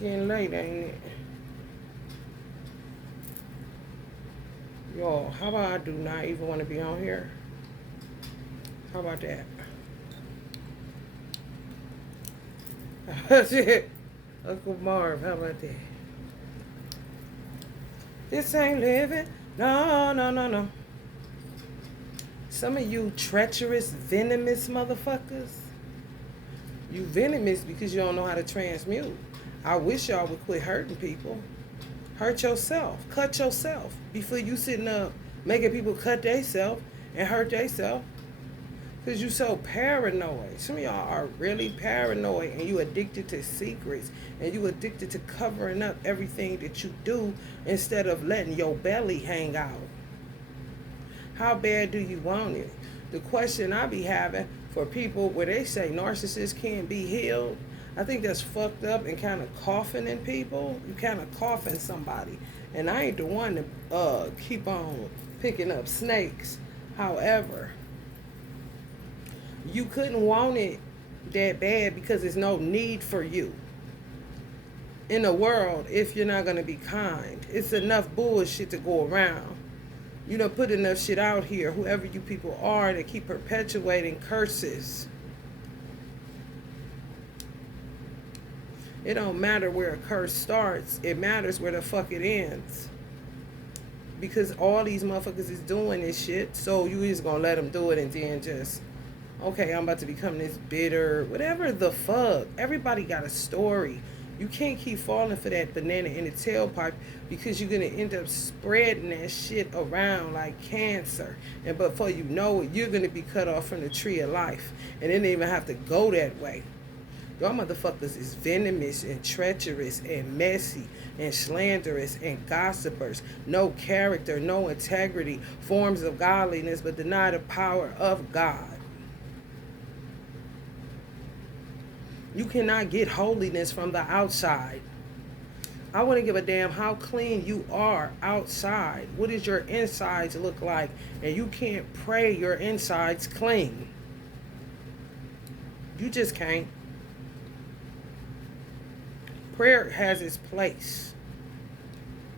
Getting late, ain't it? Yo, how about I do not even want to be on here? How about that? Shit. Uncle Marv, how about that? This ain't living. No, no, no, no. Some of you treacherous, venomous motherfuckers. You venomous because you don't know how to transmute. I wish y'all would quit hurting people. Hurt yourself. Cut yourself. Before you sitting up making people cut themselves and hurt themselves. Because you so paranoid. Some of y'all are really paranoid and you addicted to secrets. And you addicted to covering up everything that you do instead of letting your belly hang out. How bad do you want it? The question I be having for people where they say narcissists can't be healed, I think that's fucked up and kind of coughing in people. You kind of coughing somebody. And I ain't the one to keep on picking up snakes. However, you couldn't want it that bad because there's no need for you in the world if you're not going to be kind. It's enough bullshit to go around. You don't put enough shit out here, whoever you people are, to keep perpetuating curses. It don't matter where a curse starts. It matters where the fuck it ends. Because all these motherfuckers is doing this shit, so you just gonna let them do it and then just, okay, I'm about to become this bitter, whatever the fuck. Everybody got a story. You can't keep falling for that banana in the tailpipe because you're going to end up spreading that shit around like cancer. And before you know it, you're going to be cut off from the tree of life. And it didn't even have to go that way. Y'all motherfuckers is venomous and treacherous and messy and slanderous and gossipers. No character, no integrity, forms of godliness, but deny the power of God. You cannot get holiness from the outside. I wouldn't give a damn how clean you are outside. What does your insides look like? And you can't pray your insides clean. You just can't. Prayer has its place.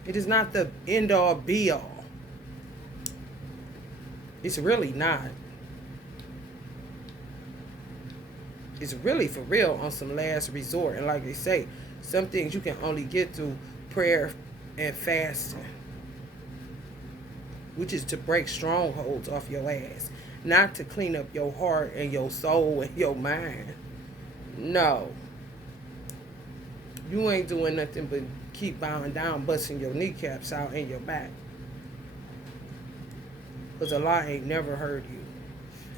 It is not the end all be all. It's really not. It's really for real on some last resort. And like they say, some things you can only get through prayer and fasting, which is to break strongholds off your ass, not to clean up your heart and your soul and your mind. No. You ain't doing nothing but keep bowing down, busting your kneecaps out and your back. Because Allah ain't never heard you.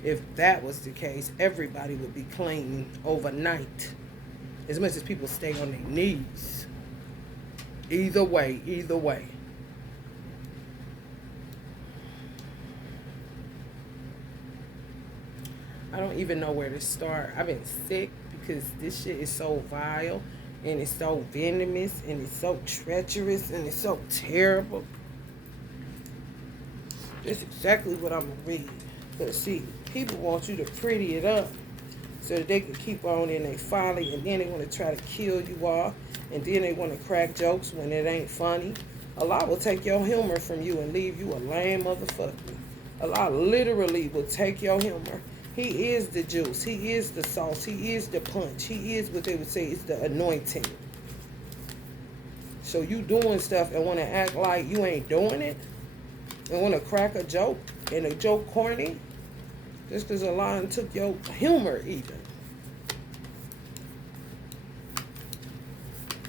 If that was the case, everybody would be clean overnight. As much as people stay on their knees. Either way, either way. I don't even know where to start. I've been sick because this shit is so vile and it's so venomous and it's so treacherous and it's so terrible. That's exactly what I'm going to read. Because, see, people want you to pretty it up so that they can keep on in their folly, and then they want to try to kill you off, and then they want to crack jokes when it ain't funny. Allah will take your humor from you and leave you a lame motherfucker. Allah literally will take your humor. He is the juice. He is the sauce. He is the punch. He is what they would say is the anointing. So you doing stuff and want to act like you ain't doing it and want to crack a joke and a joke corny just because Allah took your humor even.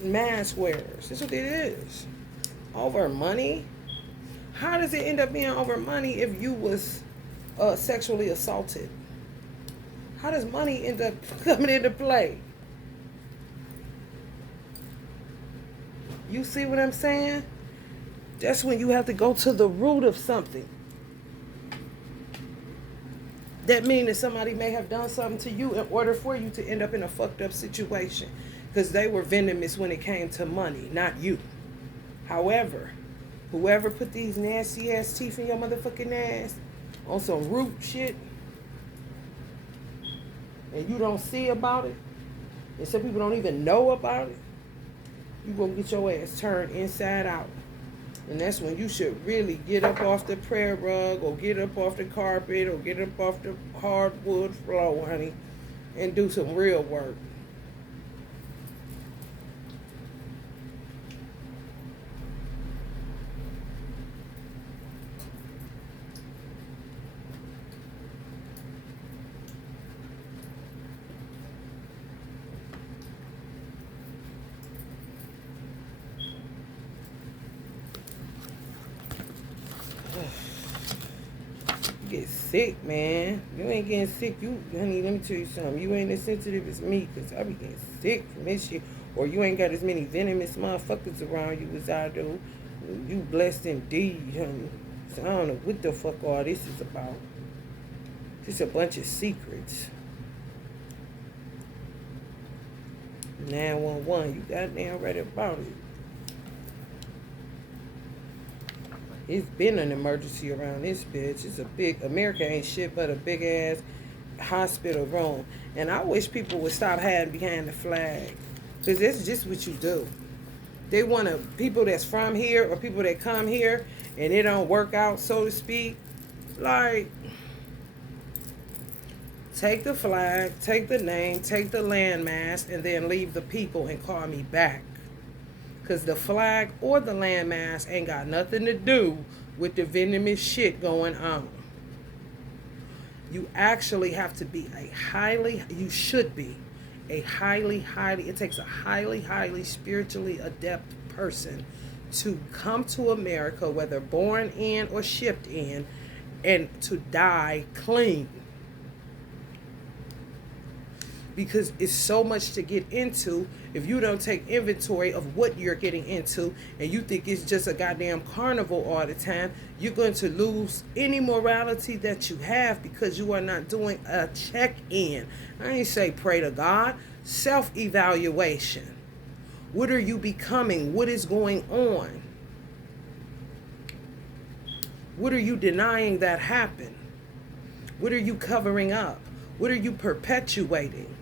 Mask wearers. That's what it is. Over money? How does it end up being over money if you was sexually assaulted? How does money end up coming into play? You see what I'm saying? That's when you have to go to the root of something. That means that somebody may have done something to you in order for you to end up in a fucked up situation. Because they were venomous when it came to money, not you. However, whoever put these nasty ass teeth in your motherfucking ass on some root shit, and you don't see about it, and some people don't even know about it, you gonna get your ass turned inside out. And that's when you should really get up off the prayer rug or get up off the carpet or get up off the hardwood floor, honey, and do some real work. Get sick, man. You ain't getting sick. You, honey, let me tell you something. You ain't as sensitive as me, because I be getting sick from this shit. Or you ain't got as many venomous motherfuckers around you as I do. You blessed indeed, honey. So I don't know what the fuck all this is about. Just a bunch of secrets. 911, you goddamn right about it. It's been an emergency around this bitch. It's a big, America ain't shit but a big ass hospital room. And I wish people would stop hiding behind the flag. Because that's just what you do. They want to, people that's from here or people that come here and it don't work out, so to speak. Like, take the flag, take the name, take the landmass, and then leave the people and call me back. Because the flag or the landmass ain't got nothing to do with the venomous shit going on. You actually have to be you should be a it takes a highly spiritually adept person to come to America, whether born in or shipped in, and to die clean. Because it's so much to get into if you don't take inventory of what you're getting into and you think it's just a goddamn carnival all the time, you're going to lose any morality that you have because you are not doing a check-in. I ain't say pray to God. Self-evaluation. What are you becoming? What is going on? What are you denying that happened? What are you covering up? What are you perpetuating?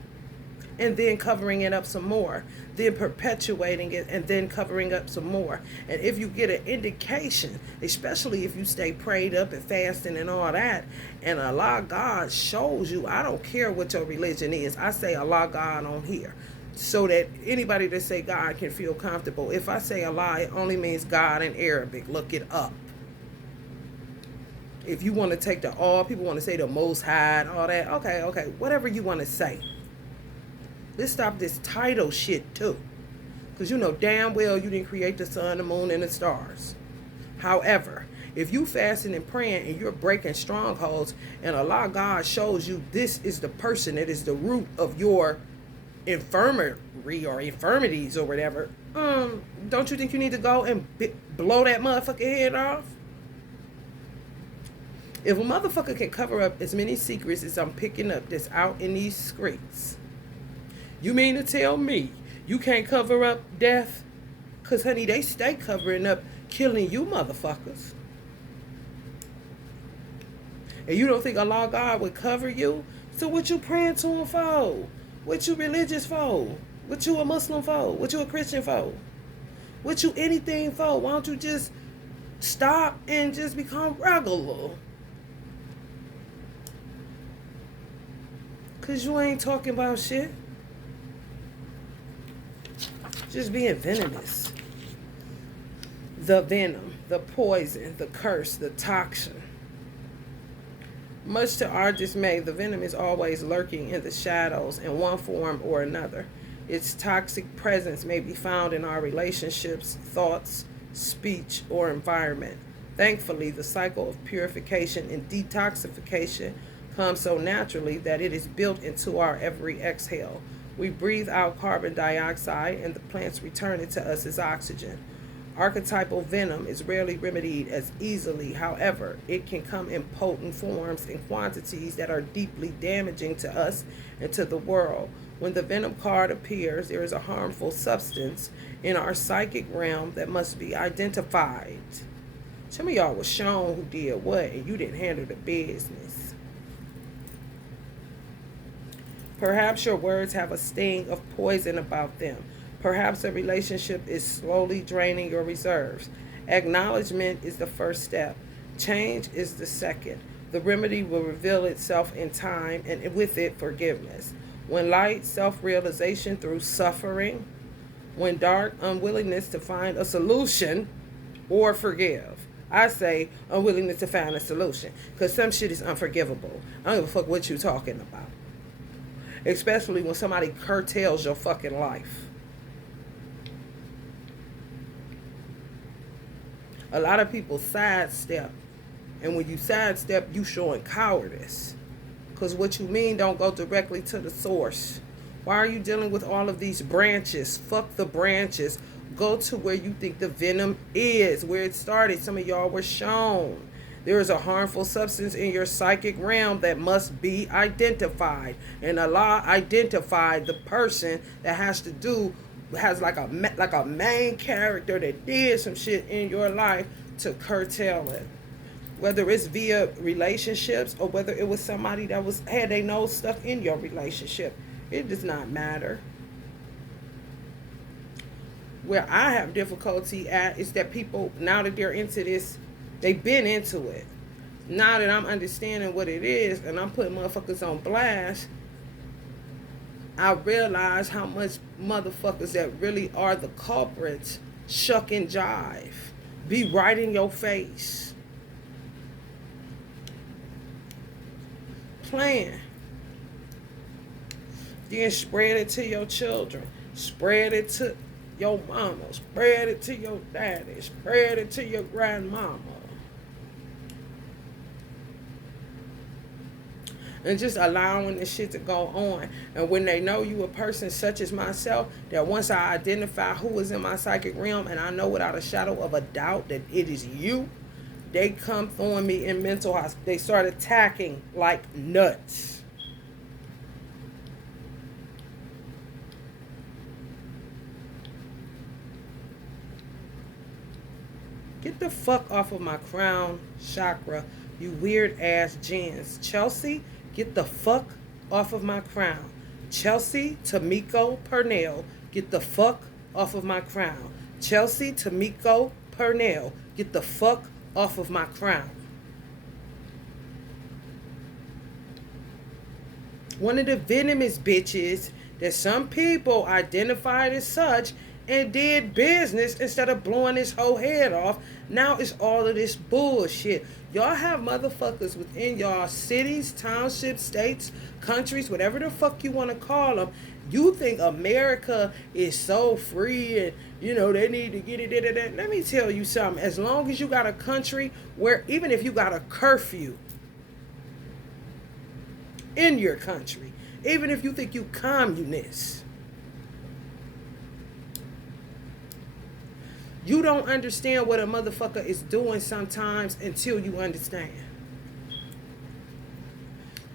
And then covering it up some more, then perpetuating it, and then covering up some more. And if you get an indication, especially if you stay prayed up and fasting and all that, and Allah God shows you, I don't care what your religion is, I say Allah God on here, so that anybody that say God can feel comfortable. If I say Allah, it only means God in Arabic. Look it up. If you want to take the all, people want to say the Most High and all that, okay, whatever you want to say. Let's stop this title shit too. Because you know damn well you didn't create the sun, the moon, and the stars. However, if you fasting and praying and you're breaking strongholds and Allah God shows you this is the person that is the root of your infirmary or infirmities or whatever, don't you think you need to go and blow that motherfucker head off? If a motherfucker can cover up as many secrets as I'm picking up that's out in these streets, you mean to tell me you can't cover up death? Because, honey, they stay covering up killing you motherfuckers. And you don't think Allah God would cover you? So what you praying to him for? What you religious for? What you a Muslim for? What you a Christian for? What you anything for? Why don't you just stop and just become regular? Because you ain't talking about shit. Just being venomous. The venom, the poison, the curse, the toxin. Much to our dismay, the venom is always lurking in the shadows in one form or another. Its toxic presence may be found in our relationships, thoughts, speech, or environment. Thankfully, the cycle of purification and detoxification comes so naturally that it is built into our every exhale. We breathe out carbon dioxide and the plants return it to us as oxygen. Archetypal venom is rarely remedied as easily. However, it can come in potent forms and quantities that are deeply damaging to us and to the world. When the venom card appears, there is a harmful substance in our psychic realm that must be identified. Some of y'all was shown who did what and you didn't handle the business. Perhaps your words have a sting of poison about them. Perhaps a relationship is slowly draining your reserves. Acknowledgement is the first step. Change is the second. The remedy will reveal itself in time, and with it, forgiveness. When light, self realization through suffering. When dark, unwillingness to find a solution or forgive. I say unwillingness to find a solution because some shit is unforgivable. I don't give a fuck what you talking about. Especially when somebody curtails your fucking life. A lot of people sidestep. And when you sidestep, you showing cowardice. Because what you mean don't go directly to the source. Why are you dealing with all of these branches? Fuck the branches. Go to where you think the venom is, where it started. Some of y'all were shown. There is a harmful substance in your psychic realm that must be identified. And Allah identified the person that has like a main character that did some shit in your life to curtail it. Whether it's via relationships or whether it was somebody that had their nose stuck in your relationship. It does not matter. Where I have difficulty at is that people, now that they're into this, they've been into it. Now that I'm understanding what it is and I'm putting motherfuckers on blast, I realize how much motherfuckers that really are the culprits shuck and jive. Be right in your face. Plan. Then spread it to your children. Spread it to your mama. Spread it to your daddy. Spread it to your grandmama. And just allowing this shit to go on. And when they know you a person such as myself, that once I identify who is in my psychic realm and I know without a shadow of a doubt that it is you, they come throwing me in mental hospital. They start attacking like nuts. Get the fuck off of my crown chakra, you weird ass gens. Chelsea, get the fuck off of my crown. Chelsea Tamiko Purnell, get the fuck off of my crown. Chelsea Tamiko Purnell, get the fuck off of my crown. One of the venomous bitches that some people identified as such and did business instead of blowing his whole head off. Now it's all of this bullshit. Y'all have motherfuckers within y'all cities, townships, states, countries, whatever the fuck you want to call them. You think America is so free and, you know, they need to get it. Let me tell you something. As long as you got a country where, even if you got a curfew in your country, even if you think you communist, you don't understand what a motherfucker is doing sometimes until you understand.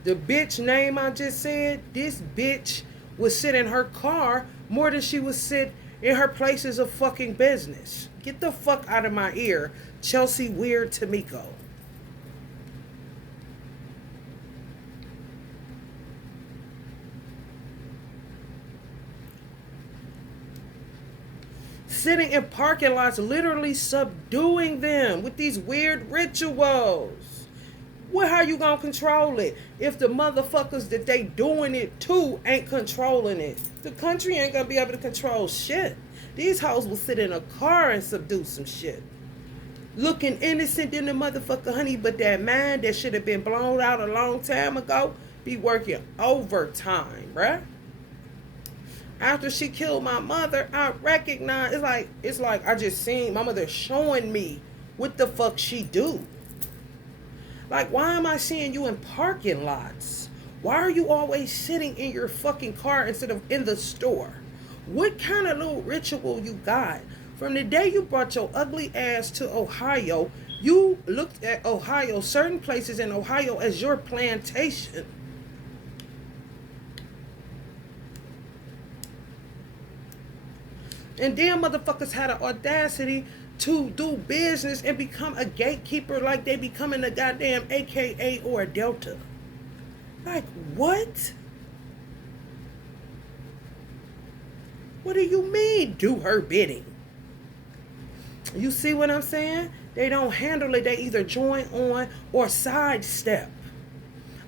The bitch name I just said, this bitch would sit in her car more than she would sit in her places of fucking business. Get the fuck out of my ear, Chelsea Weird Tamiko. Sitting in parking lots, literally subduing them with these weird rituals. Well, how you gonna control it if the motherfuckers that they doing it to ain't controlling it? The country ain't gonna be able to control shit. These hoes will sit in a car and subdue some shit. Looking innocent in the motherfucker, honey, but that mind that should have been blown out a long time ago be working overtime, bruh. After she killed my mother, I recognized, it's like I just seen my mother showing me what the fuck she do. Like, why am I seeing you in parking lots? Why are you always sitting in your fucking car instead of in the store? What kind of little ritual you got? From the day you brought your ugly ass to Ohio, you looked at Ohio, certain places in Ohio, as your plantation. And then motherfuckers had the audacity to do business and become a gatekeeper like they becoming a goddamn AKA or a Delta. Like, what? What do you mean, do her bidding? You see what I'm saying? They don't handle it. They either join on or sidestep.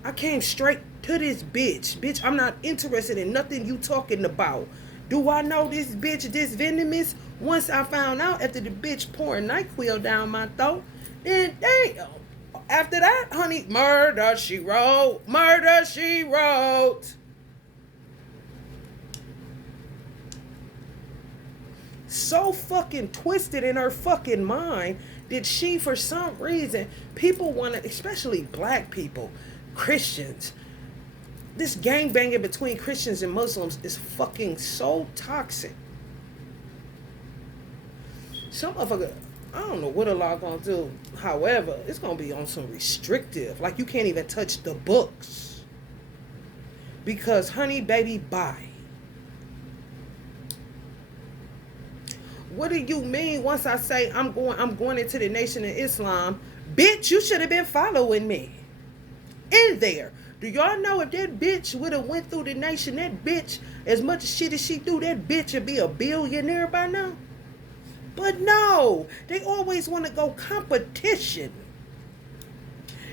I came straight to this bitch. Bitch, I'm not interested in nothing you talking about. Do I know this bitch this venomous? Once I found out after the bitch pouring NyQuil down my throat, then damn. After that, honey, murder she wrote. Murder she wrote. So fucking twisted in her fucking mind that she, for some reason, people want to, especially black people, Christians, this gangbanging between Christians and Muslims is fucking so toxic. Some motherfucker, I don't know what a law gonna do. However, it's gonna be on some restrictive. Like you can't even touch the books. Because honey, baby, bye. What do you mean once I say I'm going into the Nation of Islam? Bitch, you should have been following me. In there. Do y'all know if that bitch would have went through the nation, that bitch, as much shit as she do, that bitch would be a billionaire by now? But no, they always want to go competition.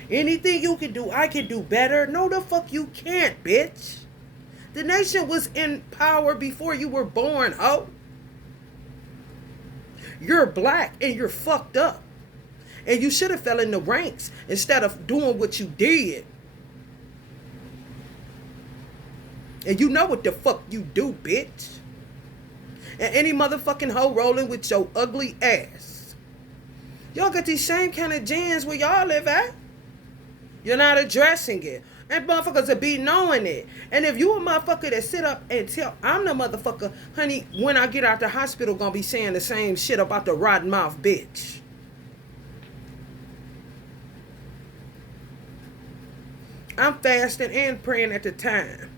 Anything you can do, I can do better. No, the fuck you can't, bitch. The nation was in power before you were born, ho. You're black and you're fucked up. And you should have fell in the ranks instead of doing what you did. And you know what the fuck you do, bitch. And any motherfucking hoe rolling with your ugly ass. Y'all got these same kind of gens where y'all live at. You're not addressing it. And motherfuckers will be knowing it. And if you a motherfucker that sit up and tell, I'm the motherfucker, honey, when I get out the hospital, gonna be saying the same shit about the rotten mouth bitch. I'm fasting and praying at the time.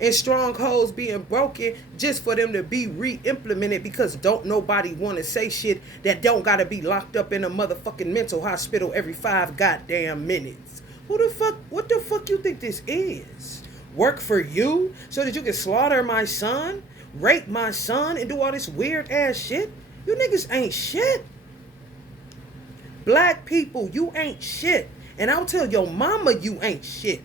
And strongholds being broken just for them to be re-implemented because don't nobody want to say shit that don't gotta be locked up in a motherfucking mental hospital every 5 goddamn minutes. What the fuck you think this is? Work for you so that you can slaughter my son, rape my son, and do all this weird ass shit? You niggas ain't shit. Black people, you ain't shit. And I'll tell your mama you ain't shit.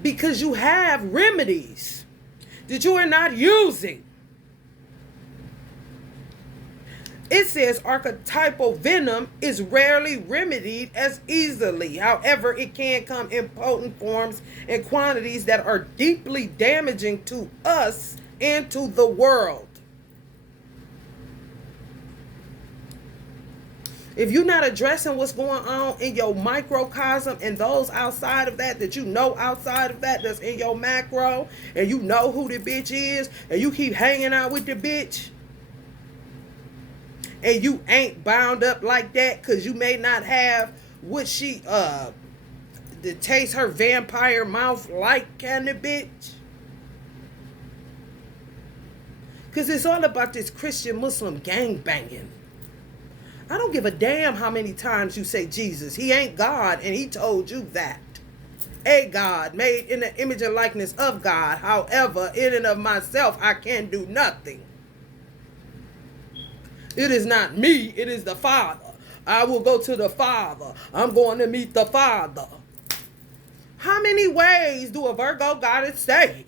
Because you have remedies that you are not using. It says archetypal venom is rarely remedied as easily. However, it can come in potent forms and quantities that are deeply damaging to us and to the world. If you're not addressing what's going on in your microcosm and those outside of that, that you know outside of that, that's in your macro, and you know who the bitch is, and you keep hanging out with the bitch, and you ain't bound up like that because you may not have what she, to taste her vampire mouth like kind of bitch. Because it's all about this Christian Muslim gang banging. I don't give a damn how many times you say Jesus. He ain't God, and he told you that. A God made in the image and likeness of God. However, in and of myself, I can do nothing. It is not me, it is the Father. I will go to the Father. I'm going to meet the Father. How many ways do a Virgo gotta say?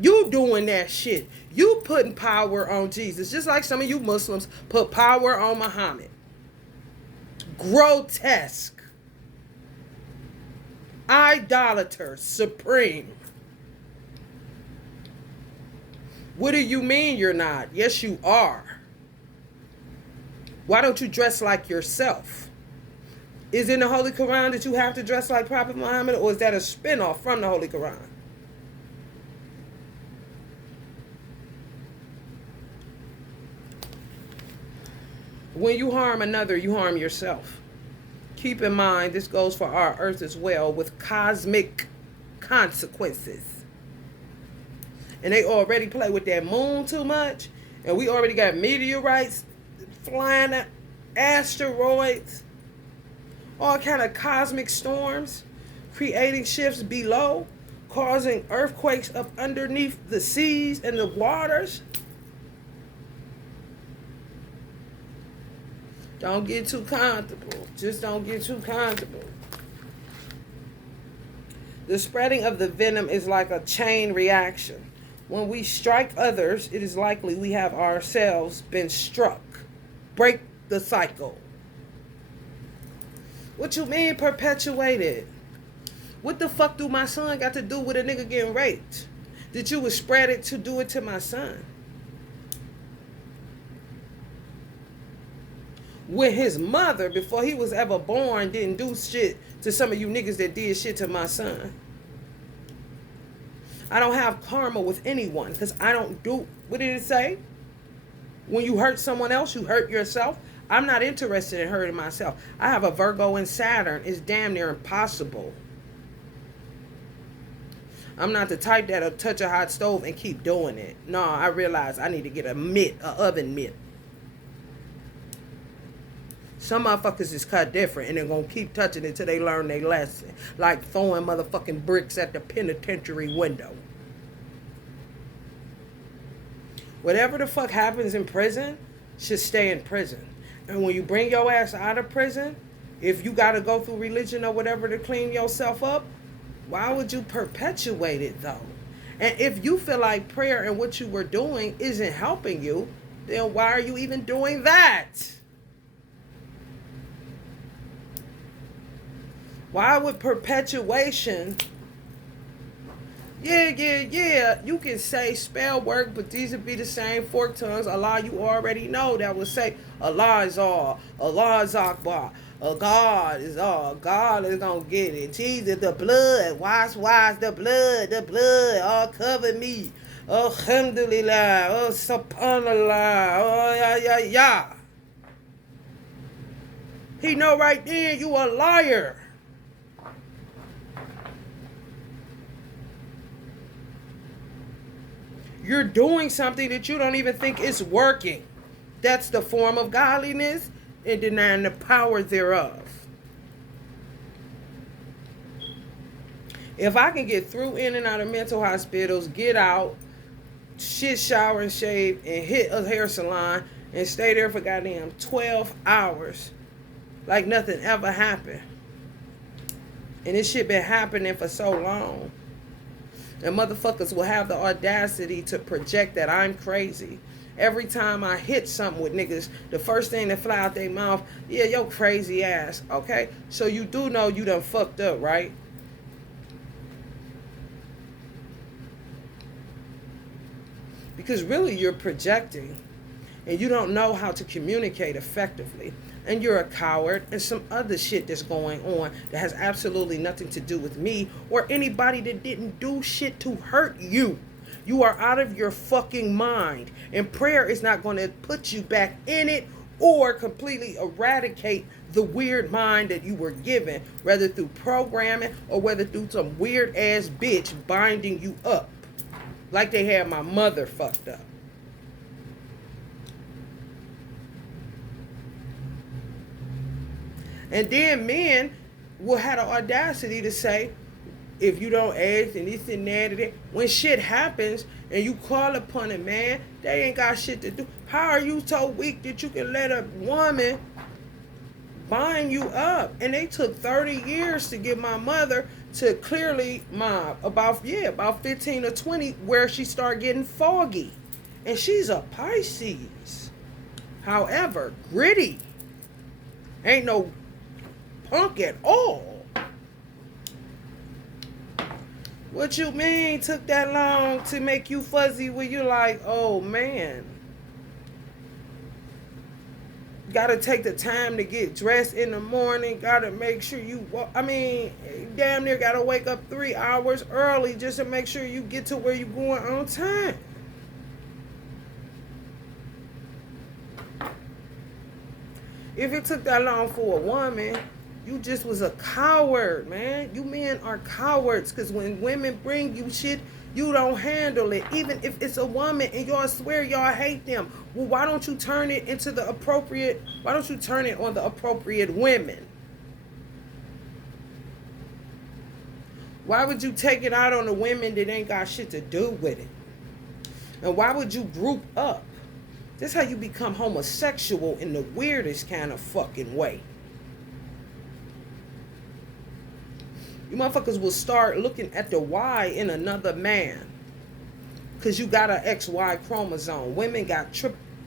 You doing that shit. You putting power on Jesus. Just like some of you Muslims put power on Muhammad. Grotesque. Idolater supreme. What do you mean you're not? Yes, you are. Why don't you dress like yourself? Is it in the Holy Quran that you have to dress like Prophet Muhammad, or is that a spinoff from the Holy Quran? When you harm another, you harm yourself. Keep in mind, this goes for our earth as well, with cosmic consequences. And they already play with that moon too much. And we already got meteorites flying at asteroids. All kind of cosmic storms creating shifts below, causing earthquakes up underneath the seas and the waters. Don't get too comfortable. Just don't get too comfortable. The spreading of the venom is like a chain reaction. When we strike others, it is likely we have ourselves been struck. Break the cycle. What you mean perpetuated? What the fuck do my son got to do with a nigga getting raped? That you would spread it to do it to my son? When his mother, before he was ever born, didn't do shit to some of you niggas that did shit to my son. I don't have karma with anyone because I don't do, what did it say? When you hurt someone else, you hurt yourself. I'm not interested in hurting myself. I have a Virgo in Saturn. It's damn near impossible. I'm not the type that'll touch a hot stove and keep doing it. No, I realize I need to get a oven mitt. Some motherfuckers is cut different and they're going to keep touching it till they learn their lesson. Like throwing motherfucking bricks at the penitentiary window. Whatever the fuck happens in prison should stay in prison. And when you bring your ass out of prison, if you got to go through religion or whatever to clean yourself up, why would you perpetuate it though? And if you feel like prayer and what you were doing isn't helping you, then why are you even doing that? Why would perpetuation? Yeah. You can say spell work, but these would be the same fork tongues. Allah, you already know that would say Allah is all. Allah is Akbar. God is all. God is going to get it. Jesus, the blood. Wash the blood. All cover me. Alhamdulillah. Oh, subhanallah. Oh, yeah. He know right then you a liar. You're doing something that you don't even think is working. That's the form of godliness and denying the power thereof. If I can get through in and out of mental hospitals, get out, shit, shower and shave, and hit a hair salon and stay there for goddamn 12 hours like nothing ever happened. And this shit been happening for so long. And motherfuckers will have the audacity to project that I'm crazy. Every time I hit something with niggas, the first thing that fly out their mouth, yeah, yo crazy ass, okay? So you do know you done fucked up, right? Because really you're projecting and you don't know how to communicate effectively. And you're a coward and some other shit that's going on that has absolutely nothing to do with me or anybody that didn't do shit to hurt you. You are out of your fucking mind. And prayer is not going to put you back in it or completely eradicate the weird mind that you were given, whether through programming or whether through some weird ass bitch binding you up. Like they had my mother fucked up. And then men will have the audacity to say, if you don't ask and this and that and that, when shit happens and you call upon a man, they ain't got shit to do. How are you so weak that you can let a woman bind you up? And they took 30 years to get my mother to clearly about 15 or 20 where she started getting foggy. And she's a Pisces. However, gritty. Ain't no punk at all. What you mean took that long to make you fuzzy when you like, oh man. Gotta take the time to get dressed in the morning. Gotta make sure you damn near gotta wake up 3 hours early just to make sure you get to where you're going on time. If it took that long for a woman, you just was a coward, man. You men are cowards because when women bring you shit, you don't handle it. Even if it's a woman and y'all swear y'all hate them. Well, why don't you turn it on the appropriate women? Why would you take it out on the women that ain't got shit to do with it? And why would you group up? This how you become homosexual in the weirdest kind of fucking way. You motherfuckers will start looking at the Y in another man. Because you got an XY chromosome. Women got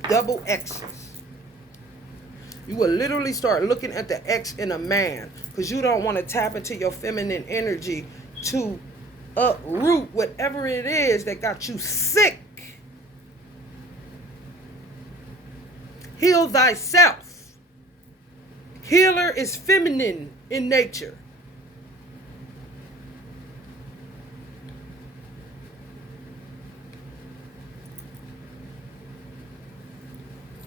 double X's. You will literally start looking at the X in a man. Because you don't want to tap into your feminine energy to uproot whatever it is that got you sick. Heal thyself. Healer is feminine in nature.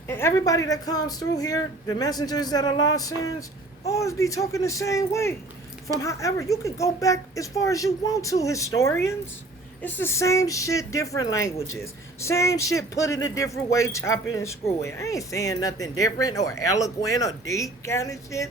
And everybody that comes through here, the messengers that Allah sends, always be talking the same way. From however, you can go back as far as you want to, historians. It's the same shit, different languages. Same shit put in a different way, chopping and screwing. I ain't saying nothing different or eloquent or deep kind of shit.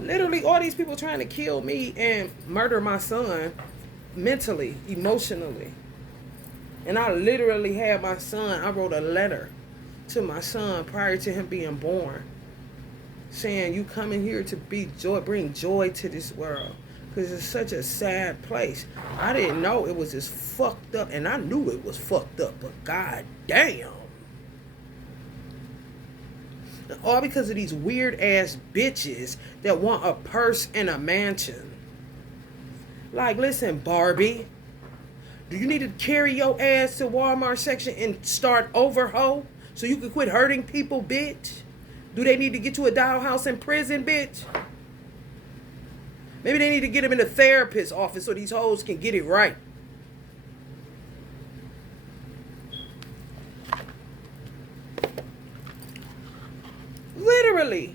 Literally, all these people trying to kill me and murder my son mentally, emotionally. And I literally had my son, I wrote a letter to my son prior to him being born, saying, you coming here to be joy, bring joy to this world. Because it's such a sad place. I didn't know it was as fucked up, and I knew it was fucked up, but god damn. All because of these weird ass bitches that want a purse and a mansion. Like, listen, Barbie. Do you need to carry your ass to Walmart section and start over, ho? So you can quit hurting people, bitch? Do they need to get you a dollhouse in prison, bitch? Maybe they need to get them in a therapist's office so these hoes can get it right. Literally.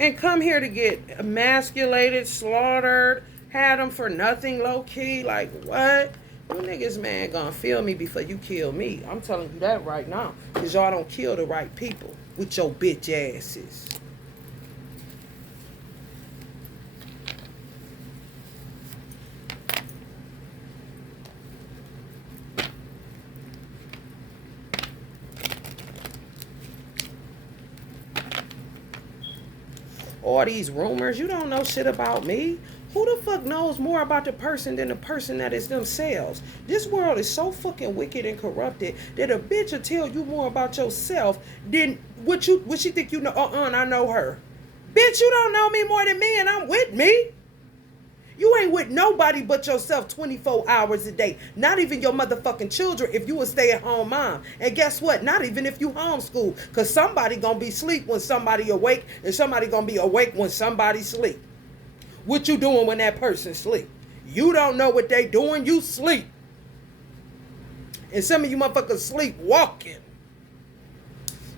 And come here to get emasculated, slaughtered, had them for nothing, low-key. Like, what? You niggas, man, gonna feel me before you kill me. I'm telling you that right now. Because y'all don't kill the right people with your bitch asses. All these rumors, you don't know shit about me. Who the fuck knows more about the person than the person that is themselves? This world is so fucking wicked and corrupted that a bitch will tell you more about yourself than what she think you know. I know her. Bitch, you don't know me more than me, and I'm with me. You ain't with nobody but yourself 24 hours a day. Not even your motherfucking children if you a stay-at-home mom. And guess what? Not even if you homeschool. Because somebody gonna be asleep when somebody awake, and somebody gonna be awake when somebody sleep. What you doing when that person sleep? You don't know what they doing, you sleep. And some of you motherfuckers sleep walking.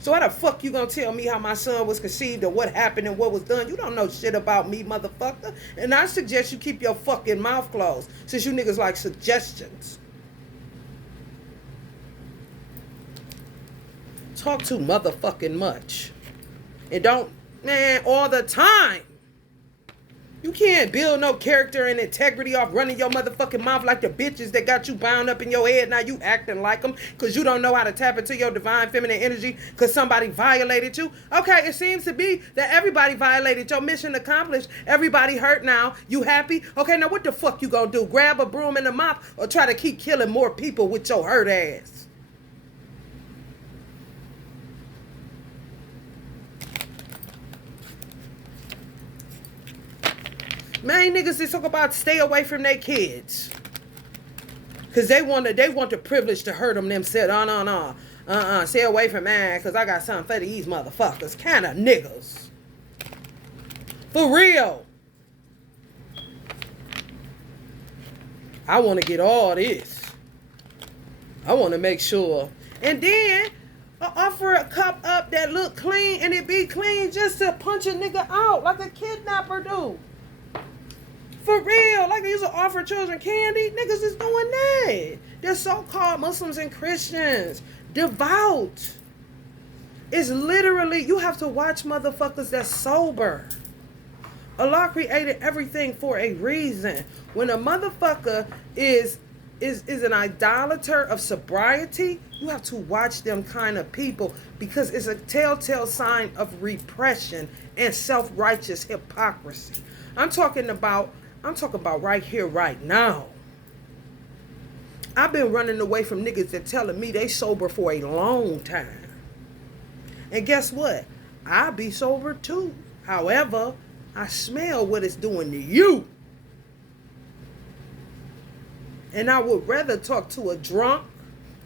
So how the fuck you gonna tell me how my son was conceived or what happened and what was done? You don't know shit about me, motherfucker. And I suggest you keep your fucking mouth closed, since you niggas like suggestions. Talk too motherfucking much. And don't, man, all the time. You can't build no character and integrity off running your motherfucking mouth like the bitches that got you bound up in your head. Now you acting like them because you don't know how to tap into your divine feminine energy because somebody violated you. Okay, it seems to be that everybody violated. Your mission accomplished. Everybody hurt now. You happy? Okay, now what the fuck you gonna do? Grab a broom and a mop or try to keep killing more people with your hurt ass? Man, niggas just talk about stay away from their kids. Because they want the privilege to hurt them themselves. No. Stay away from man, because I got something for these motherfuckers. Kind of niggas. For real. I want to get all this. I want to make sure. And then, offer a cup up that look clean, and it be clean just to punch a nigga out like a kidnapper do. For real. Like they used to offer children candy. Niggas is doing that. They're so-called Muslims and Christians. Devout. It's literally, you have to watch motherfuckers that's sober. Allah created everything for a reason. When a motherfucker is an idolater of sobriety, you have to watch them kind of people because it's a telltale sign of repression and self-righteous hypocrisy. I'm talking about right here, right now. I've been running away from niggas that telling me they sober for a long time. And guess what? I'll be sober too. However, I smell what it's doing to you. And I would rather talk to a drunk,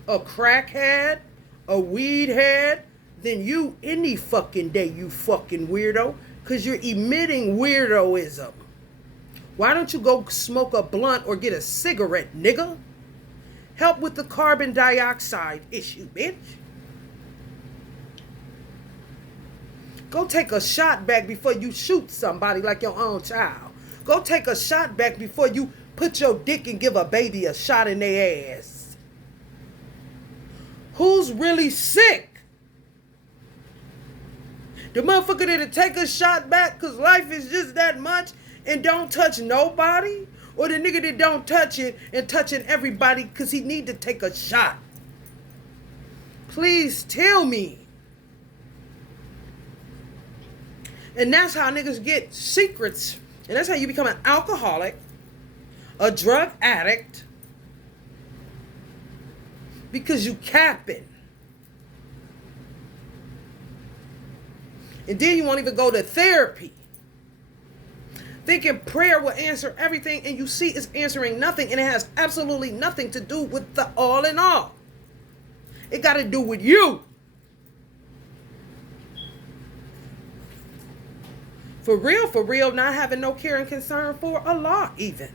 a crackhead, a weed head than you any fucking day, you fucking weirdo. Because you're emitting weirdoism. Why don't you go smoke a blunt or get a cigarette, nigga? Help with the carbon dioxide issue, bitch. Go take a shot back before you shoot somebody like your own child. Go take a shot back before you put your dick and give a baby a shot in their ass. Who's really sick? The motherfucker that'll take a shot back because life is just that much and don't touch nobody? Or the nigga that don't touch it and touching everybody because he need to take a shot? Please tell me. And that's how niggas get secrets. And that's how you become an alcoholic, a drug addict, because you capping. And then you won't even go to therapy. Thinking prayer will answer everything, and you see it's answering nothing, and it has absolutely nothing to do with the all in all. It got to do with you. For real, not having no care and concern for Allah even.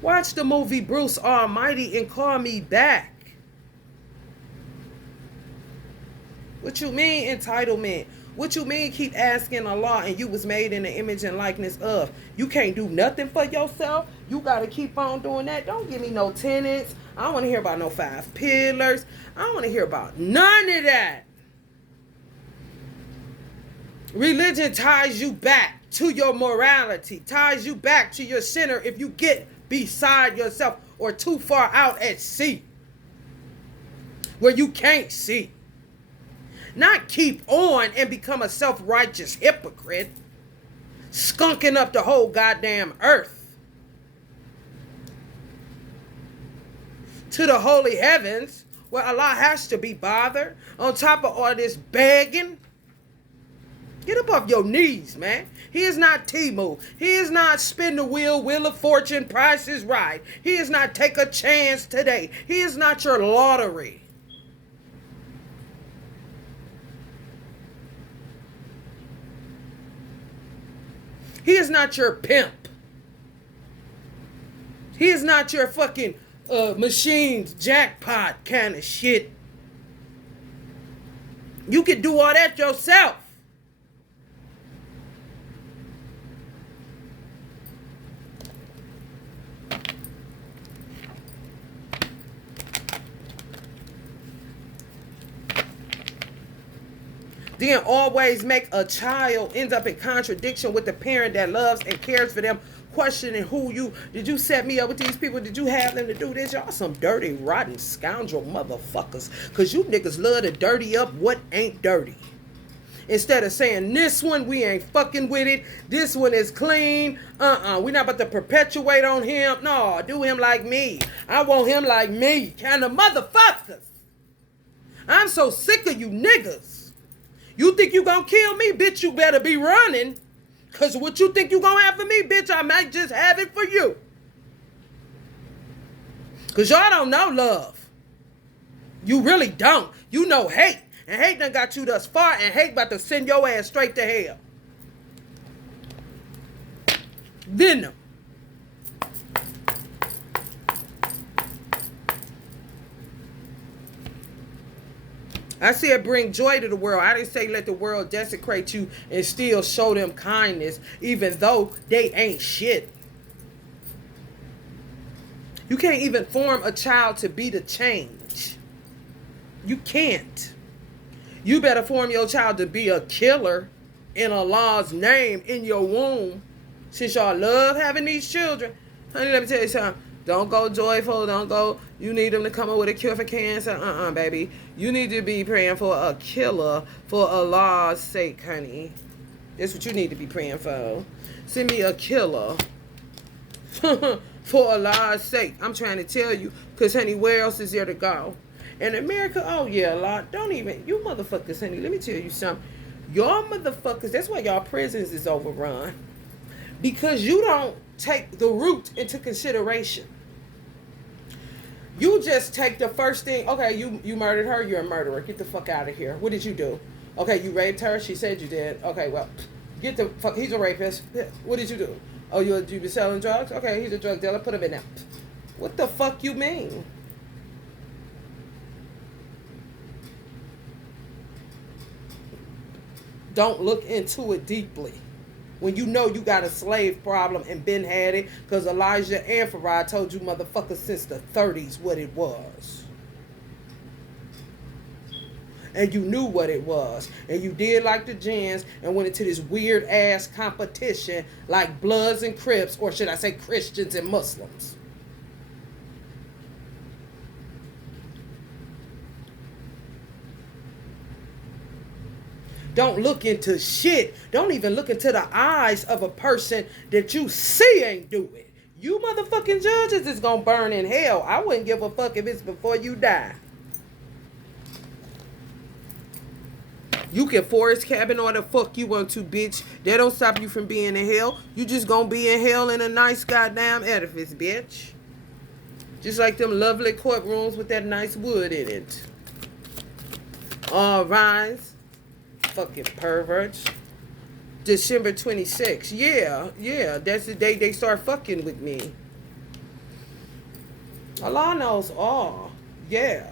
Watch the movie Bruce Almighty and call me back. What you mean entitlement? What you mean keep asking Allah and you was made in the image and likeness of? You can't do nothing for yourself? You got to keep on doing that? Don't give me no tenants. I don't want to hear about no 5 pillars. I don't want to hear about none of that. Religion ties you back to your morality, ties you back to your center if you get beside yourself or too far out at sea where you can't see. Not keep on and become a self-righteous hypocrite, skunking up the whole goddamn earth to the holy heavens where Allah has to be bothered on top of all this begging. Get up off your knees, man. He is not Timu. He is not spin the wheel of fortune, Price is Right. He is not take a chance today. He is not your lottery. He is not your pimp. He is not your fucking machines jackpot kind of shit. You can do all that yourself. Then always make a child end up in contradiction with the parent that loves and cares for them, questioning did you set me up with these people? Did you have them to do this? Y'all some dirty, rotten scoundrel motherfuckers. Because you niggas love to dirty up what ain't dirty. Instead of saying, this one, we ain't fucking with it. This one is clean. We not about to perpetuate on him. No, do him like me. I want him like me. Kind of motherfuckers. I'm so sick of you niggas. You think you gonna kill me, bitch, you better be running. Because what you think you gonna have for me, bitch, I might just have it for you. Because y'all don't know love. You really don't. You know hate. And hate done got you thus far, and hate about to send your ass straight to hell. Venom. I said bring joy to the world. I didn't say let the world desecrate you and still show them kindness, even though they ain't shit. You can't even form a child to be the change. You can't. You better form your child to be a killer in Allah's name in your womb. Since y'all love having these children. Honey, let me tell you something. Don't go joyful. Don't go, you need them to come up with a cure for cancer. Baby. You need to be praying for a killer for Allah's sake, honey. That's what you need to be praying for. Send me a killer. For Allah's sake. I'm trying to tell you. Because, honey, where else is there to go? In America, oh, yeah, a lot. Don't even, you motherfuckers, honey, let me tell you something. Y'all motherfuckers, that's why y'all prisons is overrun. Because you don't take the root into consideration. You just take the first thing. Okay, you murdered her. You're a murderer. Get the fuck out of here. What did you do? Okay, you raped her. She said you did. Okay, well, get the fuck. He's a rapist. What did you do? Oh, you be selling drugs? Okay, he's a drug dealer. Put him in there. What the fuck you mean? Don't look into it deeply. When you know you got a slave problem and been had it, because Elijah and Farad told you motherfuckers since the 30s what it was. And you knew what it was. And you did like the gens and went into this weird ass competition like Bloods and Crips, or should I say Christians and Muslims. Don't look into shit. Don't even look into the eyes of a person that you see ain't do it. You motherfucking judges is gonna burn in hell. I wouldn't give a fuck if it's before you die. You can forest cabin all the fuck you want to, bitch. That don't stop you from being in hell. You just gonna be in hell in a nice goddamn edifice, bitch. Just like them lovely courtrooms with that nice wood in it. All rise. Fucking perverts. December 26th. Yeah. That's the day they start fucking with me. Allah knows all. Yeah.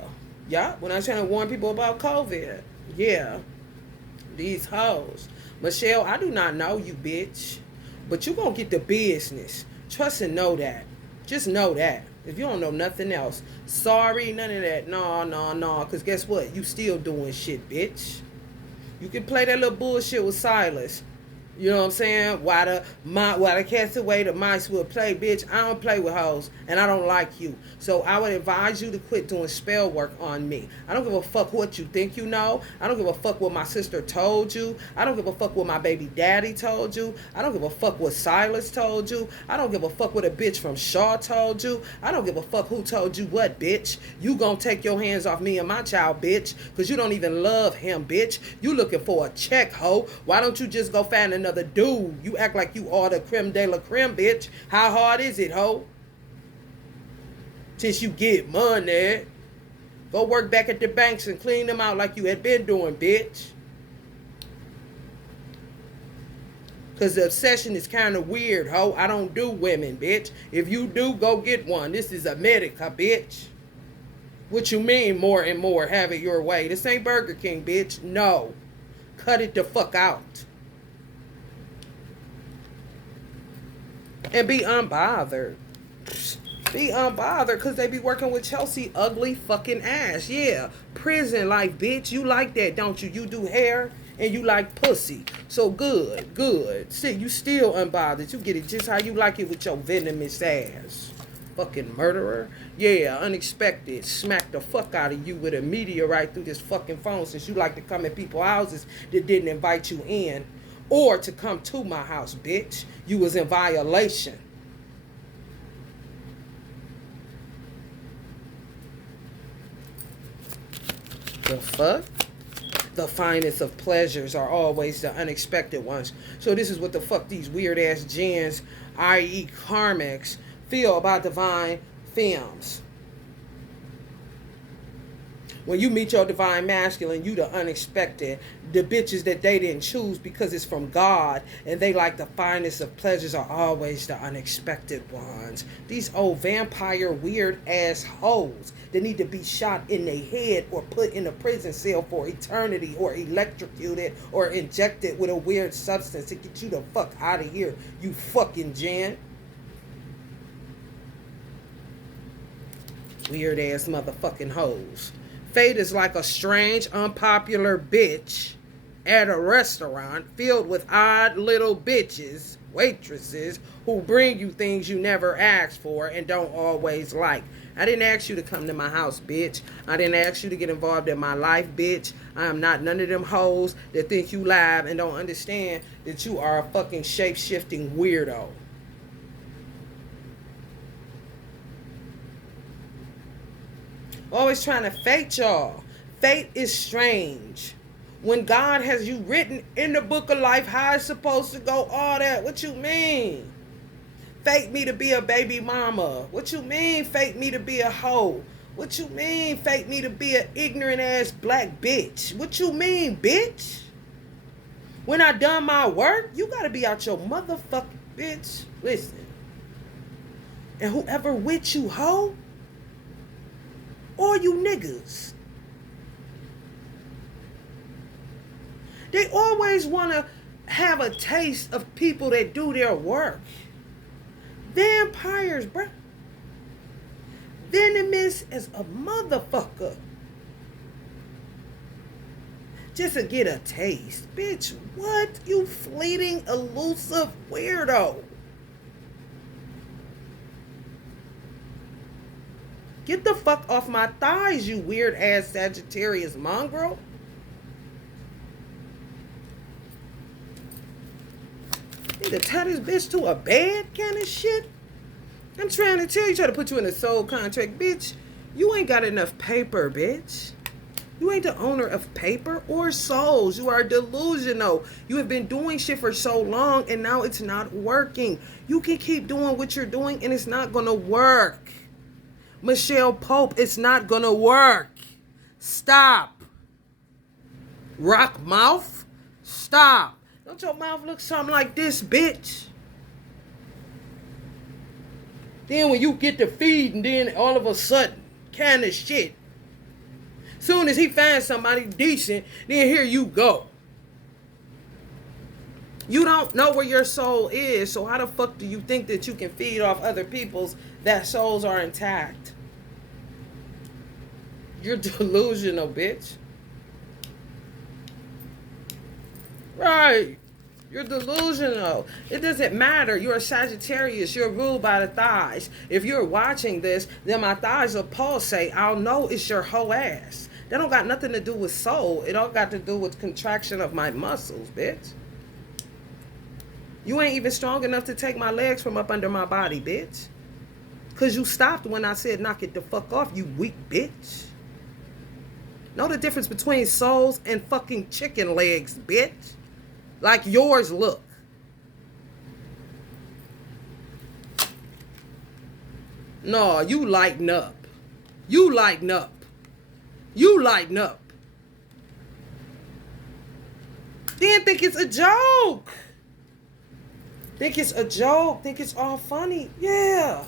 When I was trying to warn people about COVID. Yeah. These hoes. Michelle, I do not know you, bitch. But you gonna get the business. Trust and know that. Just know that. If you don't know nothing else. Sorry, none of that. No. Because guess what? You still doing shit, bitch. You can play that little bullshit with Silas. You know what I'm saying? While the cat's away, the mice will play, bitch. I don't play with hoes, and I don't like you. So I would advise you to quit doing spell work on me. I don't give a fuck what you think you know. I don't give a fuck what my sister told you. I don't give a fuck what my baby daddy told you. I don't give a fuck what Silas told you. I don't give a fuck what a bitch from Shaw told you. I don't give a fuck who told you what, bitch. You gonna take your hands off me and my child, bitch, because you don't even love him, bitch. You looking for a check, hoe. Why don't you just go find another dude? You act like you are the creme de la creme, bitch. How hard is it, ho? Since you get money, go work back at the banks and clean them out like you had been doing, bitch. Because the obsession is kind of weird, ho. I don't do women, bitch. If you do, go get one. This is America, bitch. What you mean more and more have it your way? This ain't Burger King, bitch. No. Cut it the fuck out. And be unbothered. Be unbothered because they be working with Chelsea ugly fucking ass. Yeah. Prison life, bitch. You like that, don't you? You do hair and you like pussy. So good. See, you still unbothered. You get it just how you like it with your venomous ass. Fucking murderer. Yeah, unexpected. Smack the fuck out of you with a meteorite through this fucking phone since you like to come at people's houses that didn't invite you in. Or to come to my house, bitch. You was in violation. The fuck? The finest of pleasures are always the unexpected ones. So this is what the fuck these weird ass gens, i.e. karmics, feel about divine films. When you meet your divine masculine, you the unexpected. The bitches that they didn't choose because it's from God, and they like the finest of pleasures are always the unexpected ones. These old vampire weird ass hoes that need to be shot in their head or put in a prison cell for eternity or electrocuted or injected with a weird substance to get you the fuck out of here, you fucking Jan. Weird ass motherfucking hoes. Fate is like a strange, unpopular bitch at a restaurant filled with odd little bitches, waitresses, who bring you things you never asked for and don't always like. I didn't ask you to come to my house, bitch. I didn't ask you to get involved in my life, bitch. I am not none of them hoes that think you live and don't understand that you are a fucking shape-shifting weirdo. Always trying to fate y'all. Fate is strange. When God has you written in the book of life how it's supposed to go, all that, what you mean? Fate me to be a baby mama. What you mean fate me to be a hoe? What you mean fate me to be an ignorant ass black bitch? What you mean, bitch? When I done my work, you gotta be out your motherfucking bitch. Listen. And whoever with you, hoe, or you niggas, they always want to have a taste of people that do their work. Vampires, bruh. Venomous as a motherfucker. Just to get a taste. Bitch, what? You fleeting, elusive weirdo. Get the fuck off my thighs, you weird ass Sagittarius mongrel. Need to tie this bitch to a bed kind of shit. I'm trying to tell you, try to put you in a soul contract, bitch. You ain't got enough paper, bitch. You ain't the owner of paper or souls. You are delusional. You have been doing shit for so long and now it's not working. You can keep doing what you're doing and it's not gonna work. Michelle Pope, it's not gonna work. Stop. Rock mouth, stop. Don't your mouth look something like this, bitch? Then when you get to feed and then all of a sudden, kind of shit. Soon as he finds somebody decent, then here you go. You don't know where your soul is, so how the fuck do you think that you can feed off other people's that souls are intact? You're delusional, bitch. Right. You're delusional. It doesn't matter. You're a Sagittarius. You're ruled by the thighs. If you're watching this, then my thighs will pulsate. I'll know it's your whole ass. That don't got nothing to do with soul. It all got to do with contraction of my muscles, bitch. You ain't even strong enough to take my legs from up under my body, bitch. Because you stopped when I said knock it the fuck off, you weak bitch. Know the difference between souls and fucking chicken legs, bitch. Like yours look. No, you lighten up. You lighten up. You lighten up. Then think it's a joke. Think it's a joke. Think it's all funny. Yeah.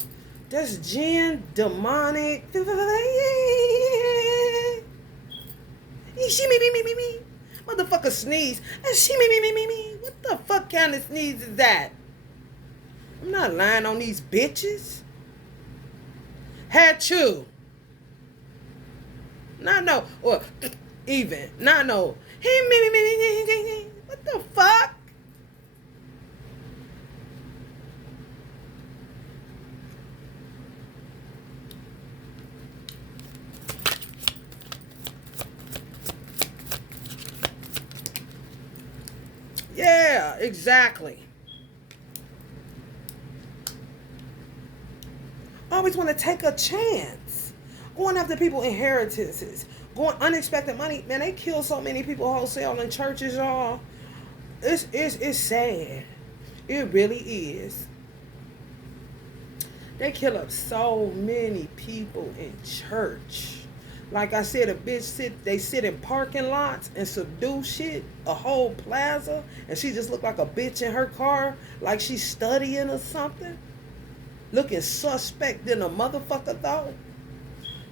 That's Jen, demonic. She me. Motherfucker sneeze. She me. What the fuck kind of sneeze is that? I'm not lying on these bitches. Had you. Not no. Or even. Not no. What the fuck? Yeah, exactly. Always want to take a chance. Going after people inheritances. Going unexpected money. Man, they kill so many people wholesale in churches, y'all. It's sad. It really is. They kill up so many people in church. Like I said, a bitch they sit in parking lots and subdue shit, a whole plaza, and she just look like a bitch in her car, like she's studying or something, looking suspect than a motherfucker though.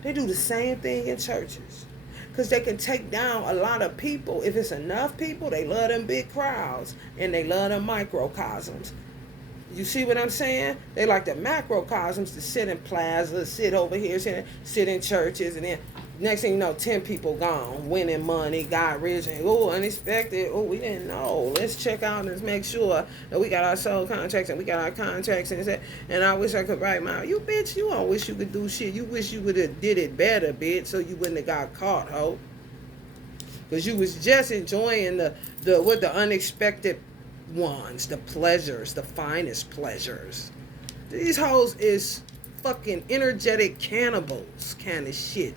They do the same thing in churches. Because they can take down a lot of people. If it's enough people, they love them big crowds. And they love them microcosms. You see what I'm saying? They like the macrocosms to sit in plazas, sit over here, sit in churches. And then next thing you know, 10 people gone. Winning money, got rich. And oh, unexpected. Oh, we didn't know. Let's check out and make sure that we got our soul contracts and we got our contracts. And I wish I could write my, you bitch, you don't wish you could do shit. You wish you would have did it better, bitch, so you wouldn't have got caught, ho. Because you was just enjoying the unexpected ones, the pleasures, the finest pleasures. These hoes is fucking energetic cannibals kind of shit.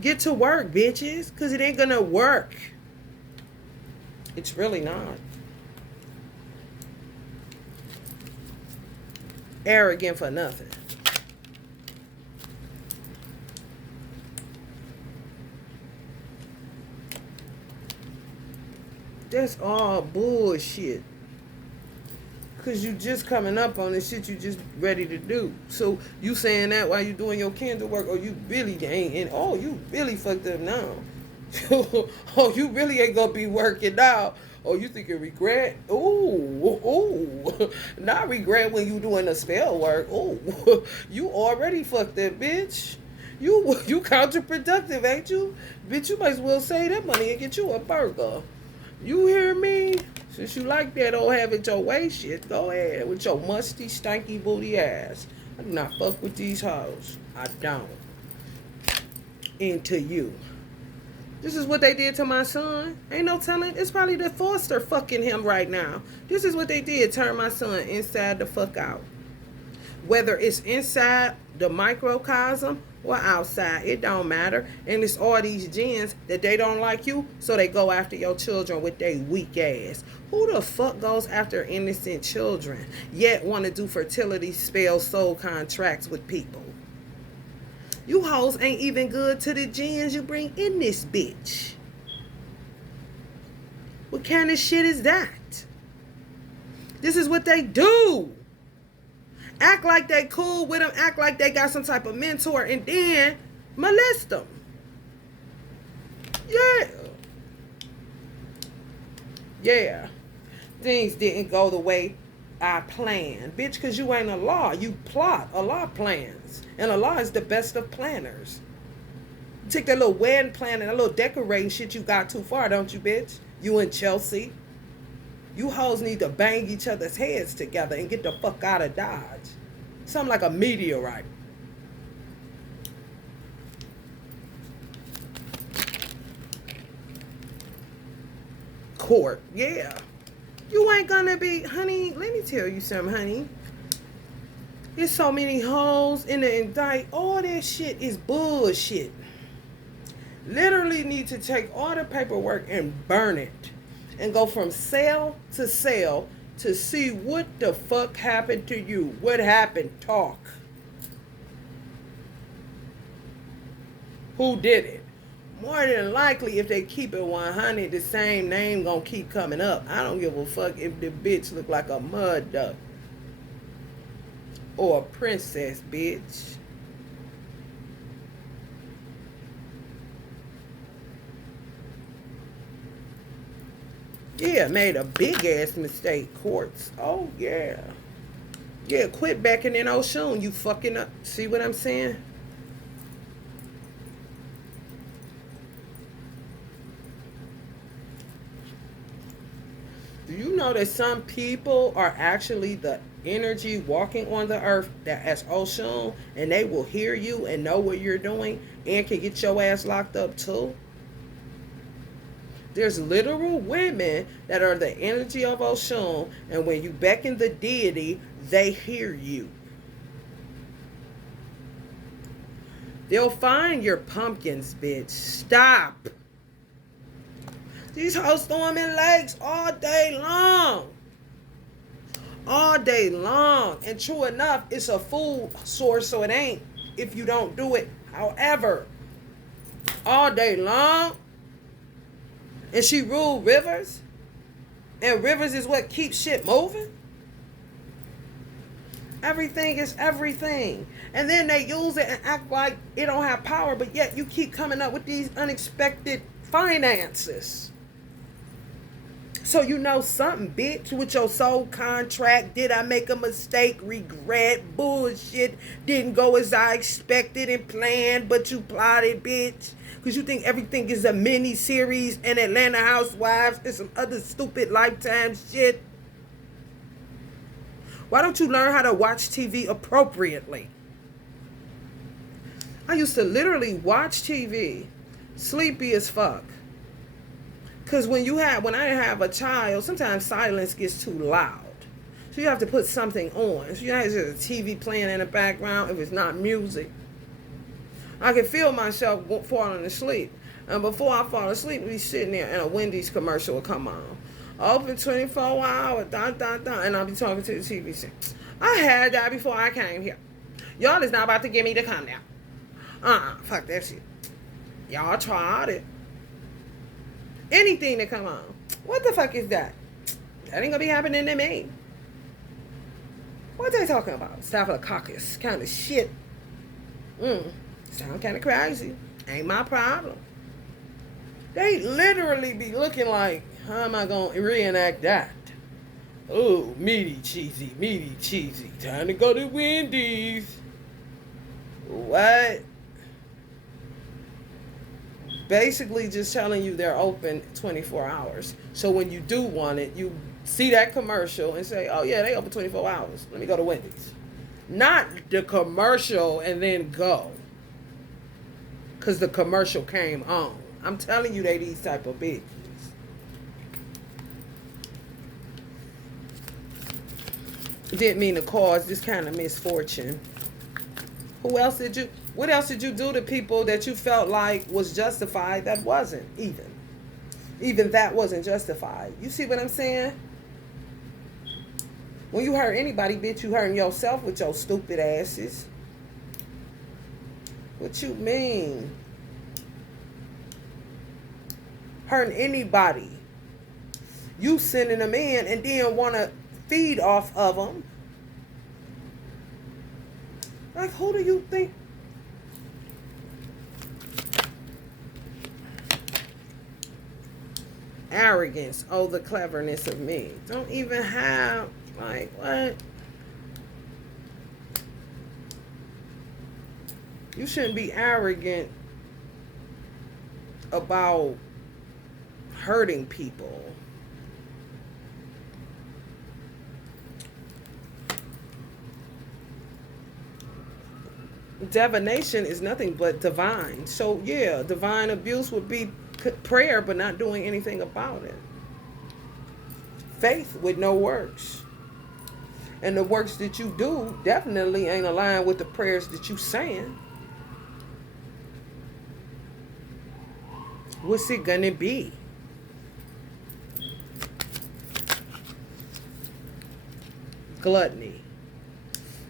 Get to work, bitches, because it ain't gonna work. It's really not. Arrogant for nothing. That's all bullshit. Because you just coming up on the shit you just ready to do. So you saying that while you doing your candle work, or you really ain't, and oh, you really fucked up now. Oh, you really ain't gonna be working out. Oh, you think you regret? Ooh. Not regret when you doing the spell work. Oh, you already fucked that bitch. You counterproductive, ain't you? Bitch, you might as well save that money and get you a burger. You hear me? Since you like that old have it your way shit, go ahead with your musty, stanky booty ass. I do not fuck with these hoes. I don't. Into you. This is what they did to my son. Ain't no telling. It's probably the foster fucking him right now. This is what they did. Turn my son inside the fuck out. Whether it's inside the microcosm or outside, it don't matter. And it's all these gens that they don't like you, so they go after your children with their weak ass. Who the fuck goes after innocent children, yet want to do fertility spell soul contracts with people? You hoes ain't even good to the gens you bring in this bitch. What kind of shit is that? This is what they do. Act like they cool with them, act like they got some type of mentor, and then molest them. Yeah. Things didn't go the way I planned. Bitch, because you ain't a law. You plot. Allah plans. And Allah is the best of planners. You take that little wedding plan and that little decorating shit you got too far, don't you, bitch? You and Chelsea. You hoes need to bang each other's heads together and get the fuck out of Dodge. Something like a meteorite. Court, yeah. You ain't gonna be, honey, let me tell you something, honey. There's so many hoes in the indict. All that shit is bullshit. Literally need to take all the paperwork and burn it. And go from cell to cell to see what the fuck happened to you. What happened? Talk. Who did it? More than likely, if they keep it 100, the same name gonna keep coming up. I don't give a fuck if the bitch look like a mud duck. Or a princess, bitch. Yeah, made a big ass mistake, courts. Oh, yeah. Yeah, quit backing in Oshun. You fucking up. See what I'm saying? Do you know that some people are actually the energy walking on the earth that as Oshun, and they will hear you and know what you're doing and can get your ass locked up too? There's literal women that are the energy of Oshun, and when you beckon the deity, they hear you. They'll find your pumpkins, bitch. Stop. These hoes storming lakes all day long. all day long. And true enough, it's a food source, so it ain't if you don't do it. However, all day long, and she ruled rivers, and rivers is what keeps shit moving. Everything is everything. And then they use it and act like it don't have power, but yet you keep coming up with these unexpected finances. So you know something, bitch, with your soul contract. Did I make a mistake? Regret? Bullshit. Didn't go as I expected and planned, but you plotted, bitch. Because you think everything is a mini series and Atlanta Housewives and some other stupid Lifetime shit. Why don't you learn how to watch TV appropriately? I used to literally watch TV, sleepy as fuck. Because when I have a child, sometimes silence gets too loud. So you have to put something on. So you have a TV playing in the background if it's not music. I can feel myself falling asleep. And before I fall asleep, we sitting there and a Wendy's commercial will come on. Open 24 hours, and I'll be talking to the TV saying, I had that before I came here. Y'all is not about to give me the come now. Fuck that shit. Y'all tried it. Anything that come on. What the fuck is that? That ain't gonna be happening to me. What they talking about? Staphylococcus kind of shit. Sound kind of crazy. Ain't my problem. They literally be looking like, how am I going to reenact that? Oh, meaty, cheesy. Time to go to Wendy's. What? Basically just telling you they're open 24 hours. So when you do want it, you see that commercial and say, oh yeah, they open 24 hours. Let me go to Wendy's. Not the commercial and then go. Because the commercial came on. I'm telling you, they these type of bitches. Didn't mean to cause this kind of misfortune. What else did you do to people that you felt like was justified that wasn't even? Even that wasn't justified. You see what I'm saying? When you hurt anybody, bitch, you hurting yourself with your stupid asses. What you mean? Hurting anybody. You sending them in and then want to feed off of them. Like, who do you think? Arrogance. Oh, the cleverness of me. Don't even have, like, what? You shouldn't be arrogant about hurting people. Divination is nothing but divine. So yeah, divine abuse would be prayer but not doing anything about it. Faith with no works. And the works that you do definitely ain't aligned with the prayers that you saying. What's it gonna be? Gluttony.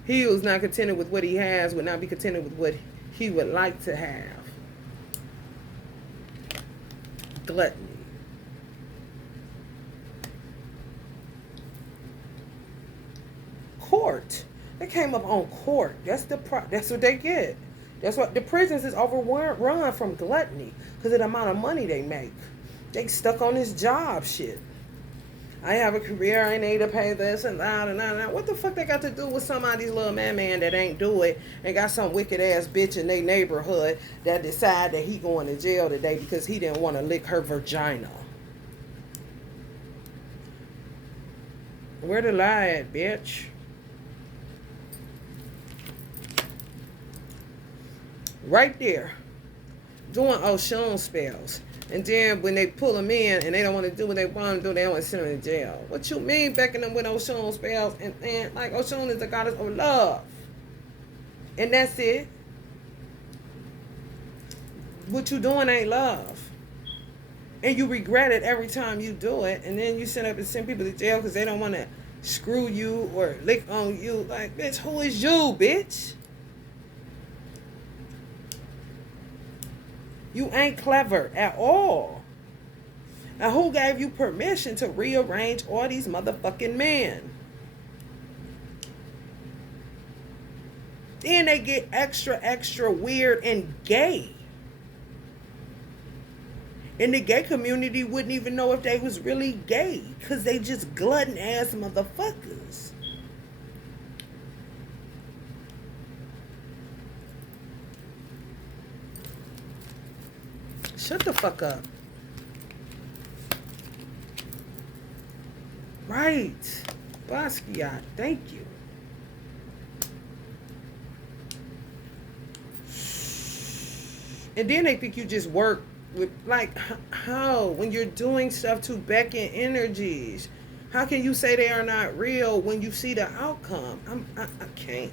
He who's not contented with what he has would not be contented with what he would like to have. Gluttony. Court. They came up on court. That's what they get. That's what the prisons is overrun from gluttony because of the amount of money they make. They stuck on this job shit. I have a career, I need to pay this and that and that and that. What the fuck they got to do with somebody's little man that ain't do it and got some wicked ass bitch in their neighborhood that decide that he going to jail today because he didn't want to lick her vagina? Where the lie at, bitch? Right there. Doing Oshun spells. And then when they pull them in and they don't want to do what they want to do, they don't want to send them to jail. What you mean backing them with Oshun spells? And like Oshun is the goddess of love. And that's it. What you doing ain't love. And you regret it every time you do it. And then you send up and send people to jail because they don't want to screw you or lick on you. Like, bitch, who is you, bitch? You ain't clever at all. Now, who gave you permission to rearrange all these motherfucking men? Then they get extra weird and gay. And the gay community wouldn't even know if they was really gay, because they just glutton ass motherfuckers. Shut the fuck up. Right. Basquiat, thank you. And then they think you just work with, like, how? When you're doing stuff to beckon energies, how can you say they are not real when you see the outcome? I can't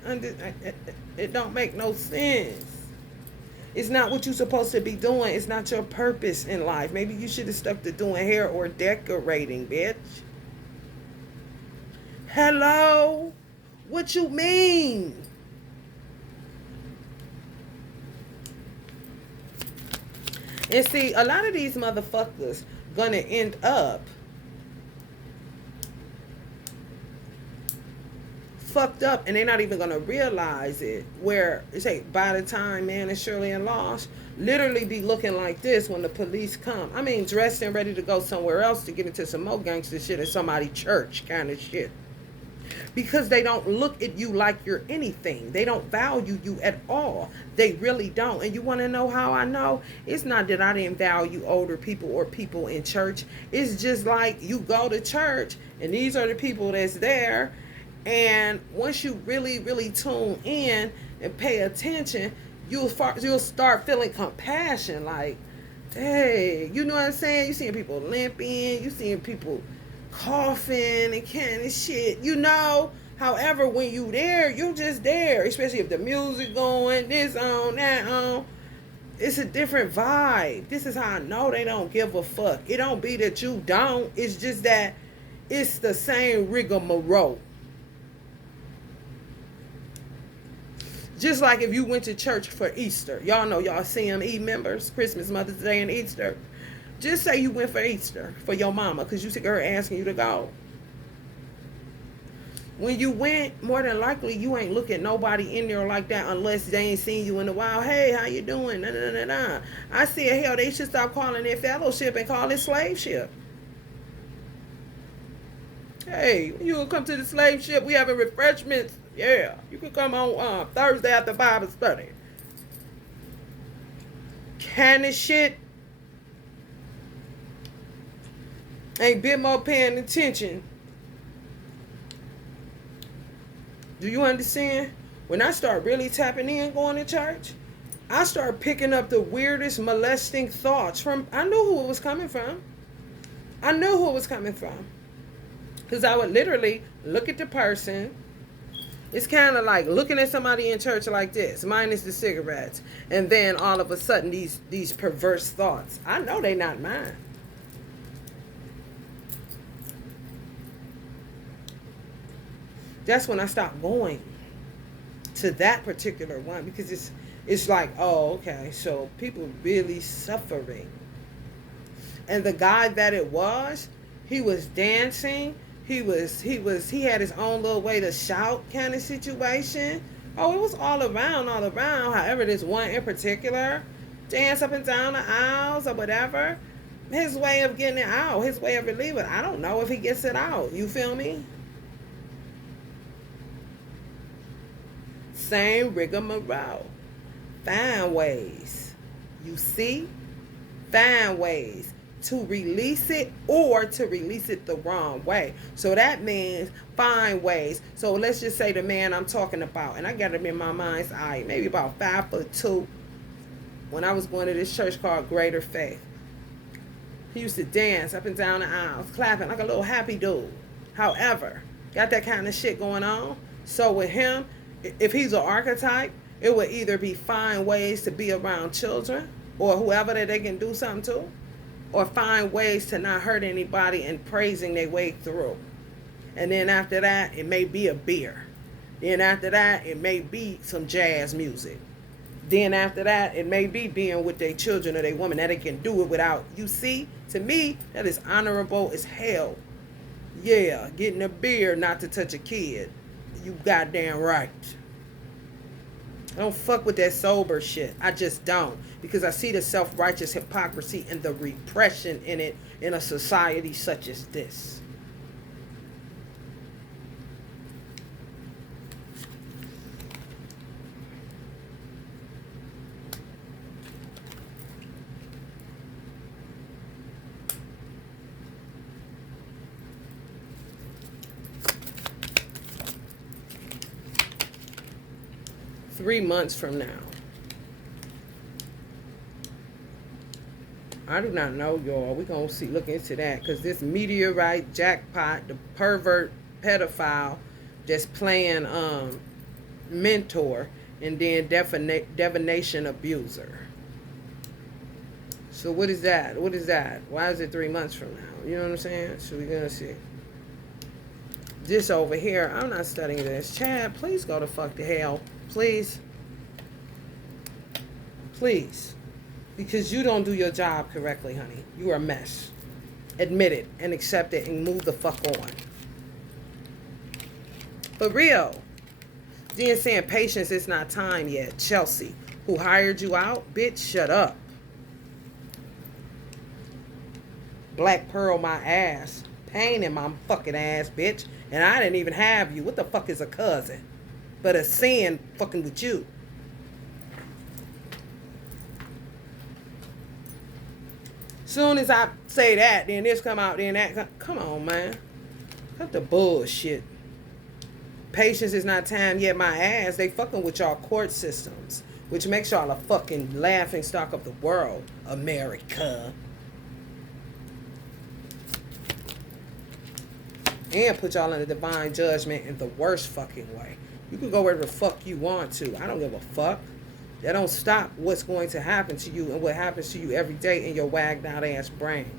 it don't make no sense. It's not what you're supposed to be doing. It's not your purpose in life. Maybe you should have stuck to doing hair or decorating, bitch. Hello? What you mean? And see, a lot of these motherfuckers gonna end up fucked up, and they're not even gonna realize it. Where it's like, by the time Man and Shirley and Lost literally be looking like this when the police come. I mean, dressed and ready to go somewhere else to get into some more gangster shit at somebody's church kind of shit. Because they don't look at you like you're anything. They don't value you at all. They really don't. And you want to know how I know? It's not that I didn't value older people or people in church. It's just like, you go to church and these are the people that's there. And once you really, really tune in and pay attention, you'll start feeling compassion. Like, hey, you know what I'm saying? You seeing people limping. You seeing people coughing and kind of shit, you know. However, when you there, you just there, especially if the music going, this on, that on. It's a different vibe. This is how I know they don't give a fuck. It don't be that you don't. It's just that it's the same rigmarole. Just like if you went to church for Easter. Y'all know y'all CME members, Christmas, Mother's Day, and Easter. Just say you went for Easter for your mama because you see her asking you to go. When you went, more than likely, you ain't looking nobody in there like that unless they ain't seen you in a while. Hey, how you doing? Nah, nah, nah, nah. I said, hell, they should stop calling it fellowship and call it slave ship. Hey, you will come to the slave ship. We having refreshments. Yeah, you can come on Thursday after Bible study. Kind of shit. Ain't bit more paying attention. Do you understand? When I start really tapping in going to church, I start picking up the weirdest molesting thoughts from, I knew who it was coming from. I knew who it was coming from. Because I would literally look at the person. It's kind of like looking at somebody in church like this, minus the cigarettes. And then all of a sudden these perverse thoughts. I know they not mine. That's when I stopped going to that particular one, because it's like, oh, okay, so people really suffering. And the guy that it was, he was dancing. He had his own little way to shout kind of situation. Oh, it was all around. However, this one in particular, dance up and down the aisles or whatever. His way of getting it out, his way of relieving. I don't know if he gets it out. You feel me? Same rigmarole. Find ways. You see? Find ways to release it or to release it the wrong way. So that means find ways. So let's just say the man I'm talking about, and I got him in my mind's eye, maybe about 5'2", when I was going to this church called Greater Faith. He used to dance up and down the aisles, clapping like a little happy dude. However, got that kind of shit going on. So with him, if he's an archetype, it would either be find ways to be around children or whoever that they can do something to, or find ways to not hurt anybody and praising their way through. And then after that, it may be a beer. Then after that, it may be some jazz music. Then after that, it may be being with their children or their woman that they can do it without. You see, to me, that is honorable as hell. Yeah, getting a beer not to touch a kid. You goddamn right. I don't fuck with that sober shit. I just don't. Because I see the self-righteous hypocrisy and the repression in it in a society such as this. Three months from now. I do not know, y'all. We're going to look into that. Because this meteorite jackpot, the pervert pedophile just playing mentor, and then divination abuser. So what is that? What is that? Why is it 3 months from now? You know what I'm saying? So we're going to see. This over here, I'm not studying this. Chad, please go to fuck the hell. Please. Please. Because you don't do your job correctly, honey. You are a mess. Admit it and accept it and move the fuck on. For real. Then saying patience, it's not time yet. Chelsea, who hired you out? Bitch, shut up. Black Pearl my ass. Pain in my fucking ass, bitch. And I didn't even have you. What the fuck is a cousin? But a sin fucking with you. Soon as I say that, then this come out, then that. Come on, man. Cut the bullshit. Patience is not time yet, my ass. They fucking with y'all court systems, which makes y'all a fucking laughing stock of the world, America. And put y'all in a divine judgment in the worst fucking way. You can go wherever the fuck you want to. I don't give a fuck. That don't stop what's going to happen to you and what happens to you every day in your wagged out ass brain.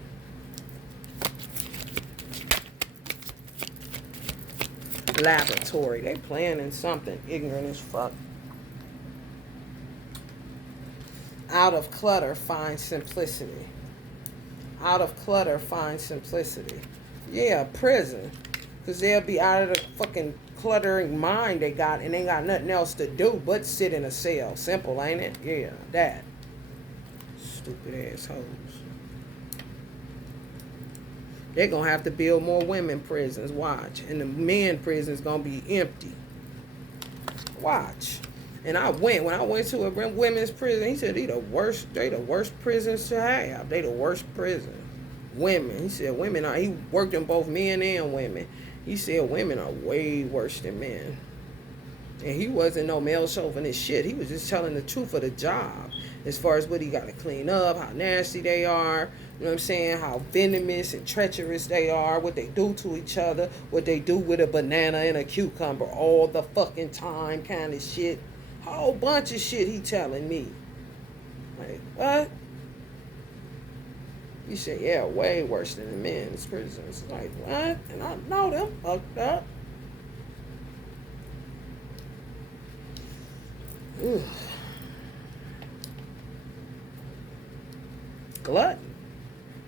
Laboratory. They playing in something ignorant as fuck. Out of clutter, find simplicity. Out of clutter, find simplicity. Yeah, prison. Because they'll be out of the fucking cluttering mind they got and ain't got nothing else to do but sit in a cell. Simple, ain't it? Yeah, that. Stupid assholes. They're going to have to build more women prisons. Watch. And the men prisons going to be empty. Watch. And when I went to a women's prison, he said they the worst prisons to have. They the worst prison. Women. He said women are, he worked in both men and women. He said women are way worse than men. And he wasn't no male chauvinist shit. He was just telling the truth of the job. As far as what he got to clean up, how nasty they are. You know what I'm saying? How venomous and treacherous they are. What they do to each other. What they do with a banana and a cucumber. All the fucking time kind of shit. Whole bunch of shit he telling me. Like, what? He said, yeah, way worse than the men's prisons. Like, what? And I know them fucked up. Ugh. Glutton.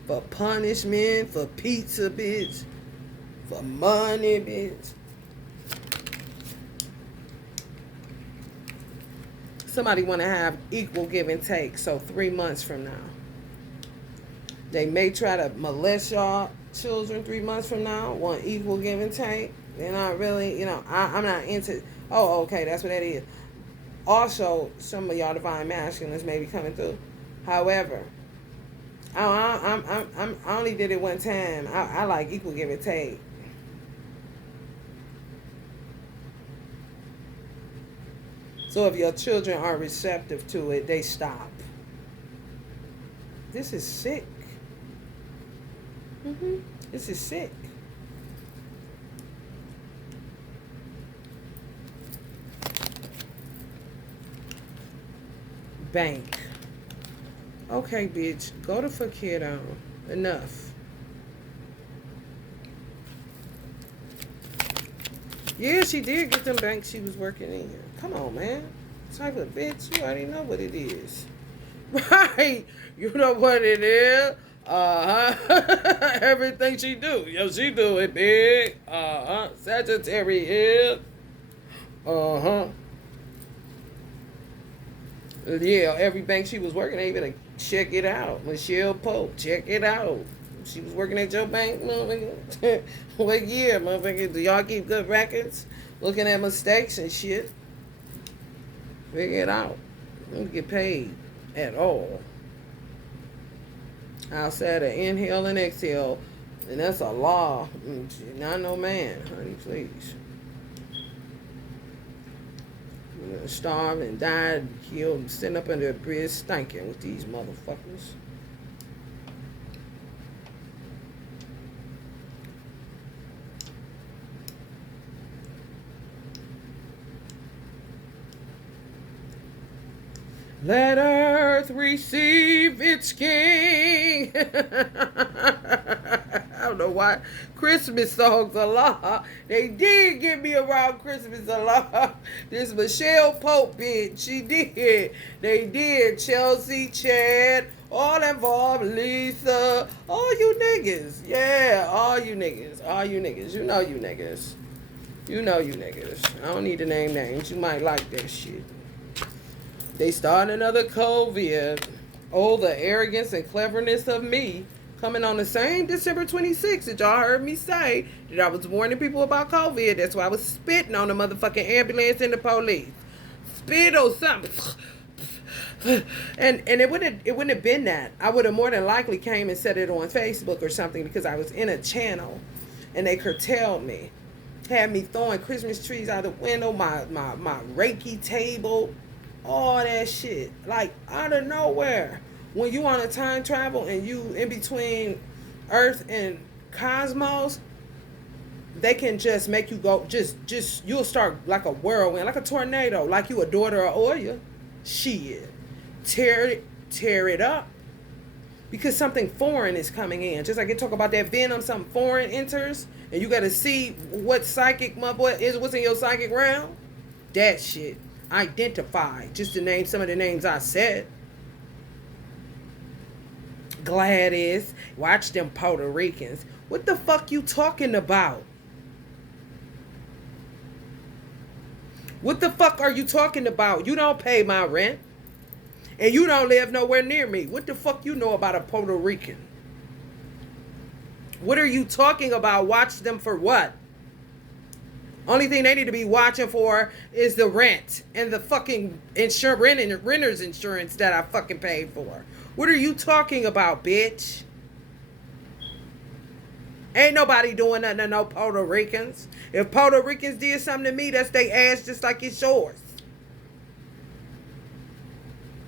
For punishment, for pizza, bitch. For money, bitch. Somebody want to have equal give and take. So 3 months from now. They may try to molest y'all children 3 months from now. Want equal give and take. They're not really, I'm not into. Oh, okay, that's what that is. Also, some of y'all divine masculines may be coming through. However, I only did it one time. I like equal give and take. So if your children are receptive to it, they stop. This is sick. This is sick. Bank. Okay, bitch. Go to fuck kid on. Enough. Yeah, she did get them banks she was working in. Come on, man. Type of bitch, you already know what it is. Right? You know what it is. Everything she do. Yo, she do it big. Sagittarius. Uh-huh. Yeah, every bank she was working at, even check it out. Michelle Pope, check it out. She was working at your bank, motherfucker. What year, motherfucker? Do y'all keep good records? Looking at mistakes and shit. Figure it out. Don't get paid at all. Outside of inhale and exhale, and that's a law. Not no man, honey, please. You're gonna starve and die, killed, sitting up under a bridge, stinking with these motherfuckers. Let earth receive its king. I don't know why Christmas songs a lot. They did get me around Christmas a lot. This Michelle Pope bitch, she did. They did. Chelsea, Chad, all involved. Lisa, all you niggas. Yeah, all you niggas. All you niggas. You know you niggas. You know you niggas. I don't need to name names. You might like that shit. They start another COVID. Oh, the arrogance and cleverness of me coming on the same December 26th that y'all heard me say that I was warning people about COVID. That's why I was spitting on the motherfucking ambulance and the police. Spit or something. And it wouldn't have been that. I would have more than likely came and said it on Facebook or something because I was in a channel and they curtailed me. Had me throwing Christmas trees out the window, my Reiki table, all that shit, like out of nowhere. When you on a time travel and you in between Earth and cosmos, they can just make you go, just you'll start like a whirlwind, like a tornado, like you a daughter of Oya. Shit, tear it up, because something foreign is coming in. Just like you talk about that venom, something foreign enters, and you got to see what psychic motherfucker is, what's in your psychic realm. That shit. Identify, just to name some of the names I said. Gladys, watch them Puerto Ricans. What the fuck you talking about? What the fuck are you talking about? You don't pay my rent. And you don't live nowhere near me. What the fuck you know about a Puerto Rican? What are you talking about? Watch them for what? Only thing they need to be watching for is the rent and the fucking renter's insurance that I fucking paid for. What are you talking about, bitch? Ain't nobody doing nothing to no Puerto Ricans. If Puerto Ricans did something to me, that's their ass just like it's yours.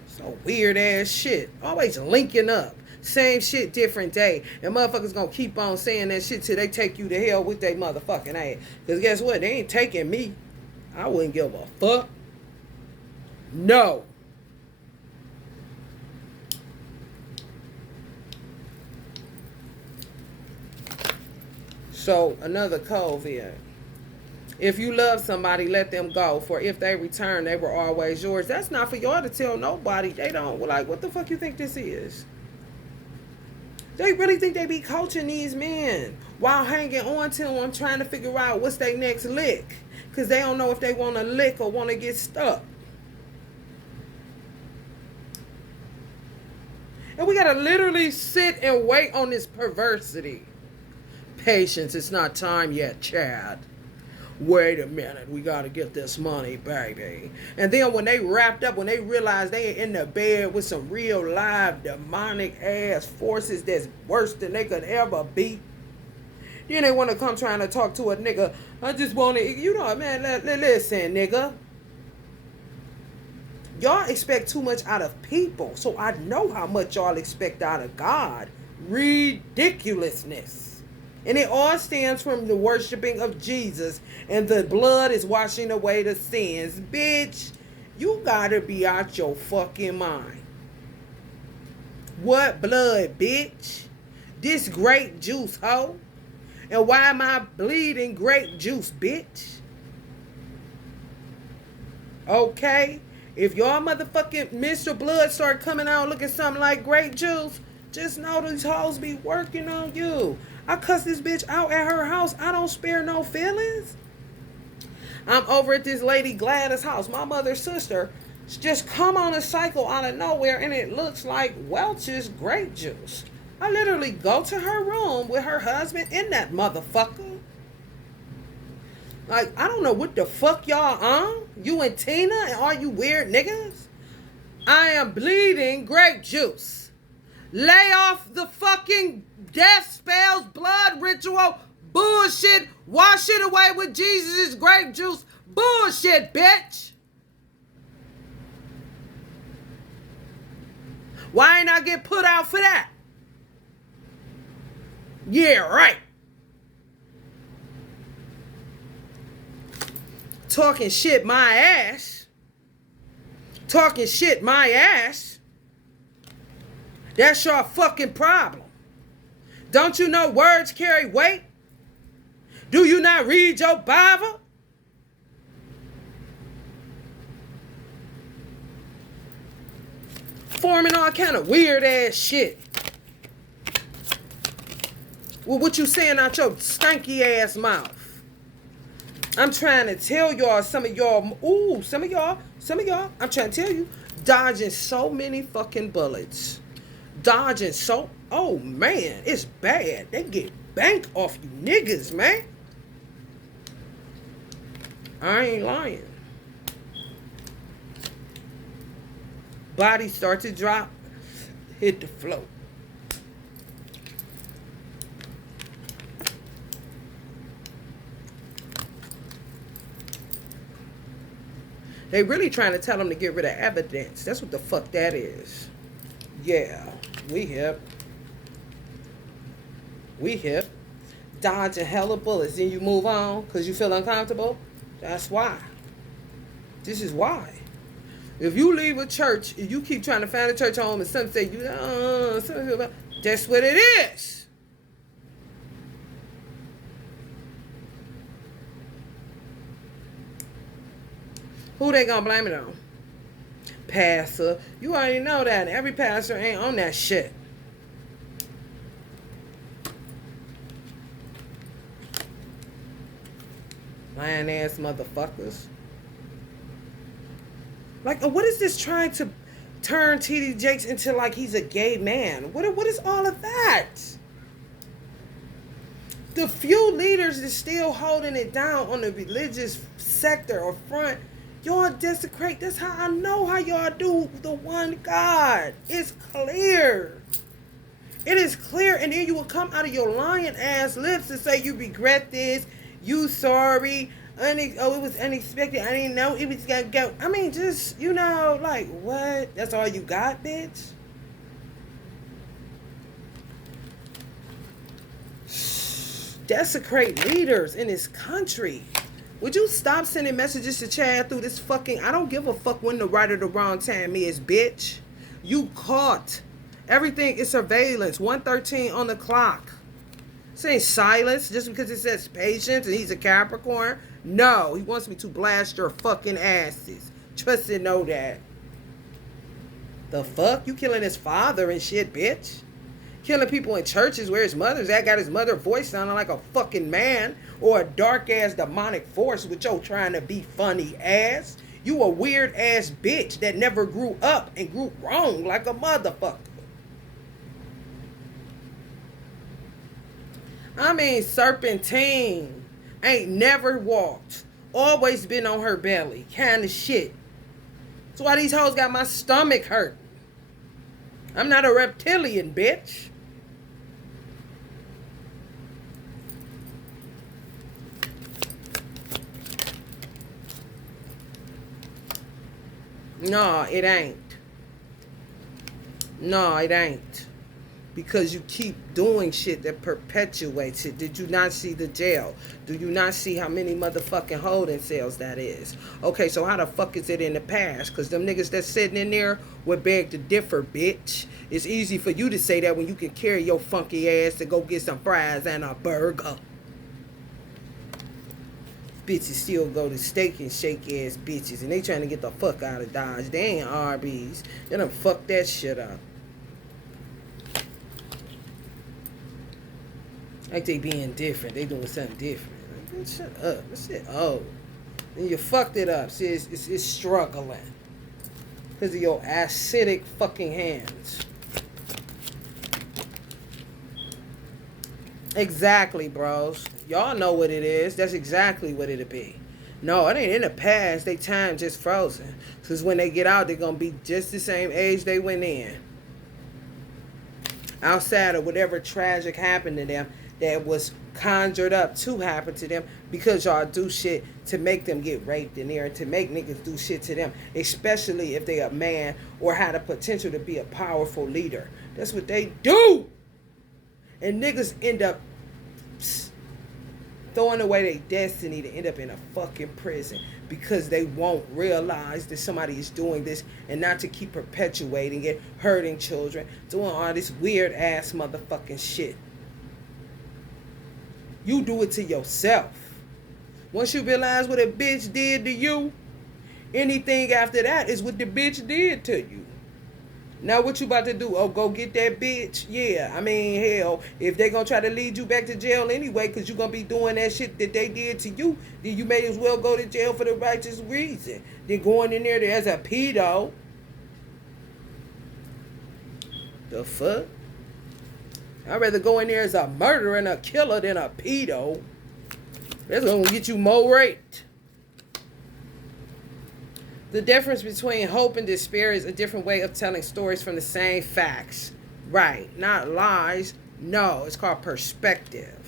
So weird ass shit. Always linking up. Same shit, different day. And motherfuckers gonna keep on saying that shit till they take you to hell with their motherfucking ass. Because guess what? They ain't taking me. I wouldn't give a fuck. No. So, another COVID. If you love somebody, let them go. For if they return, they were always yours. That's not for y'all to tell nobody. They don't. Like, what the fuck you think this is? They really think they be coaching these men while hanging on to them, trying to figure out what's their next lick. Because they don't know if they want to lick or want to get stuck. And we got to literally sit and wait on this perversity. Patience, it's not time yet, Chad. Wait a minute, we got to get this money, baby. And then when they wrapped up, when they realized they in the bed with some real live demonic ass forces that's worse than they could ever be, then they want to come trying to talk to a nigga. I just want to, you know, man, listen, nigga. Y'all expect too much out of people, so I know how much y'all expect out of God. Ridiculousness. And it all stems from the worshiping of Jesus. And the blood is washing away the sins. Bitch, you gotta be out your fucking mind. What blood, bitch? This grape juice, hoe? And why am I bleeding grape juice, bitch? Okay? If y'all motherfucking Mr. Blood start coming out looking something like grape juice, just know these hoes be working on you. I cuss this bitch out at her house. I don't spare no feelings. I'm over at this lady Gladys' house. My mother's sister just come on a cycle out of nowhere and it looks like Welch's grape juice. I literally go to her room with her husband in that motherfucker. Like, I don't know what the fuck y'all on. You and Tina and all you weird niggas. I am bleeding grape juice. Lay off the fucking death spells, blood ritual, bullshit. Wash it away with Jesus' grape juice. Bullshit, bitch. Why ain't I get put out for that? Yeah, right. Talking shit my ass. Talking shit my ass. That's your fucking problem. Don't you know words carry weight? Do you not read your Bible? Forming all kind of weird ass shit. Well, what you saying out your stanky ass mouth? I'm trying to tell y'all, some of y'all, I'm trying to tell you, dodging so many fucking bullets. Dodging so, oh man, it's bad. They get bank off you niggas, man. I ain't lying. Body start to drop, hit the floor. They really trying to tell them to get rid of evidence. That's what the fuck that is. Yeah, we hip. We hip. Dodging hella bullets. Then you move on because you feel uncomfortable. That's why. This is why. If you leave a church, if you keep trying to find a church home and some say you, that's what it is. Who they gonna blame it on? Pastor. You already know that. Every pastor ain't on that shit. Lying ass motherfuckers. Like, what is this trying to turn T.D. Jakes into like he's a gay man? What is all of that? The few leaders that's still holding it down on the religious sector or front, y'all desecrate. That's how I know how y'all do the one God. It's clear. It is clear. And then you will come out of your lying ass lips and say you regret this. You sorry. It was unexpected. I didn't know it was gonna go. I mean, just, like, what? That's all you got, bitch? Desecrate leaders in this country. Would you stop sending messages to Chad through this fucking... I don't give a fuck when the right or the wrong time is, bitch. You caught. Everything is surveillance. 1:13 on the clock. This ain't silence just because it says patience and he's a Capricorn. No, he wants me to blast your fucking asses. Trust and know that. The fuck? You killing his father and shit, bitch. Killing people in churches where his mother's at. Got his mother voice sounding like a fucking man. Or a dark ass demonic force with your trying to be funny ass. You a weird ass bitch that never grew up and grew wrong like a motherfucker. I mean, Serpentine ain't never walked. Always been on her belly. Kind of shit. That's why these hoes got my stomach hurt. I'm not a reptilian, bitch. No, it ain't. No, it ain't. Because you keep doing shit that perpetuates it. Did you not see the jail? Do you not see how many motherfucking holding cells that is? Okay, so how the fuck is it in the past? Because them niggas that's sitting in there would beg to differ, bitch. It's easy for you to say that when you can carry your funky ass to go get some fries and a burger. Bitches still go to Steak and Shake ass bitches, and they trying to get the fuck out of Dodge. They ain't Arby's. They done fuck that shit up. Like they being different. They doing something different. Like, shut up. That shit old. And you fucked it up. See, it's struggling. Because of your acidic fucking hands. Exactly, bros. Y'all know what it is. That's exactly what it'll be. No, it ain't in the past. They time just frozen. Because when they get out, they're going to be just the same age they went in. Outside of whatever tragic happened to them that was conjured up to happen to them because y'all do shit to make them get raped in there and to make niggas do shit to them, especially if they a man or had a potential to be a powerful leader. That's what they do. And niggas end up throwing away their destiny to end up in a fucking prison because they won't realize that somebody is doing this and not to keep perpetuating it, hurting children, doing all this weird ass motherfucking shit. You do it to yourself. Once you realize what a bitch did to you, anything after that is what the bitch did to you. Now what you about to do? Oh, go get that bitch? Yeah, I mean, hell, if they gonna try to lead you back to jail anyway because you gonna be doing that shit that they did to you, then you may as well go to jail for the righteous reason than going in there as a pedo. The fuck? I'd rather go in there as a murderer and a killer than a pedo. That's gonna get you more raped. The difference between hope and despair is a different way of telling stories from the same facts. Right, not lies. No, it's called perspective.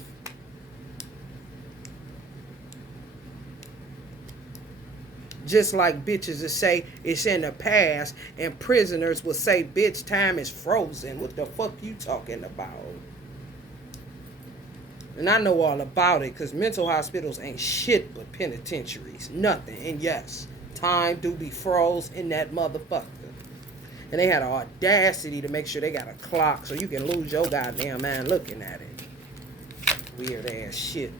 Just like bitches will say it's in the past and prisoners will say, bitch, time is frozen. What the fuck you talking about? And I know all about it because mental hospitals ain't shit but penitentiaries. Nothing. And yes, time do be froze in that motherfucker. And they had the audacity to make sure they got a clock so you can lose your goddamn mind looking at it. Weird ass shit.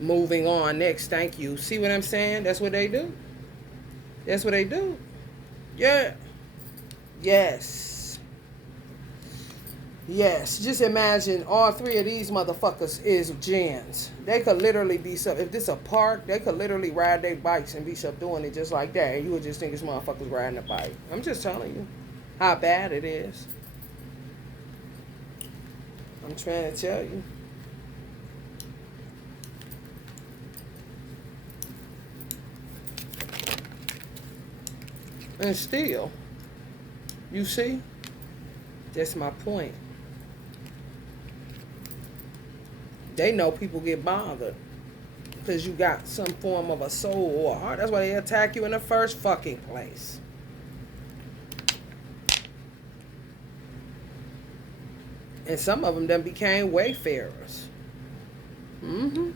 Moving on next, thank you. See what I'm saying? That's what they do. That's what they do. Yeah. Yes. Yes. Just imagine all three of these motherfuckers is gens. They could literally be if this a park, they could literally ride their bikes and be doing it just like that. And you would just think this motherfucker's riding a bike. I'm just telling you how bad it is. I'm trying to tell you. And still, you see, that's my point. They know people get bothered because you got some form of a soul or a heart. That's why they attack you in the first fucking place. And some of them then became wayfarers. Mm-hmm.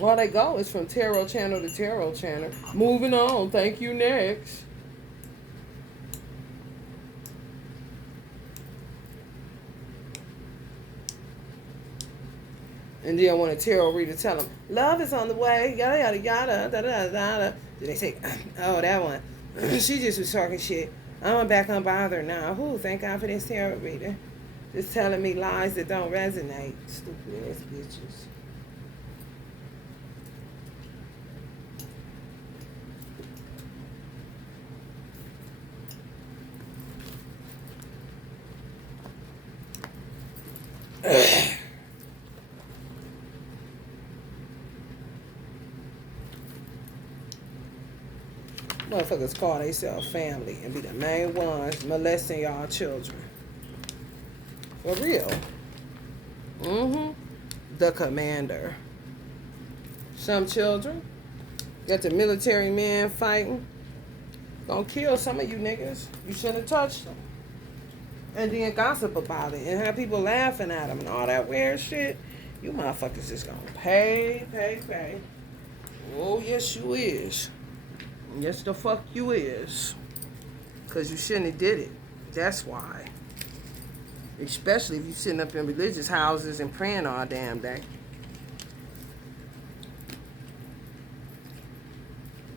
Well, they go. It's from tarot channel to tarot channel. Moving on. Thank you. Next. And then when a tarot reader tell them, love is on the way, yada, yada, yada, da, da, da, da. Then they say, oh, that one. She just was talking shit. I'm back unbothered now. Who? Thank God for this tarot reader. Just telling me lies that don't resonate. Stupid ass bitches. Motherfuckers call themselves family and be the main ones molesting y'all children. For real. Mm-hmm. The commander. Some children got the military men fighting. Gonna kill some of you niggas. You shouldn't have touched them. and then gossip about it and have people laughing at them and all that weird shit, you motherfuckers just gonna pay, pay, pay. Oh, yes, you is. Yes, the fuck you is. Because you shouldn't have did it. That's why. Especially if you sitting up in religious houses and praying all damn day.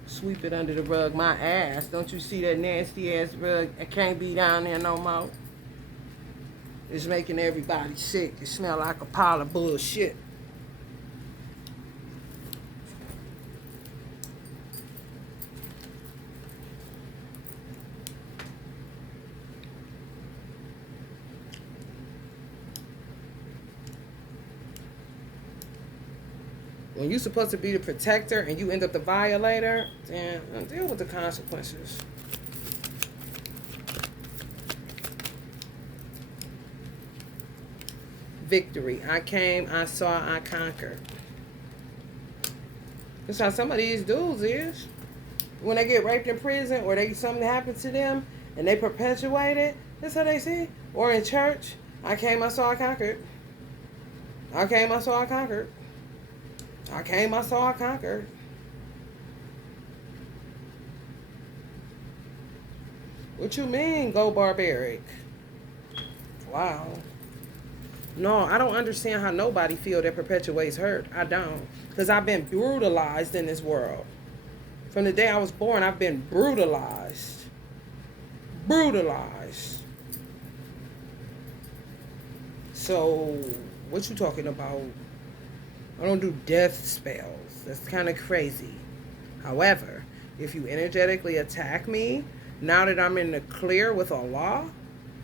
Sweep it under the rug, my ass. Don't you see that nasty ass rug? It can't be down there no more. It's making everybody sick. It smell like a pile of bullshit. When you're supposed to be the protector and you end up the violator, then deal with the consequences. Victory. I came, I saw, I conquered. That's how some of these dudes is. When they get raped in prison or something happens to them and they perpetuate it, that's how they see. Or in church, I came, I saw, I conquered. I came, I saw, I conquered. I came, I saw, I conquered. What you mean, go barbaric? Wow. No, I don't understand how nobody feel that perpetuates hurt. I don't. Because I've been brutalized in this world. From the day I was born, I've been brutalized. Brutalized. So, what you talking about? I don't do death spells. That's kind of crazy. However, if you energetically attack me, now that I'm in the clear with Allah,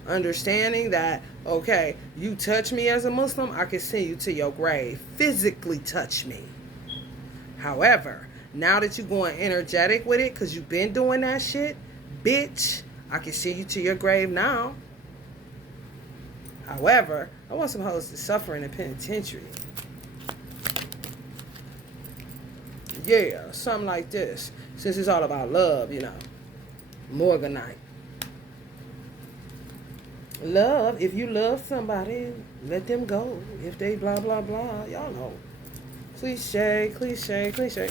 understanding that, okay, you touch me as a Muslim, I can send you to your grave. Physically touch me. However, now that you're going energetic with it, because you've been doing that shit, bitch, I can send you to your grave now. However, I want some hoes to suffer in the penitentiary. Yeah, something like this. Since it's all about love, you know. Morganite. Love, if you love somebody, let them go. If they blah, blah, blah, y'all know. Cliche, cliche, cliche.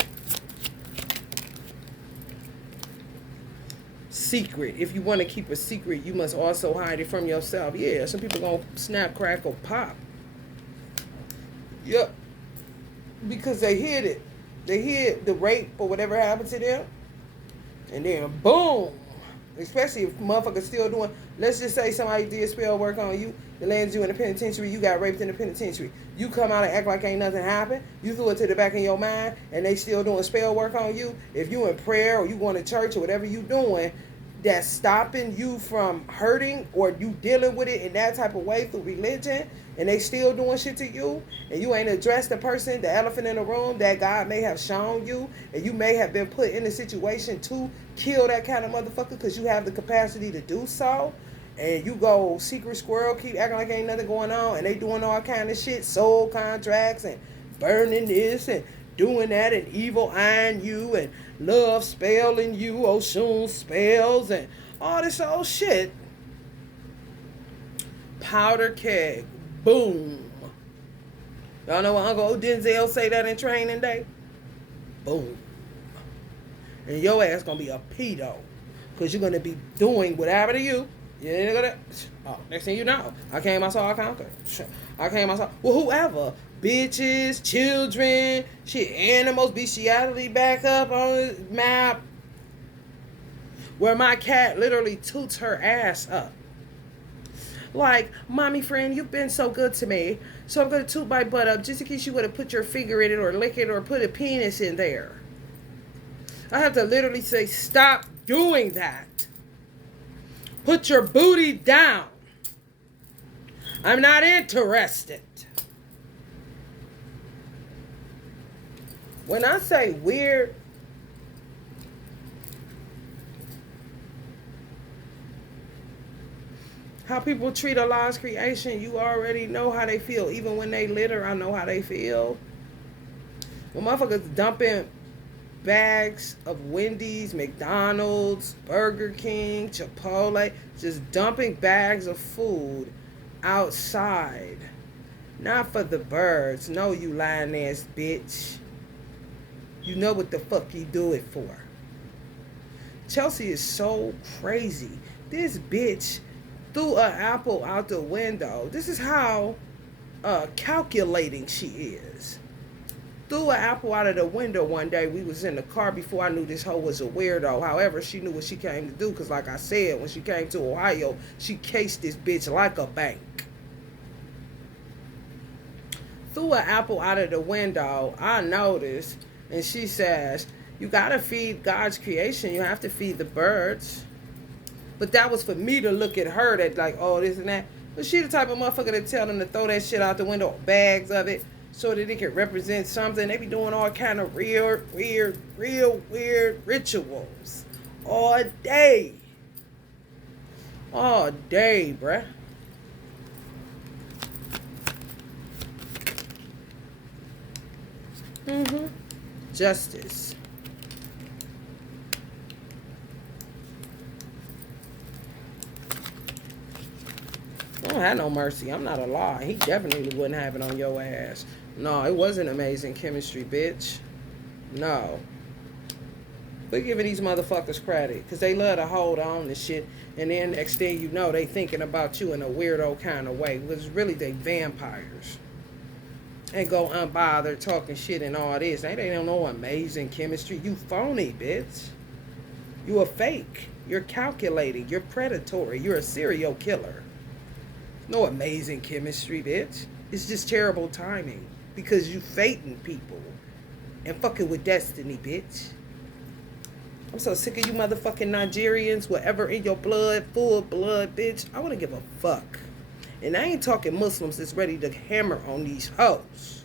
Secret. If you want to keep a secret, you must also hide it from yourself. Yeah, some people gonna snap, crack, or pop. Yep. Because they hid it. They hid the rape or whatever happened to them. And then boom. Especially if motherfuckers still doing, let's just say somebody did spell work on you, they landed you in the penitentiary, you got raped in the penitentiary. You come out and act like ain't nothing happened. You threw it to the back of your mind and they still doing spell work on you. If you in prayer or you going to church or whatever you doing, that's stopping you from hurting or you dealing with it in that type of way through religion, and they still doing shit to you, and you ain't addressed the person, the elephant in the room that God may have shown you, and you may have been put in a situation to kill that kind of motherfucker because you have the capacity to do so, and you go secret squirrel, keep acting like ain't nothing going on, and they doing all kind of shit, soul contracts, and burning this, and doing that, and evil eyeing you, and love spelling you, Oshun spells, and all this old shit. Powder keg. Boom. Y'all know what Uncle Denzel say that in Training Day? Boom. And your ass gonna be a pedo. Because you're gonna be doing whatever to you. You ain't gonna. Oh, next thing you know, I came, I saw, I conquered. I came, I saw. Well, whoever. Bitches, children, shit, animals, bestiality back up on the map. Where my cat literally toots her ass up. Like, mommy friend, you've been so good to me, so I'm going to toot my butt up just in case you would have put your finger in it or lick it or put a penis in there. I have to literally say, stop doing that. Put your booty down. I'm not interested. When I say weird, how people treat Allah's creation, you already know how they feel. Even when they litter, I know how they feel. When motherfuckers dumping bags of Wendy's, McDonald's, Burger King, Chipotle, just dumping bags of food outside. Not for the birds. No, you lying ass bitch. You know what the fuck you do it for. Chelsea is so crazy. This bitch threw an apple out the window. This is how calculating she is. Threw an apple out of the window one day. We was in the car before I knew this hoe was a weirdo. However, she knew what she came to do because like I said, when she came to Ohio, she cased this bitch like a bank. Threw an apple out of the window. I noticed. And she says, you gotta feed God's creation. You have to feed the birds. But that was for me to look at her that like, oh, this and that. But she the type of motherfucker that tell them to throw that shit out the window, bags of it, so that it can represent something. They be doing all kind of real weird rituals. All day. All day, bruh. Justice. I don't have no mercy. I'm not a law. He definitely wouldn't have it on your ass. No, it wasn't amazing chemistry, bitch. No. We're giving these motherfuckers credit because they love to hold on to shit. And then next thing you know, they thinking about you in a weirdo kind of way. Because really they vampires. And go unbothered talking shit and all this. They don't know amazing chemistry. You phony, bitch. You a fake. You're calculating. You're predatory. You're a serial killer. No amazing chemistry, bitch. It's just terrible timing. Because you fating people. And fucking with destiny, bitch. I'm so sick of you motherfucking Nigerians. Whatever in your blood, full blood, bitch. I wouldn't give a fuck. And I ain't talking Muslims that's ready to hammer on these hoes.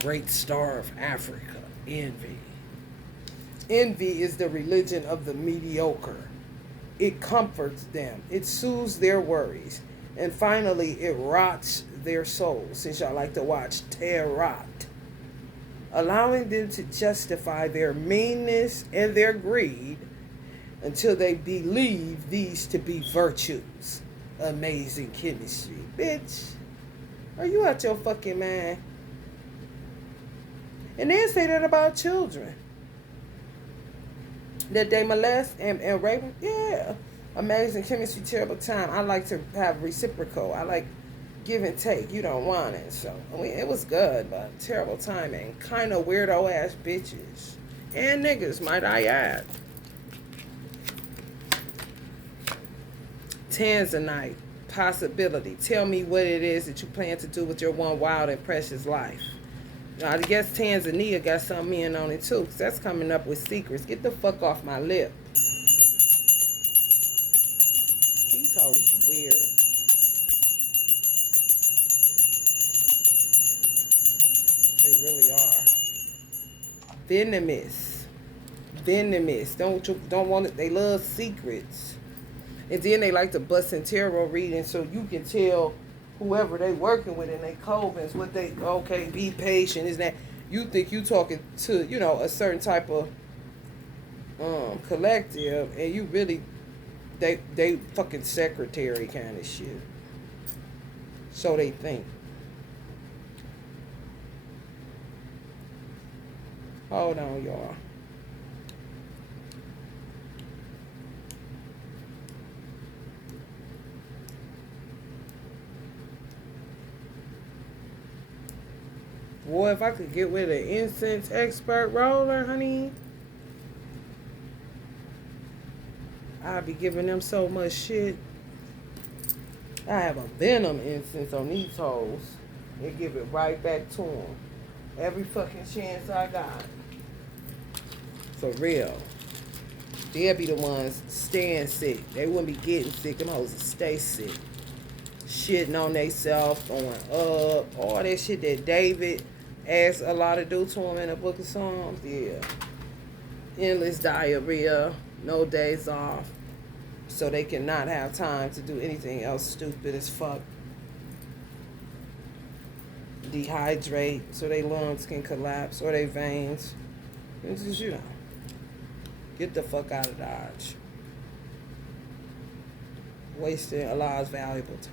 Great star of Africa, envy. Envy is the religion of the mediocre. It comforts them. It soothes their worries. And finally, it rots their souls, since y'all like to watch Tarot. Allowing them to justify their meanness and their greed until they believe these to be virtues. Amazing chemistry. Bitch, are you out your fucking mind? And then say that about children. That they molest and rape them? Yeah. Amazing chemistry, terrible time. I like to have reciprocal. I like give and take. You don't want it. So, I mean, it was good, but terrible timing. Kind of weirdo ass bitches. And niggas, might I add. Tanzanite, possibility. Tell me what it is that you plan to do with your one wild and precious life. Now, I guess Tanzania got something in on it too, because that's coming up with secrets. Get the fuck off my lip. These hoes weird. They really are. Venomous. Venomous. Don't want it. They love secrets. And then they like to bust in tarot reading so you can tell whoever they working with in their covens what they, okay, be patient, is that you think you talking to, you know, a certain type of collective, and you really, they fucking secretary kind of shit. So they think. Hold on, y'all. Boy, if I could get with an incense expert roller, honey, I'd be giving them so much shit. I have a venom incense on these hoes. They give it right back to them. Every fucking chance I got. For real. They'll be the ones staying sick. They wouldn't be getting sick. Them hoes will stay sick. Shitting on themselves, going up. All that shit that David asked a lot to do to him in the Book of Psalms. Yeah. Endless diarrhea. No days off. So they cannot have time to do anything else stupid as fuck. dehydrate so their lungs can collapse or their veins. It's just, get the fuck out of Dodge. Wasting a lot of valuable time.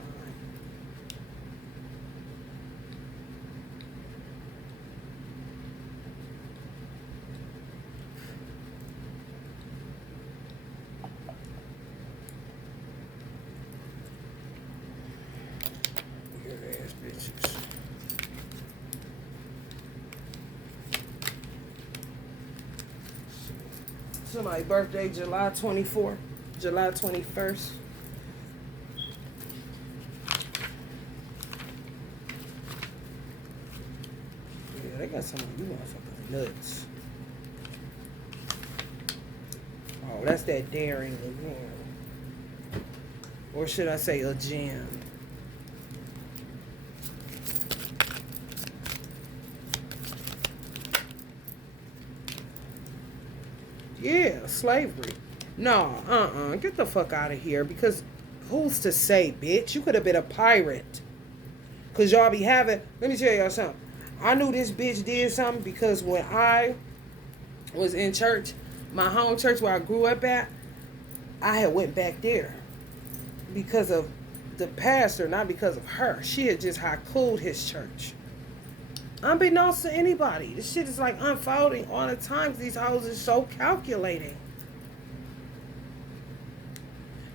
Weird ass bitches. Somebody's birthday, July 24th, July 21st. Yeah, they got some of you motherfuckers nuts. Oh, that's that daring again. Or should I say a gem? Yeah, slavery. No, get the fuck out of here. Because who's to say, bitch? You could have been a pirate. Because y'all be having... Let me tell y'all something. I knew this bitch did something because when I was in church, my home church where I grew up at, I had went back there. Because of the pastor, not because of her. She had just haku'd his church. Unbeknownst to anybody. This shit is like unfolding all the time. These houses are so calculating.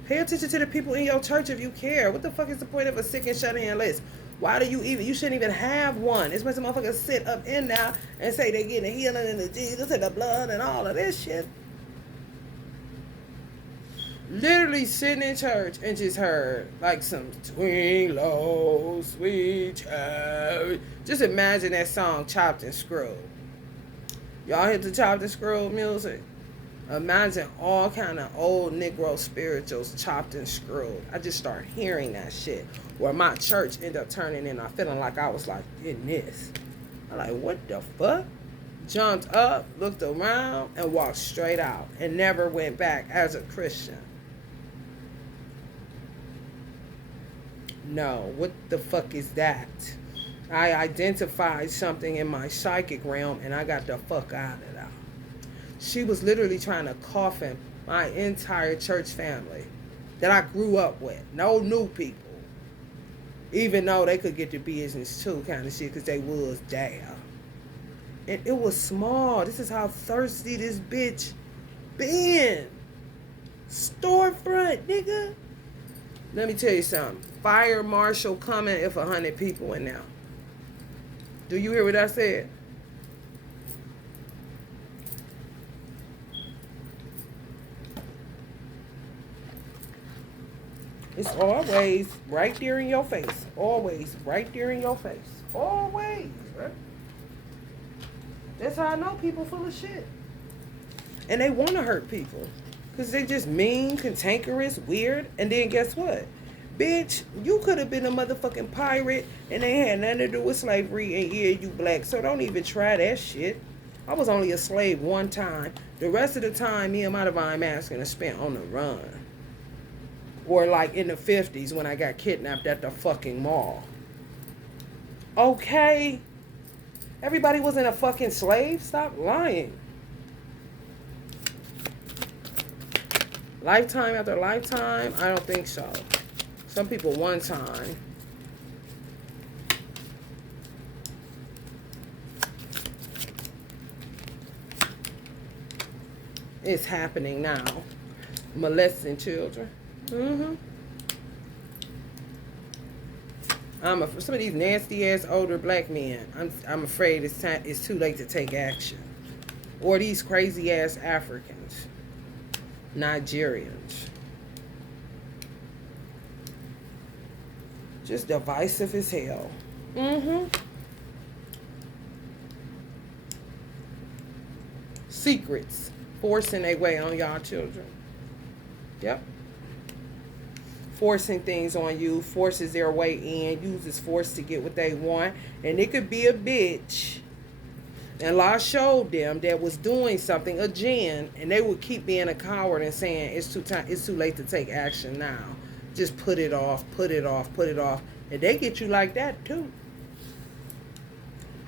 Pay attention to the people in your church if you care. What the fuck is the point of a sick and shut-in list? Why do you shouldn't even have one. It's when some motherfuckers sit up in there and say they getting a healing in the Jesus and the blood and all of this shit. Literally sitting in church and just heard like some swing low, sweet child. Just imagine that song chopped and screwed. Y'all hit the chopped and screwed music? Imagine all kind of old Negro spirituals chopped and screwed. I just started hearing that shit. Where my church ended up turning in, I feeling like I was like in this. I'm like, what the fuck? Jumped up, looked around, and walked straight out. And never went back as a Christian. No, what the fuck is that? I identified something in my psychic realm and I got the fuck out of that. She was literally trying to coffin my entire church family that I grew up with. No new people. Even though they could get the business too kind of shit because they was there. And it was small. This is how thirsty this bitch been. Storefront, nigga. Let me tell you something. Fire marshal coming if 100 people in now. Do you hear what I said? It's always right there in your face. Always right there in your face. Always, right? That's how I know people full of shit. And they want to hurt people. Because they just mean, cantankerous, weird. And then guess what? Bitch, you could have been a motherfucking pirate and they had nothing to do with slavery and yeah, you black. So don't even try that shit. I was only a slave one time. The rest of the time, me and my divine masculine spent on the run. Or like in the 50s when I got kidnapped at the fucking mall. Okay? Everybody wasn't a fucking slave? Stop lying. Lifetime after lifetime? I don't think so. Some people one time. It's happening now. Molesting children. Some of these nasty ass older black men. I'm afraid it's too late to take action. Or these crazy ass Africans, Nigerians. Just divisive as hell. Secrets. Forcing their way on y'all children. Yep. Forcing things on you. Forces their way in. Uses force to get what they want. And it could be a bitch. And Allah showed them that was doing something, a jinn. And they would keep being a coward and saying, it's too late to take action now. Just put it off, put it off, put it off. And they get you like that too.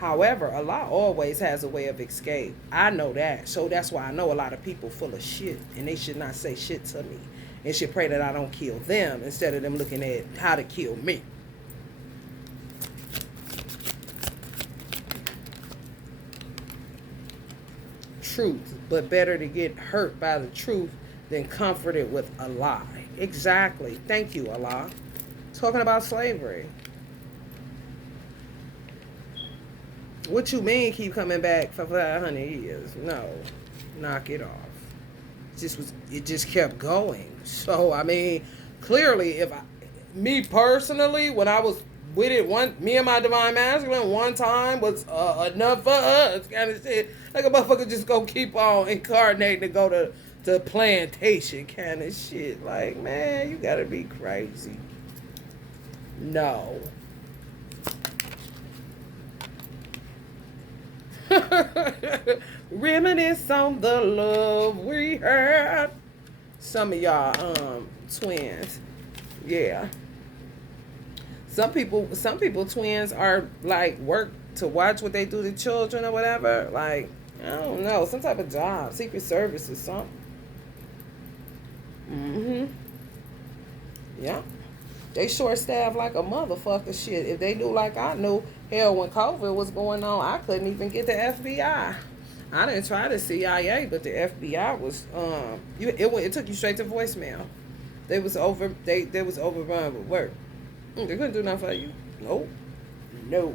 However, Allah always has a way of escape. I know that. So that's why I know a lot of people full of shit, and they should not say shit to me. And should pray that I don't kill them instead of them looking at how to kill me. Truth, but better to get hurt by the truth than comforted with a lie. Exactly. Thank you, Allah. Talking about slavery. What you mean keep coming back for 500 years? No. Knock it off. It just kept going. So I mean, clearly me personally, when I was with it, me and my divine masculine one time was enough for us kind of shit. Like a motherfucker just go keep on incarnating and go to plantation kind of shit. Like, man, you gotta be crazy. No. Reminisce on the love we had. Some of y'all twins. Yeah. Some people twins are like work to watch what they do to children or whatever. Like, I don't know, some type of job, Secret Service or something. Yeah. They short staffed like a motherfucker shit. If they knew like I knew, hell, when COVID was going on, I couldn't even get the FBI. I didn't try the CIA, but the FBI was it took you straight to voicemail. They was overrun with work. They couldn't do nothing for you. Nope. No.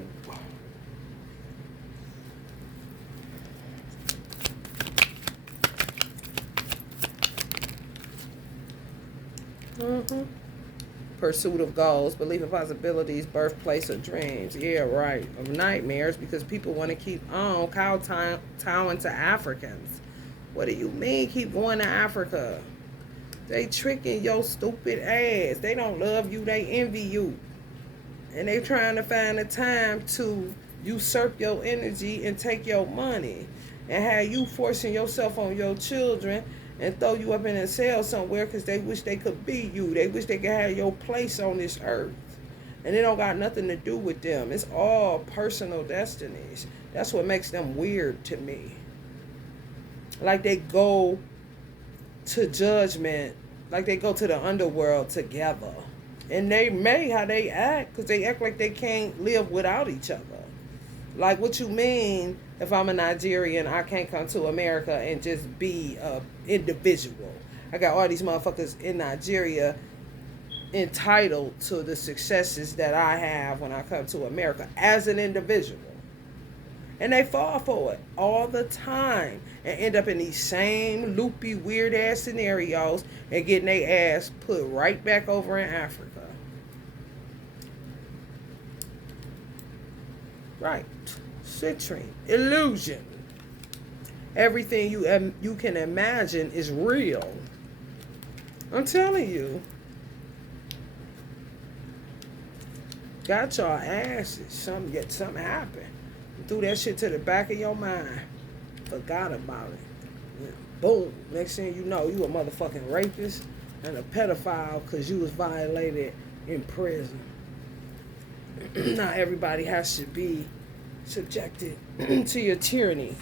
Pursuit of goals, belief in possibilities, birthplace of dreams. Yeah, right. Of nightmares, because people want to keep on kowtowing to Africans. What do you mean keep going to Africa? They tricking your stupid ass. They don't love you, they envy you. And they trying to find a time to usurp your energy and take your money. And have you forcing yourself on your children and throw you up in a cell somewhere because they wish they could be you. They wish they could have your place on this earth. And it don't got nothing to do with them. It's all personal destinies. That's what makes them weird to me. Like they go to judgment, like they go to the underworld together. And they may how they act, because they act like they can't live without each other. Like, what you mean, if I'm a Nigerian, I can't come to America and just be a individual? I got all these motherfuckers in Nigeria entitled to the successes that I have when I come to America as an individual. And they fall for it all the time and end up in these same loopy, weird-ass scenarios and getting their ass put right back over in Africa. Right. Citrine. Illusion. Everything you can imagine is real. I'm telling you. Got y'all asses. Something happened. You threw that shit to the back of your mind. Forgot about it. Yeah. Boom. Next thing you know, you a motherfucking rapist and a pedophile because you was violated in prison. Not everybody has to be subjected to your tyranny.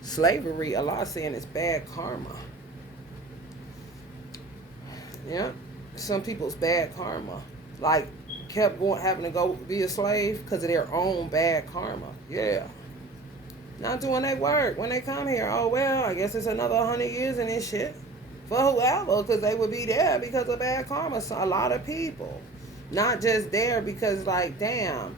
Slavery, Allah saying it's bad karma. Yeah, some people's bad karma, like kept having to go be a slave because of their own bad karma. Yeah. Not doing their work when they come here. Oh, well, I guess it's another 100 years in this shit. For whoever, because they would be there because of bad karma. So a lot of people. Not just there because, like, damn.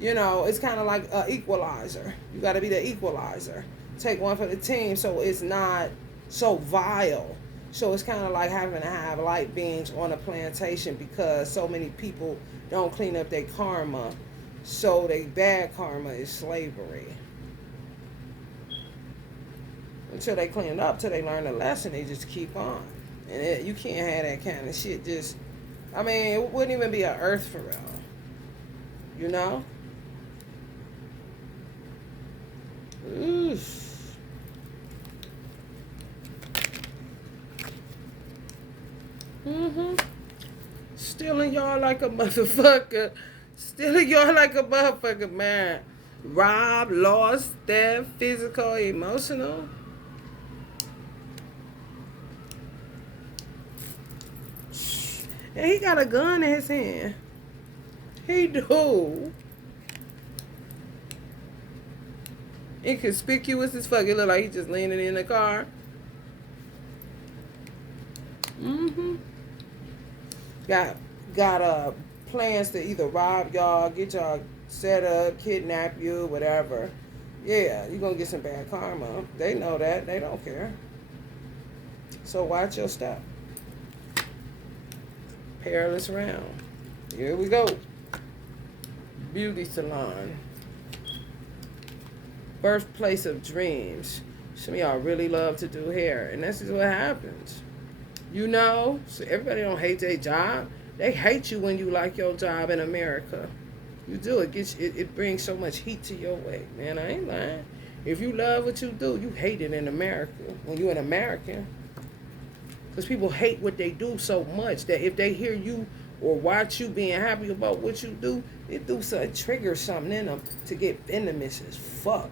You know, it's kind of like an equalizer. You got to be the equalizer. Take one for the team so it's not so vile. So it's kind of like having to have light beams on a plantation because so many people don't clean up their karma. So their bad karma is slavery. Until they clean it up, till they learn a lesson, they just keep on. And you can't have that kind of shit just, I mean, it wouldn't even be an earth for real. You know? Oof. Mm-hmm. Stealing y'all like a motherfucker. Stealing y'all like a motherfucker, man. Rob, lost, theft, physical, emotional. And he got a gun in his hand. He do. Inconspicuous as fuck. It look like he just leaning in the car. Mm-hmm. Got plans to either rob y'all, get y'all set up, kidnap you, whatever. Yeah, you're gonna get some bad karma. They know that. They don't care. So watch your step. Perilous round. Here we go. Beauty salon. Birthplace of dreams. Some of y'all really love to do hair, and this is what happens. You know, so everybody don't hate their job. They hate you when you like your job in America. You do. It brings so much heat to your way, man. I ain't lying. If you love what you do, you hate it in America when you're an American. Because people hate what they do so much that if they hear you or watch you being happy about what you do, it triggers something in them to get venomous as fuck.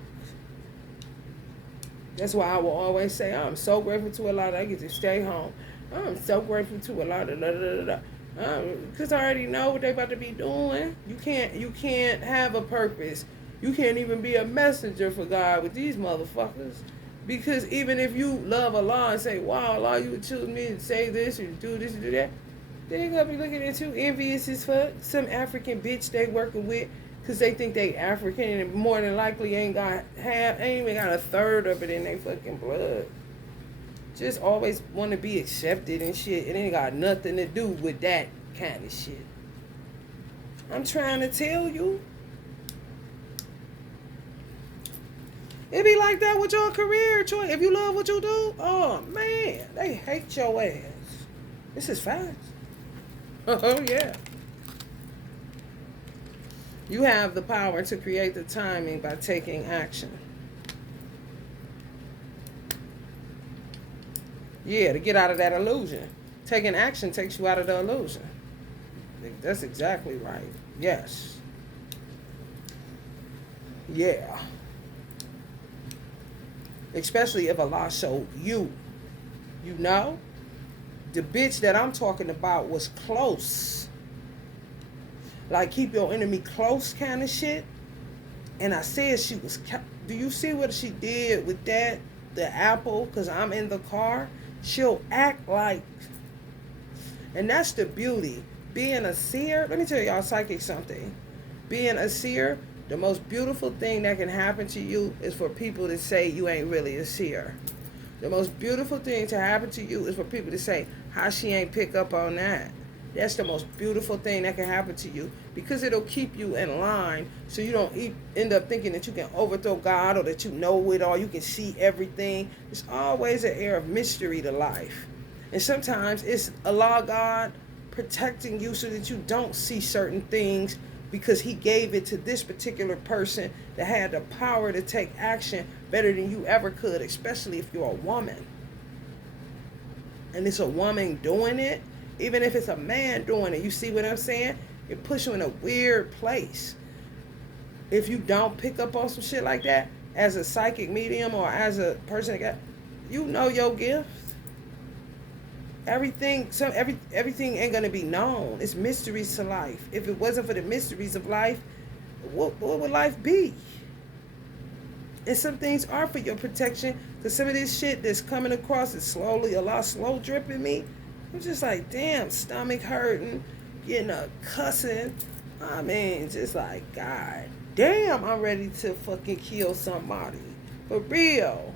That's why I will always say, I'm so grateful to Allah that I get to stay home. I'm so grateful to Allah, because I already know what they about to be doing. You can't have a purpose. You can't even be a messenger for God with these motherfuckers. Because even if you love Allah and say, wow, Allah, you would choose me to say this and do this and do that, they ain't gonna be looking at you envious as fuck. Some African bitch they working with because they think they African and more than likely ain't even got a third of it in their fucking blood. Just always want to be accepted and shit. It ain't got nothing to do with that kind of shit. I'm trying to tell you. It be like that with your career choice. If you love what you do, oh man, they hate your ass. This is facts. Oh yeah. You have the power to create the timing by taking action. Yeah, to get out of that illusion. Taking action takes you out of the illusion. That's exactly right. Yes. Yeah. Especially if Allah showed you. You know? The bitch that I'm talking about was close. Like, keep your enemy close kind of shit. And I said she was... Do you see what she did with that? The apple? Because I'm in the car. She'll act like... And that's the beauty. Being a seer... Let me tell y'all psychic something. Being a seer... The most beautiful thing that can happen to you is for people to say you ain't really a seer. The most beautiful thing to happen to you is for people to say, how she ain't pick up on that. That's the most beautiful thing that can happen to you because it'll keep you in line so you don't end up thinking that you can overthrow God or that you know it all, you can see everything. There's always an air of mystery to life. And sometimes it's Allah, God, protecting you so that you don't see certain things because he gave it to this particular person that had the power to take action better than you ever could, especially if you're a woman. And it's a woman doing it, even if it's a man doing it. You see what I'm saying? It puts you in a weird place. If you don't pick up on some shit like that, as a psychic medium or as a person that you know your gift. Everything ain't gonna be known. It's mysteries to life. If it wasn't for the mysteries of life, what would life be? And some things are for your protection. Because some of this shit that's coming across is slowly, a lot slow dripping me. I'm just like, damn, stomach hurting, getting a cussing. I mean, just like, God damn, I'm ready to fucking kill somebody. For real.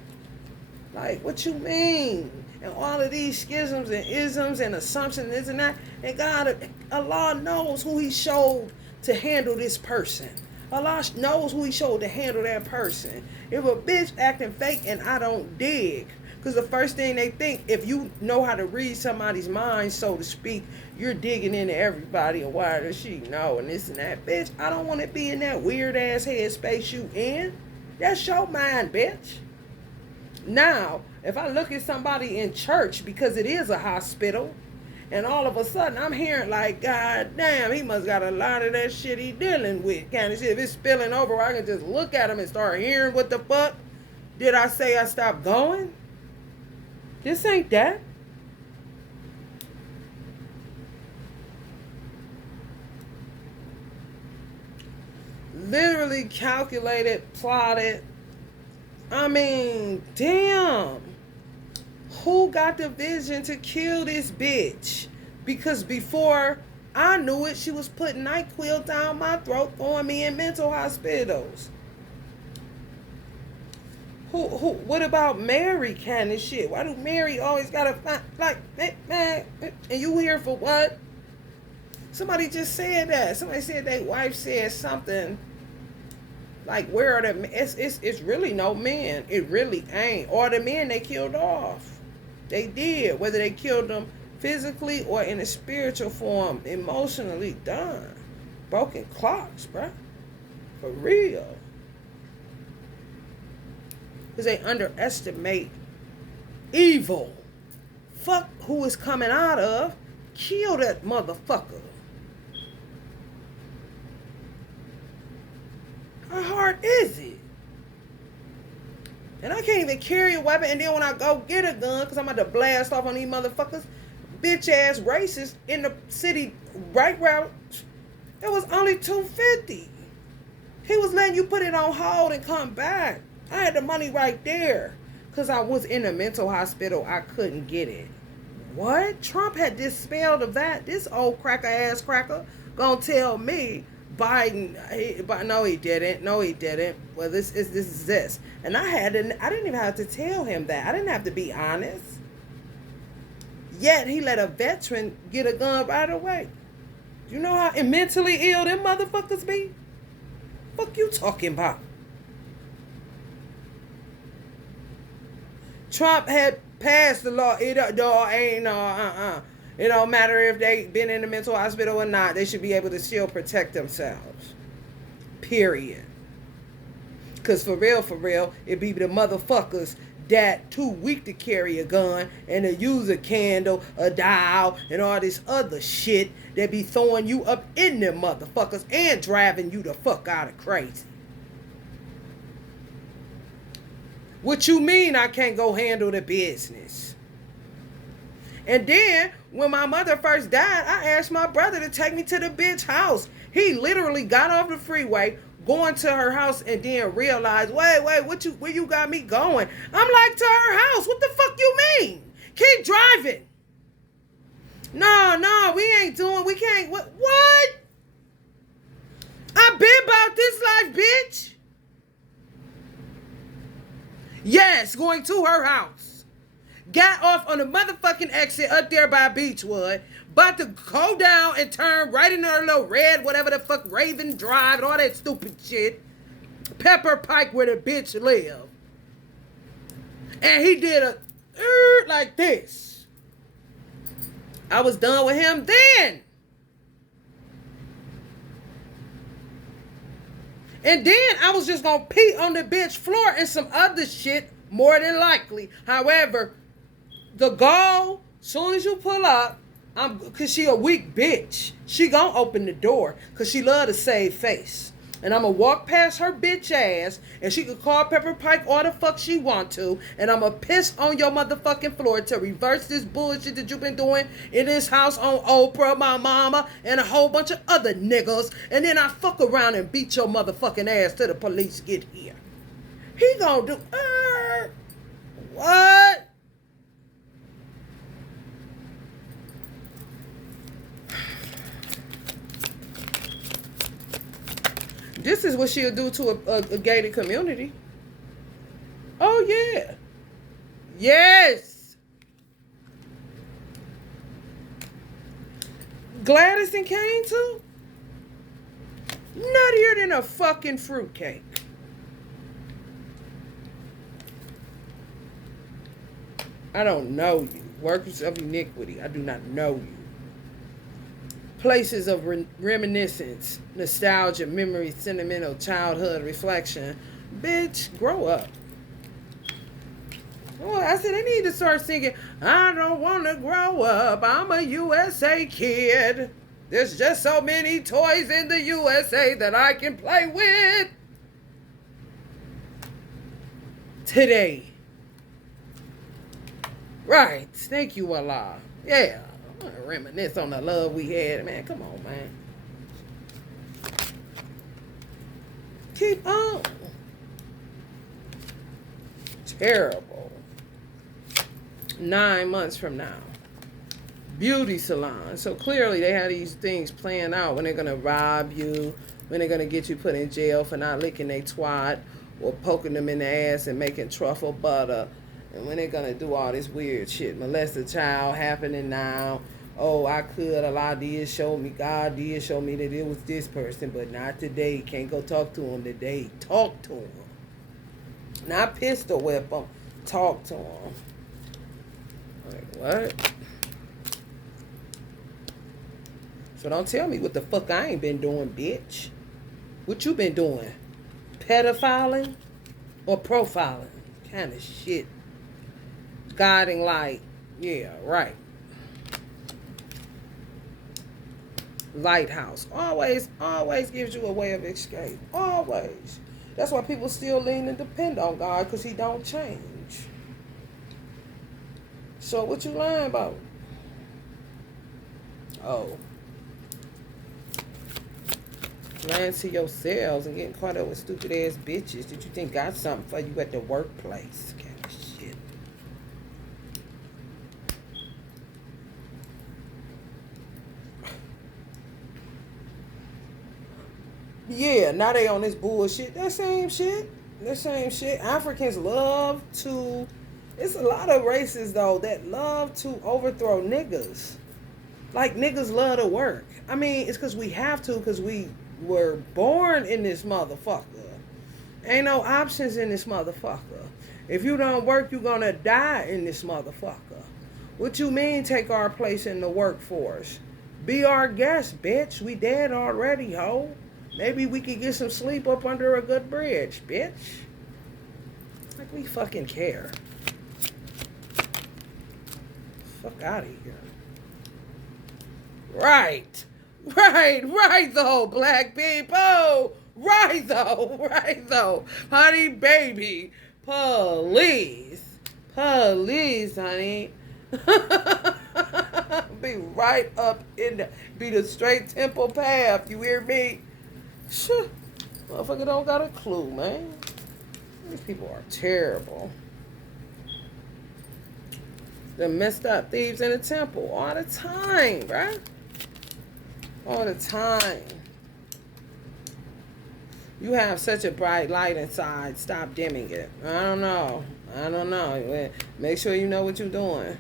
Like, what you mean? And all of these schisms and isms and assumptions, this and that. And God, Allah knows who he showed to handle this person. Allah knows who he showed to handle that person. If a bitch acting fake and I don't dig, because the first thing they think, if you know how to read somebody's mind, so to speak, you're digging into everybody and why does she know and this and that. Bitch, I don't want to be in that weird ass headspace you in. That's your mind, bitch. Now, if I look at somebody in church, because it is a hospital, And all of a sudden, I'm hearing like, God damn, he must got a lot of that shit he dealing with. Kind of shit. If it's spilling over, I can just look at him and start hearing what the fuck. Did I say I stopped going? This ain't that. Literally calculated, plotted. I mean, damn. Who got the vision to kill this bitch? Because before I knew it, she was putting NyQuil down my throat, throwing me in mental hospitals. What about Mary kind of shit? Why do Mary always gotta find, like, man, and you here for what? Somebody just said that. Somebody said their wife said something like, where are the men? It's really no men. It really ain't. Or the men they killed off. They did. Whether they killed them physically or in a spiritual form, emotionally done. Broken clocks, bruh. For real. Because they underestimate evil. Fuck who is coming out of. Kill that motherfucker. How hard is it? And I can't even carry a weapon. And then when I go get a gun, because I'm about to blast off on these motherfuckers, bitch ass racists in the city right where it was only $250. He was letting you put it on hold and come back. I had the money right there. Because I was in a mental hospital. I couldn't get it. What? Trump had dispelled of that. This old cracker ass cracker gonna tell me Biden, but no, he didn't. No, he didn't. Well, this is this, and I didn't even have to tell him that. I didn't have to be honest. Yet he let a veteran get a gun right away. You know how mentally ill them motherfuckers be? Fuck you talking about? Trump had passed the law. It don't matter if they been in the mental hospital or not. They should be able to still protect themselves. Period. Because for real, it be the motherfuckers that too weak to carry a gun and to use a candle, a dial, and all this other shit that be throwing you up in them motherfuckers and driving you the fuck out of crazy. What you mean I can't go handle the business? And then, when my mother first died, I asked my brother to take me to the bitch house. He literally got off the freeway, going to her house, and then realized, wait, where you got me going? I'm like, to her house. What the fuck you mean? Keep driving. No, we can't. What? I've been about this life, bitch. Yes, going to her house. Got off on the motherfucking exit up there by Beechwood. About to go down and turn right into her little red, whatever the fuck, Raven Drive and all that stupid shit. Pepper Pike where the bitch live. And he did a like this. I was done with him then. And then I was just going to pee on the bitch floor and some other shit, more than likely. However, the goal, soon as you pull up, because she a weak bitch, she going to open the door because she love to save face. And I'm going to walk past her bitch ass and she could call Pepper Pike all the fuck she want to. And I'm going to piss on your motherfucking floor to reverse this bullshit that you've been doing in this house on Oprah, my mama, and a whole bunch of other niggas. And then I fuck around and beat your motherfucking ass till the police get here. He going to do, what? This is what she'll do to a gated community. Oh, yeah. Yes. Gladys and Kane, too? Nuttier than a fucking fruitcake. I don't know you. Workers of iniquity. I do not know you. Places of reminiscence, nostalgia, memory, sentimental, childhood, reflection. Bitch, grow up. Oh, I said they need to start singing, I don't want to grow up. I'm a USA kid. There's just so many toys in the USA that I can play with. Today. Right. Thank you, Allah. Yeah. I'm gonna reminisce on the love we had. Man, come on, man. Keep on. Terrible. 9 months from now. Beauty salon. So clearly they have these things planned out when they're going to rob you, when they're going to get you put in jail for not licking their twat or poking them in the ass and making truffle butter. And when they're going to do all this weird shit. Molest a child happening now. Oh, Allah did show me, God did show me that it was this person, but not today. Can't go talk to him today. Talk to him. Not pistol whip them. Talk to them. Like, what? So don't tell me what the fuck I ain't been doing, bitch. What you been doing? Pedophiling or profiling? Kind of shit. Guiding light. Yeah, right. Lighthouse. Always gives you a way of escape. Always. That's why people still lean and depend on God, because he don't change. So what you lying about? Oh. Lying to yourselves and getting caught up with stupid ass bitches that you think got something for you at the workplace. Kind of shit. Yeah, now they on this bullshit. That same shit. Africans love to... It's a lot of races, though, that love to overthrow niggas. Like, niggas love to work. I mean, it's because we have to, because we were born in this motherfucker. Ain't no options in this motherfucker. If you don't work, you're going to die in this motherfucker. What you mean take our place in the workforce? Be our guest, bitch. We dead already, ho. Maybe we could get some sleep up under a good bridge, bitch. Like we fucking care. Fuck out of here. Right, though, black people. Right, though. Honey, baby. Police, honey. Be right up in the, be the straight temple path. You hear me? Sure. Motherfucker don't got a clue, man. These people are terrible. The messed up thieves in the temple all the time, bruh. All the time. You have such a bright light inside. Stop dimming it. I don't know. Make sure you know what you're doing.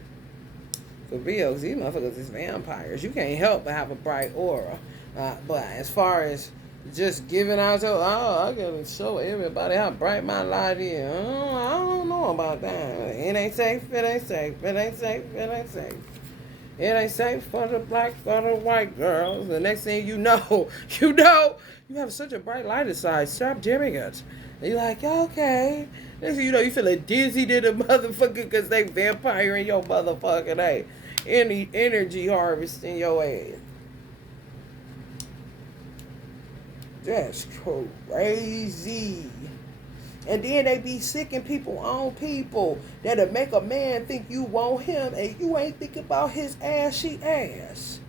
For real, because these motherfuckers is vampires. You can't help but have a bright aura. But as far as just giving out your, I gotta show everybody how bright my light is. I don't know about that. It ain't safe. It ain't safe for the black, for the white girls. The next thing you know, you have such a bright light inside. Stop dimming it. And you're like, okay. Next thing you know, you feeling dizzy to the motherfucker because they vampiring your motherfucking day. Any energy harvesting your ass. That's crazy. And then they be sicking people on people that'll make a man think you want him and you ain't thinking about his ashy ass.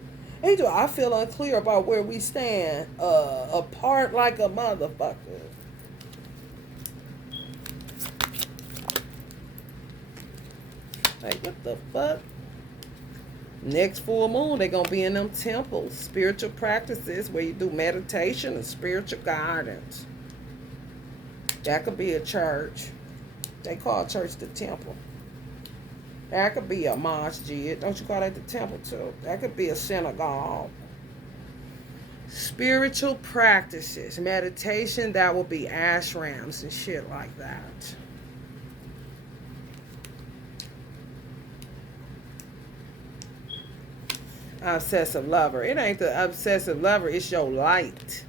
Angel, I feel unclear about where we stand apart like a motherfucker. Like, what the fuck? Next full moon, they're going to be in them temples, spiritual practices where you do meditation and spiritual guidance. That could be a church. They call church the temple. That could be a masjid. Don't you call that the temple too? That could be a synagogue. Spiritual practices, meditation, that will be ashrams and shit like that. Obsessive lover. It ain't the obsessive lover, it's your light.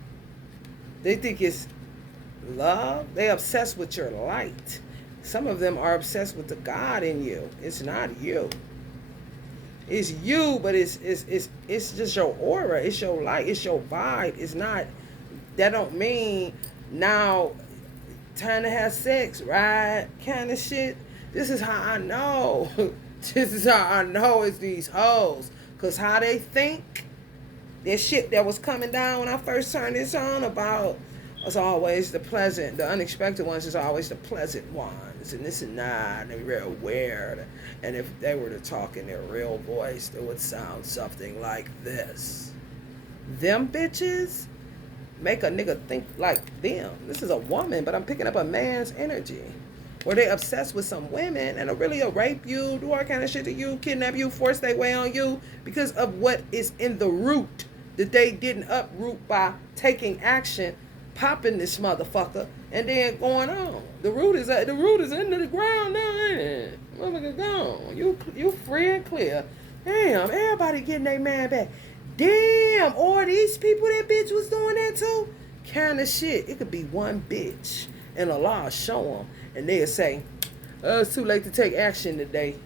They think it's love. They obsessed with your light. Some of them are obsessed with the God in you. It's not you. It's you, but it's just your aura. It's your light. It's your vibe. It's not. That don't mean now time to have sex, right? Kind of shit. This is how I know. This is how I know it's these hoes. Cause how they think. That shit that was coming down when I first turned this on about was always the pleasant, the unexpected ones is always the pleasant ones. And this is not, they're real weird. And if they were to talk in their real voice, it would sound something like this. Them bitches make a nigga think like them. This is a woman, but I'm picking up a man's energy. Where they obsessed with some women and are really rape you, do all kind of shit to you, kidnap you, force their way on you because of what is in the root that they didn't uproot by taking action, popping this motherfucker, and then going on. The root is into the ground now, ain't it? Motherfucker gone. You free and clear. Damn, everybody getting their man back. Damn, all these people that bitch was doing that too? Kind of shit. It could be one bitch, and Allah will show them, and they'll say, oh, it's too late to take action today.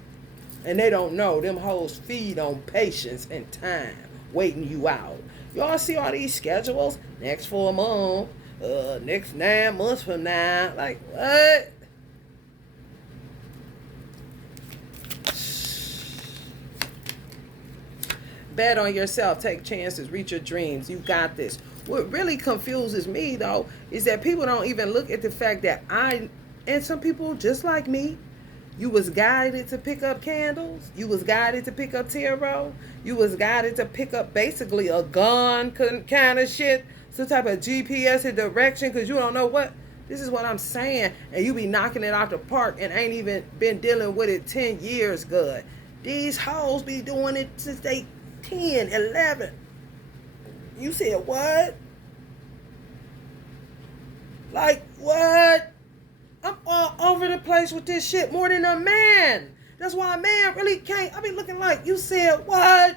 And they don't know. Them hoes feed on patience and time, waiting you out. Y'all see all these schedules? Next 4 months, next 9 months from now. Like, what? Bet on yourself. Take chances. Reach your dreams. You got this. What really confuses me, though, is that people don't even look at the fact that and some people just like me, you was guided to pick up candles. You was guided to pick up tarot. You was guided to pick up basically a gun kind of shit. Some type of GPS and direction because you don't know what. This is what I'm saying. And you be knocking it out the park and ain't even been dealing with it 10 years good. These hoes be doing it since they 10, 11. You said what? Like what? I'm all over the place with this shit more than a man. That's why a man really can't. I be looking like, you said what?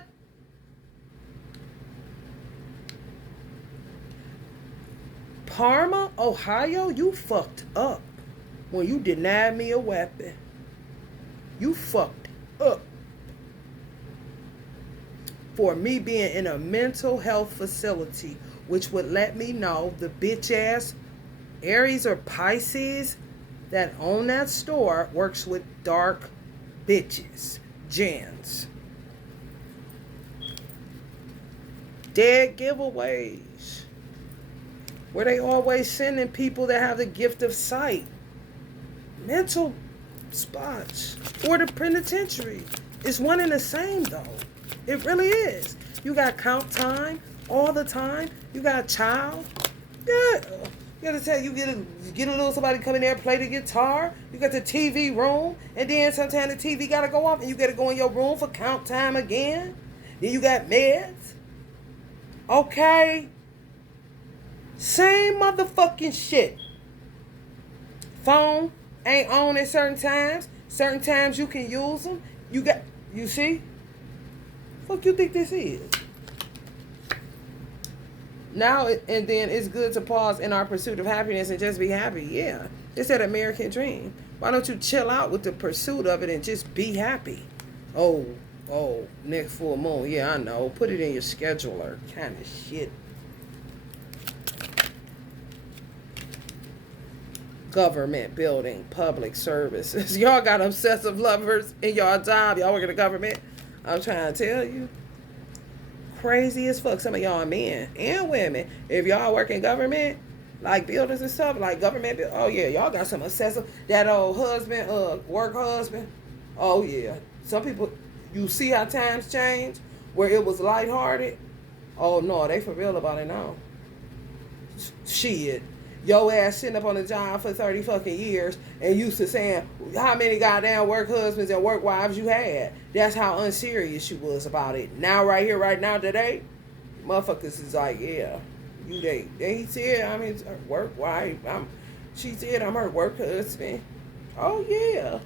Parma, Ohio, you fucked up when you denied me a weapon. You fucked up for me being in a mental health facility, which would let me know the bitch ass Aries or Pisces that own that store works with dark bitches, gens. Dead giveaways. Where they always sending people that have the gift of sight. Mental spots. Or the penitentiary. It's one and the same though. It really is. You got count time all the time. You got a child. Yeah. You gotta tell you get a little somebody come in there and play the guitar. You got the TV room, and then sometimes the TV gotta go off, and you gotta go in your room for count time again. Then you got meds. Okay. Same motherfucking shit. Phone ain't on at certain times. Certain times you can use them. You see? Fuck you think this is? Now and then it's good to pause in our pursuit of happiness and just be happy. Yeah, it's that American dream. Why don't you chill out with the pursuit of it and just be happy? Oh, next full moon. Yeah, I know. Put it in your scheduler. Kind of shit. Government building, public services. Y'all got obsessive lovers in y'all job. Y'all work in the government. I'm trying to tell you. Crazy as fuck. Some of y'all men and women, if y'all work in government, like buildings and stuff, like government, oh yeah, y'all got some obsessive. That old husband, work husband. Oh yeah. Some people, you see how times change, where it was lighthearted. Oh no, they for real about it now. Shit. Your ass sitting up on the job for 30 fucking years and used to saying how many goddamn work husbands and work wives you had. That's how unserious you was about it. Now, right here, right now, today, motherfuckers is like, yeah, you date. He said, I'm his work wife. She said, I'm her work husband. Oh, yeah.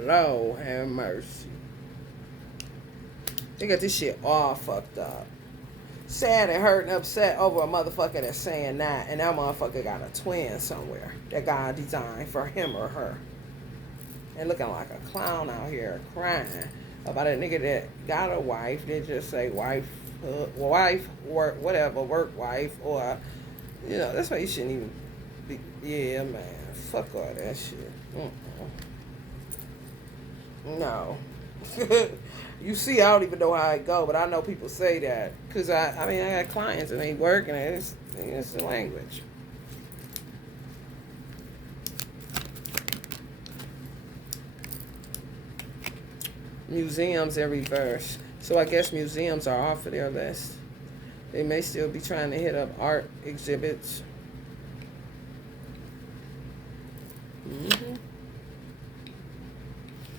Lord have mercy. They got this shit all fucked up. Sad and hurt and upset over a motherfucker that's saying that, and that motherfucker got a twin somewhere that God designed for him or her. And looking like a clown out here crying about a nigga that got a wife. They just say wife, work, whatever, work wife, or, you know, that's why you shouldn't even be, yeah, man, fuck all that shit. No. You see, I don't even know how it go, but I know people say that. Because, I mean, I got clients and they work, and it's the language. Museums in reverse. So I guess museums are off of their list. They may still be trying to hit up art exhibits.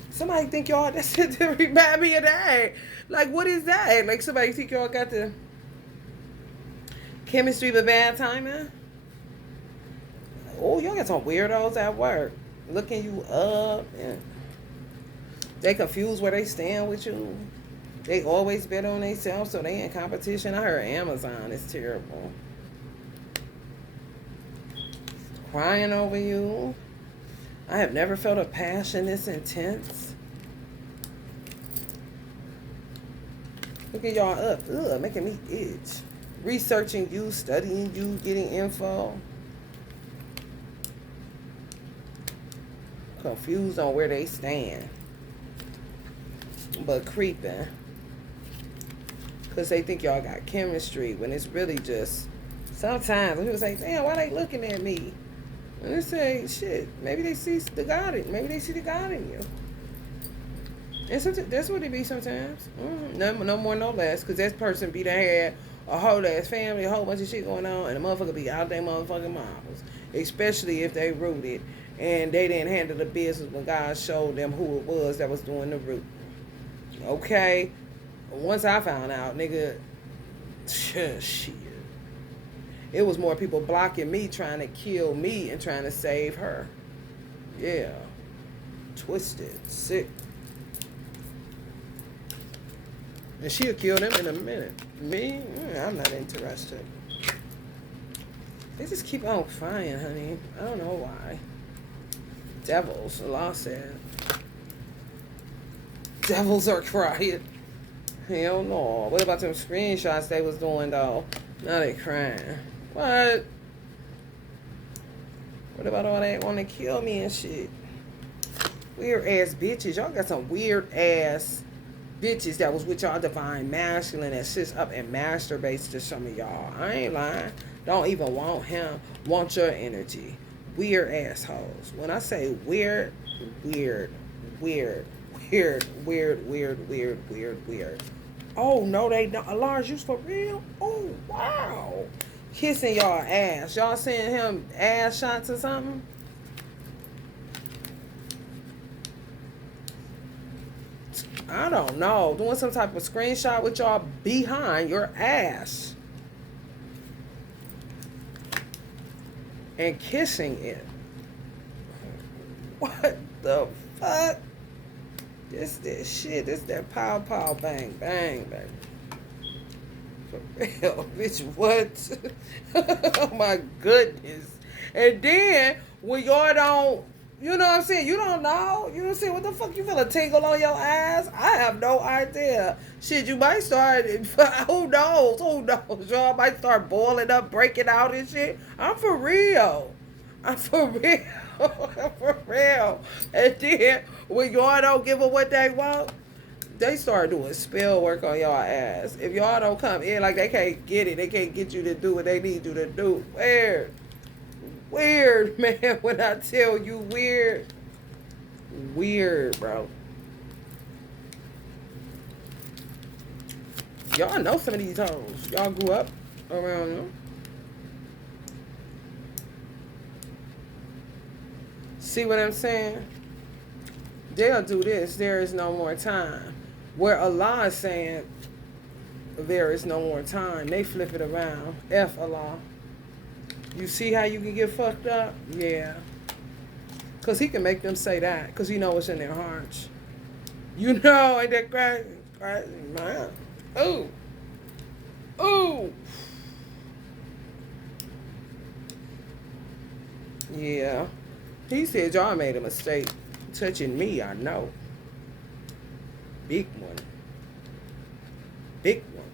Somebody think y'all, that's it to remind me of that. Like, what is that? Like, somebody think y'all got the chemistry of a bad timing? Oh, y'all got some weirdos at work looking you up. And they confused where they stand with you. They always bet on themselves, so they in competition. I heard Amazon is terrible. Crying over you. I have never felt a passion this intense. Looking y'all up. Ugh, making me itch. Researching you, studying you, getting info. Confused on where they stand. But creeping. Because they think y'all got chemistry when it's really just... Sometimes people say, damn, why they looking at me? And they say, shit, maybe they see the God in, maybe they see the God in you. And sometimes, that's what it be sometimes. No more, no less. Because that person be done had a whole ass family, a whole bunch of shit going on, and the motherfucker be out there motherfucking marbles. Especially if they rooted and they didn't handle the business when God showed them who it was that was doing the root. Okay? Once I found out, nigga, shit. It was more people blocking me, trying to kill me and trying to save her. Yeah. Twisted. Sick. And she'll kill them in a minute. Me? I'm not interested. They just keep on crying, honey. I don't know why. Devils, the law said. Devils are crying. Hell no. What about them screenshots they was doing, though? Now they crying. What? What about all that want to kill me and shit? Weird ass bitches. Y'all got some weird ass bitches that was with y'all divine masculine that sits up and masturbates to some of y'all. I ain't lying. Don't even want him. Want your energy. Weird assholes. When I say weird. Oh, no, they don't. Lars, you for real? Oh, wow. Kissing y'all ass. Y'all seeing him ass shots or something? I don't know. Doing some type of screenshot with y'all behind your ass. And kissing it. What the fuck? This shit. This that pow pow bang bang baby. For real, bitch, what? Oh my goodness. And then when y'all don't, you know what I'm saying? You don't know. You know what I'm saying? What the fuck you feel a tingle on your ass? I have no idea. Shit, you might start, who knows? Who knows? Y'all might start boiling up, breaking out and shit. I'm for real. I'm for real. I'm for real. And then when y'all don't give them what they want, they start doing spell work on y'all ass. If y'all don't come in, like they can't get it, they can't get you to do what they need you to do. Weird, man. When I tell you weird, bro. Y'all know some of these hoes. Y'all grew up around them. See what I'm saying? They'll do this. There is no more time. Where Allah is saying, there is no more time. They flip it around. F Allah. You see how you can get fucked up? Yeah. Because he can make them say that. Because he know what's in their hearts. You know, ain't that crazy? Crazy, man. Ooh. Ooh. Yeah. He said y'all made a mistake touching me, I know. Big one. Big one.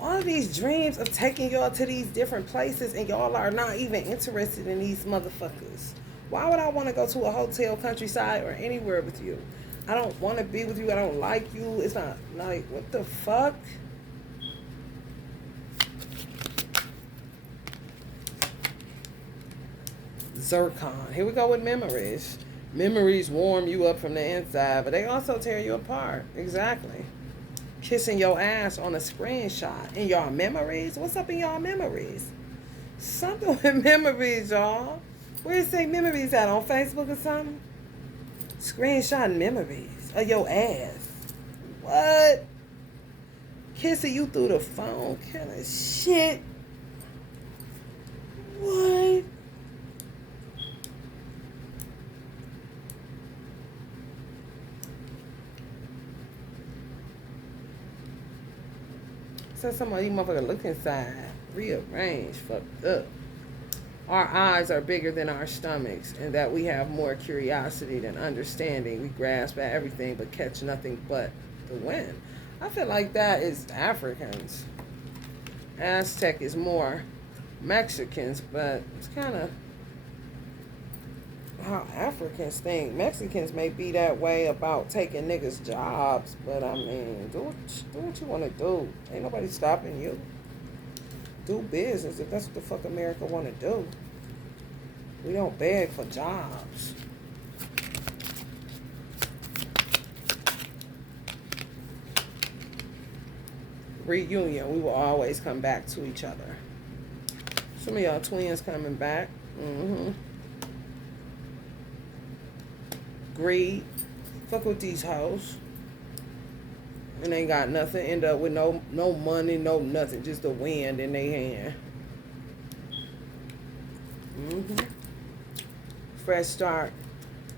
All these dreams of taking y'all to these different places and y'all are not even interested in these motherfuckers. Why would I want to go to a hotel, countryside, or anywhere with you? I don't want to be with you. I don't like you. It's not like, what the fuck? Zircon. Here we go with memories. Memories warm you up from the inside, but they also tear you apart. Exactly. Kissing your ass on a screenshot. In y'all memories? What's up in y'all memories? Something with memories, y'all. Where it say memories at? On Facebook or something? Screenshot memories of your ass. What? Kissing you through the phone. Kind of shit. What? So some of you motherfuckers look inside. Rearrange. Fucked up. Our eyes are bigger than our stomachs, and that we have more curiosity than understanding. We grasp at everything but catch nothing but the wind. I feel like that is Africans. Aztec is more Mexicans, but it's kind of how Africans think. Mexicans may be that way about taking niggas' jobs, but I mean, do what you want to do. Ain't nobody stopping you. Do business if that's what the fuck America want to do. We don't beg for jobs. Reunion. We will always come back to each other. Some of y'all twins coming back. Greed. Fuck with these hoes. And ain't got nothing. End up with no money, no nothing. Just the wind in their hand. Fresh start.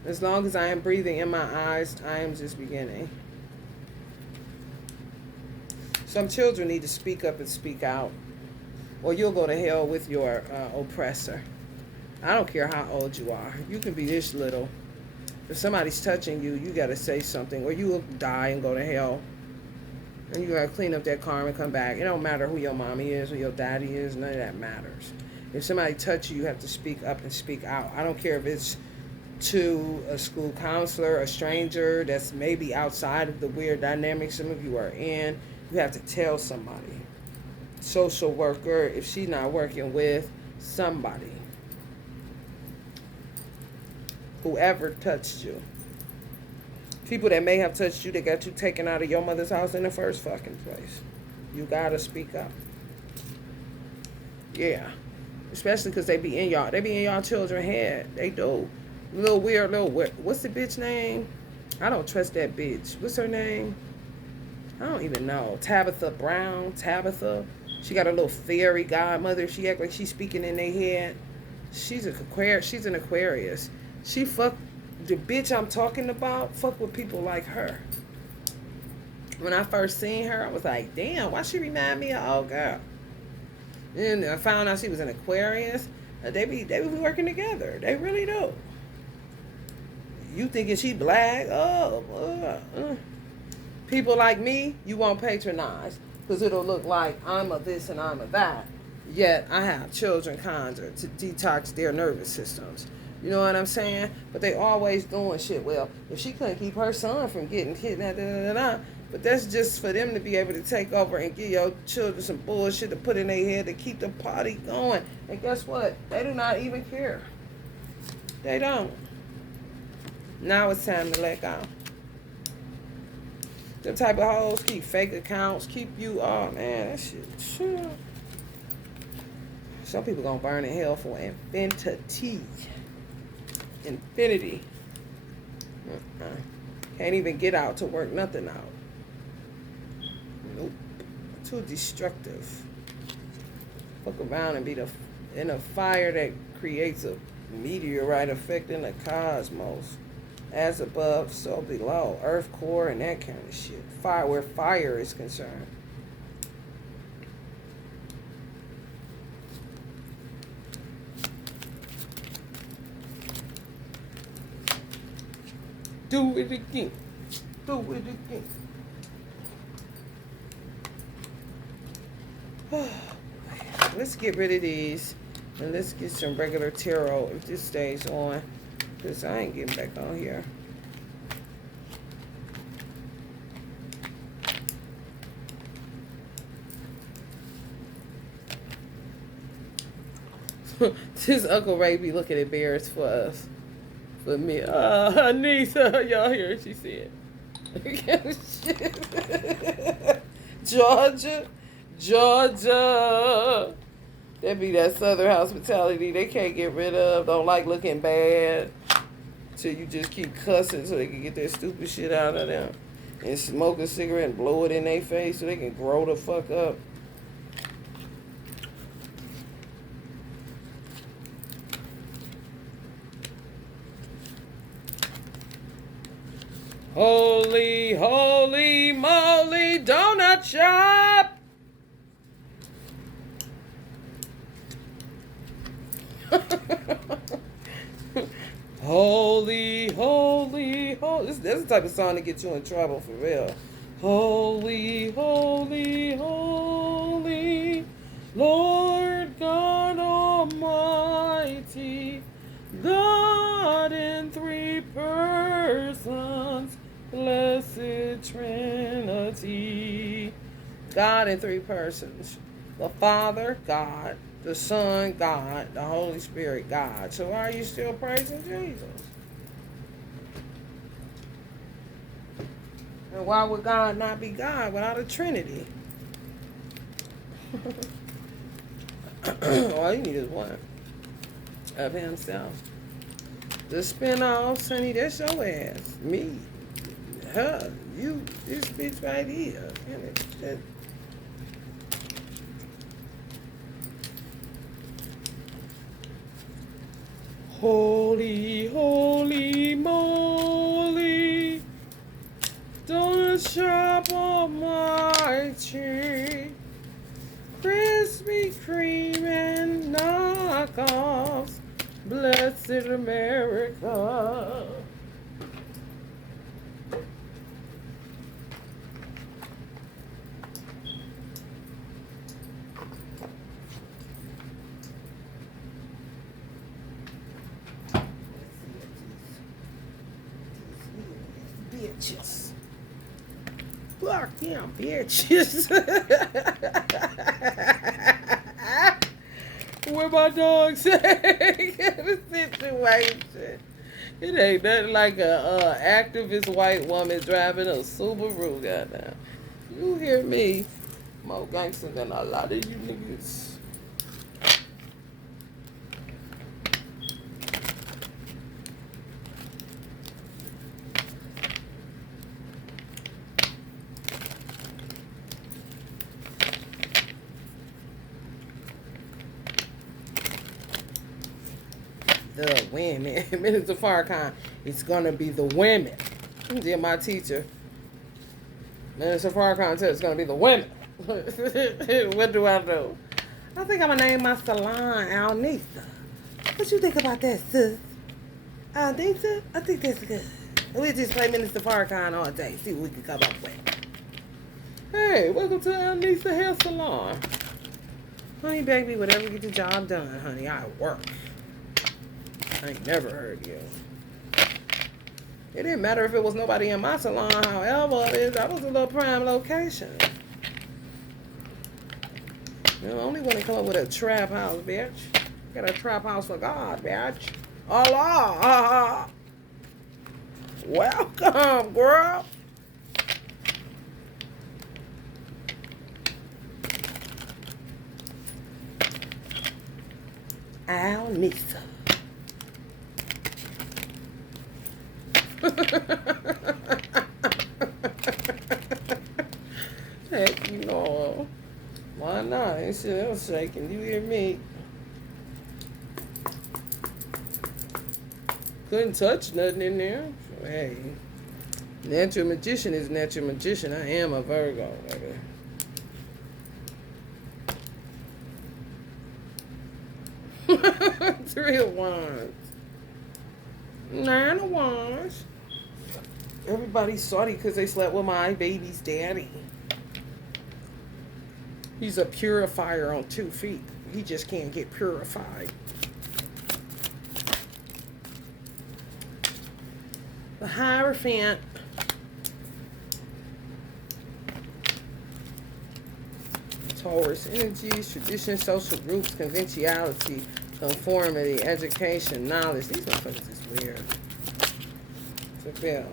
As long as I am breathing in my eyes, I am just beginning. Some children need to speak up and speak out, or you'll go to hell with your oppressor. I don't care how old you are. You can be this little. If somebody's touching you, you got to say something, or you will die and go to hell. And you got to clean up that karma and come back. It don't matter who your mommy is or your daddy is. None of that matters. If somebody touches you, you have to speak up and speak out. I don't care if it's to a school counselor, a stranger that's maybe outside of the weird dynamics some of you are in. You have to tell somebody. Social worker, if she's not working with somebody. Whoever touched you. People that may have touched you, that got you taken out of your mother's house in the first fucking place. You gotta speak up. Yeah. Especially because they be in y'all. They be in y'all children's head. They do. Little weird. What's the bitch name? I don't trust that bitch. What's her name? I don't even know. Tabitha Brown. Tabitha. She got a little fairy godmother. She act like she's speaking in their head. She's an Aquarius. She fuck the bitch I'm talking about. Fuck with people like her. When I first seen her, I was like, damn, why she remind me of old girl? And I found out she was an Aquarius. They be working together. They really do. You thinking she black? People like me, you won't patronize. Because it'll look like I'm a this and I'm a that. Yet I have children conjure to detox their nervous systems. You know what I'm saying? But they always doing shit. Well, if she couldn't keep her son from getting kidnapped, but that's just for them to be able to take over and give your children some bullshit to put in their head to keep the party going. And guess what? They do not even care. They don't. Now it's time to let go. Them type of hoes keep fake accounts, keep you, oh man, that shit. Sure. Some people gonna burn in hell for infinity. Infinity. Can't even get out to work nothing out. Nope. Too destructive. Fuck around and be the and a fire that creates a meteorite effect in the cosmos. As above, so below. Earth core and that kind of shit. Fire, where fire is concerned. Do it again. Do it again. Let's get rid of these. And let's get some regular tarot if this stays on. Because I ain't getting back on here. This Uncle Ray be looking at bears for us. For me. Her niece, y'all hear she said. Georgia. That be that Southern hospitality they can't get rid of. Don't like looking bad. So you just keep cussing so they can get that stupid shit out of them. And smoke a cigarette and blow it in their face so they can grow the fuck up. Holy, holy moly, donut shop! Holy, holy, holy. That's the type of song that gets you in trouble for real. Holy, holy, holy, Lord God Almighty, God in three persons, blessed Trinity. God in three persons. The Father, God. The Son, God. The Holy Spirit, God. So why are you still praising Jesus? And why would God not be God without a Trinity? All you need is one of himself. The spin-offs, honey, that's your ass. Me. Her. You. This bitch right here. Holy, holy moly, donut shop almighty, Krispy Kreme and knockoffs, blessed America. Bitches. Fuck them bitches. Where my dog say the situation. It ain't nothing like a activist white woman driving a Subaru, goddamn. You hear me? More gangster than a lot of you niggas. The women. Minister Farrakhan, it's gonna be the women. Dear my teacher. Minister Farrakhan said it's gonna be the women. What do I do? I think I'm gonna name my salon Alnisa. What you think about that, sis? Alnisa? I think that's good. We'll just play Minister Farrakhan all day. See what we can come up with. Hey, welcome to Alnisa Hair Salon. Honey, baby, whatever get the job done, honey. I work. I ain't never heard you. It didn't matter if it was nobody in my salon, however, that was a little prime location. You know, only want to come up with a trap house, bitch. Got a trap house for God, bitch. Allah. Welcome, girl. Alnisa. Heck, you know, why not? Ain't shit else shaking. You hear me? Couldn't touch nothing in there. So, hey, natural magician is natural magician. I am a Virgo, baby. Three of Wands. Nine of Wands. Everybody's salty because they slept with my baby's daddy. He's a purifier on 2 feet. He just can't get purified. The Hierophant. Taurus energies, tradition, social groups, conventionality, conformity, education, knowledge. These motherfuckers is weird. Seville.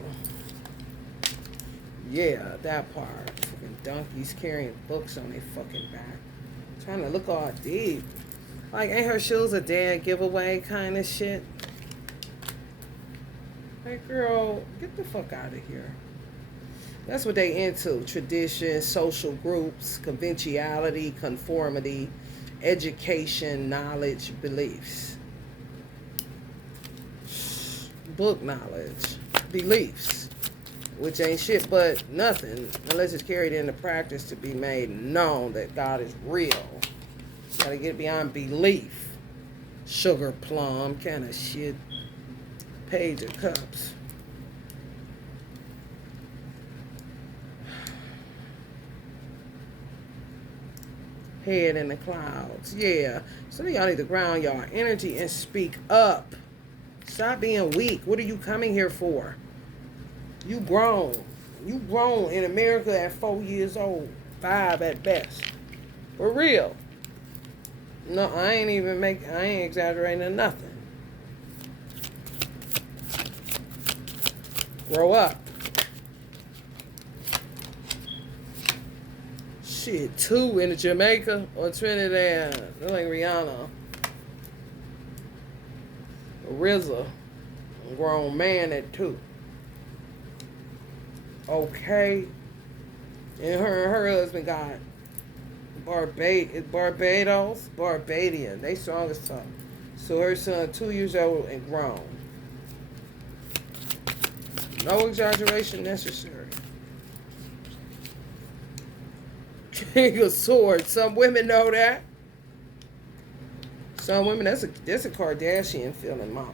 Yeah, that part. Fucking donkeys carrying books on their fucking back. Trying to look all deep. Like, ain't her shoes a dead giveaway kind of shit? Hey, girl, get the fuck out of here. That's what they into. Tradition, social groups, conventionality, conformity, education, knowledge, beliefs. Book knowledge, beliefs, which ain't shit but nothing unless it's carried into practice to be made known that God is real. Gotta get beyond belief. Sugar plum kind of shit. Page of Cups. Head in the clouds. Yeah. Some of y'all need to ground y'all energy and speak up. Stop being weak. What are you coming here for? You grown. You grown in America at 4 years old. 5 at best. For real. No, I ain't exaggerating or nothing. Grow up. Shit, 2 in Jamaica or Trinidad. That like Rihanna. RZA. Grown man at 2. Okay. And her husband got Barbadian. They strong as tough. So her son 2 years old and grown. No exaggeration necessary. King of Swords. Some women know that. Some women, that's a Kardashian feeling, mama.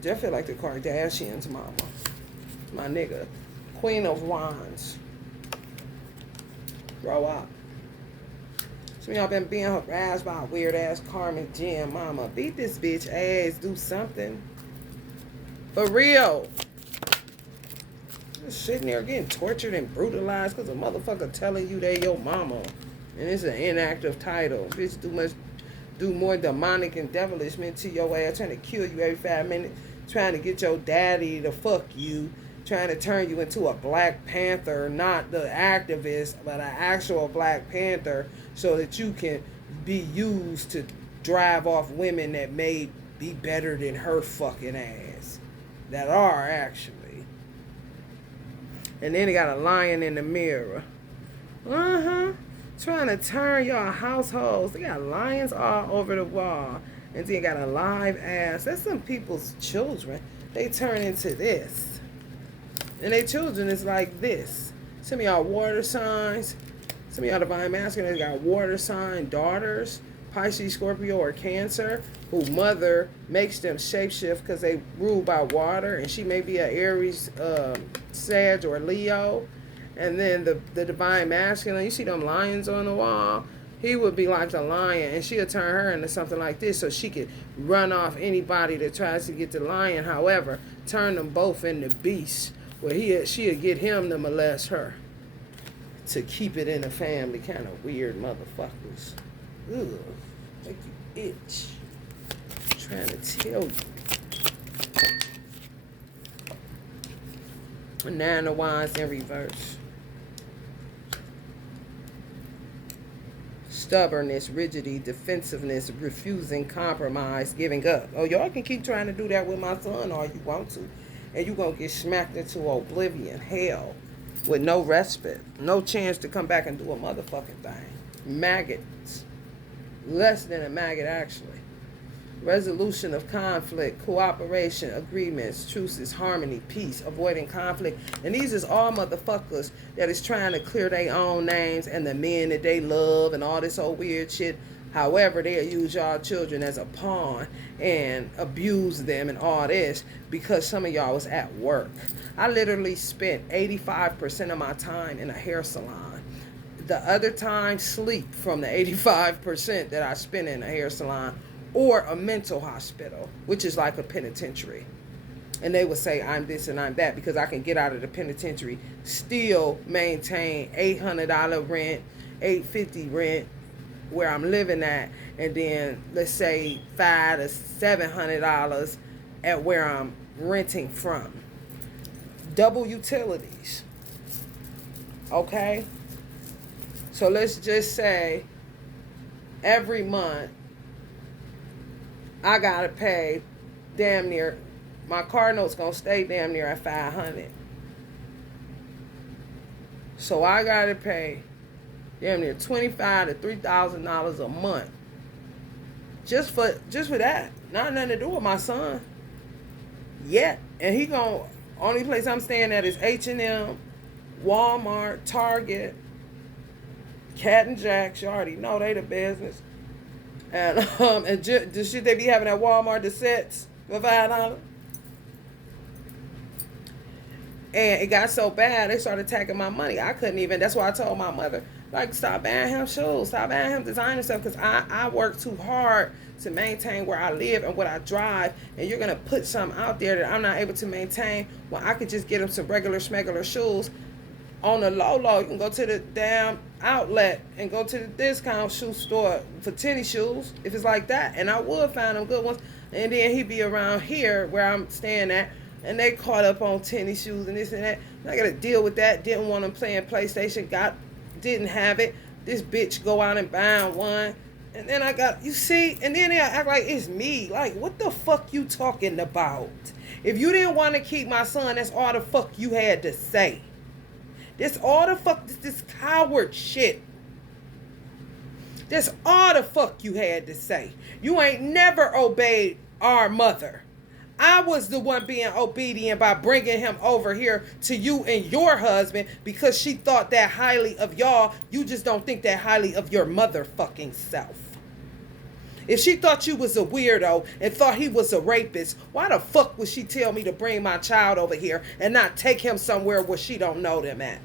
That feel like the Kardashians, mama. My nigga. Queen of Wands. Grow up. Some of y'all been being harassed by a weird ass karmic gem, mama. Beat this bitch ass. Do something. For real. Just sitting there getting tortured and brutalized because a motherfucker telling you they your mama. And it's an inactive title. Bitch do more demonic and devilishment to your ass, trying to kill you every 5 minutes, trying to get your daddy to fuck you, trying to turn you into a Black Panther, not the activist, but an actual Black Panther, so that you can be used to drive off women that may be better than her fucking ass. That are actually. And then he got a lion in the mirror. Trying to turn y'all households. They got lions all over the wall. And then you got a live ass. That's some people's children. They turn into this. And their children is like this. Some of y'all water signs. Some of y'all divine masculine got water sign daughters. Pisces, Scorpio, or Cancer, who mother makes them shapeshift because they ruled by water, and she may be an Aries, Sag, or Leo. And then the divine masculine, you see them lions on the wall, he would be like the lion, and she'll turn her into something like this so she could run off anybody that tries to get the lion. However, turn them both into beasts, where she'll get him to molest her to keep it in the family. Kind of weird motherfuckers. Ugh, make you itch. I'm trying to tell you. 9 of Wands in reverse. Stubbornness, rigidity, defensiveness, refusing, compromise, giving up. Oh, y'all can keep trying to do that with my son all you want to. And you're going to get smacked into oblivion, hell, with no respite. No chance to come back and do a motherfucking thing. Maggots. Less than a maggot, actually. resolution of conflict, cooperation, agreements, truces, harmony, peace, avoiding conflict. And these is all motherfuckers that is trying to clear their own names and the men that they love and all this old weird shit. However, they'll use y'all children as a pawn and abuse them and all this because some of y'all was at work. I literally spent 85% of my time in a hair salon. The other time, sleep from the 85% that I spent in a hair salon or a mental hospital, which is like a penitentiary. And they would say, I'm this and I'm that because I can get out of the penitentiary, still maintain $800 rent, $850 rent, where I'm living at, and then let's say $500 to $700 at where I'm renting from. Double utilities. Okay? So let's just say every month I gotta pay damn near, my car note's gonna stay damn near at $500. So I gotta pay damn near $2,500 to $3,000 a month. Just for that. Not nothing to do with my son. Yet. And he gon' only place I'm staying at is H&M, Walmart, Target, Cat and Jack's. You already know they the business. And the shit they be having at Walmart, the sets for $5. And it got so bad, they started taking my money. I couldn't even, that's why I told my mother, like, stop buying him shoes, stop buying him designer stuff, because I work too hard to maintain where I live and what I drive, and you're going to put something out there that I'm not able to maintain when I could just get him some regular schmegular shoes on the low. You can go to the damn outlet and go to the discount shoe store for tennis shoes, if it's like that, and I would find them good ones, and then he'd be around here where I'm staying at, and they caught up on tennis shoes and this and that. I got to deal with that. Didn't want them playing PlayStation. Didn't have it. This bitch go out and buy one. And then I got, you see, and then they act like it's me. Like, what the fuck you talking about? If you didn't want to keep my son, that's all the fuck you had to say. That's all the fuck, this coward shit. That's all the fuck you had to say. You ain't never obeyed our mother. I was the one being obedient by bringing him over here to you and your husband because she thought that highly of y'all. You just don't think that highly of your motherfucking self. If she thought you was a weirdo and thought he was a rapist, why the fuck would she tell me to bring my child over here and not take him somewhere where she don't know them at?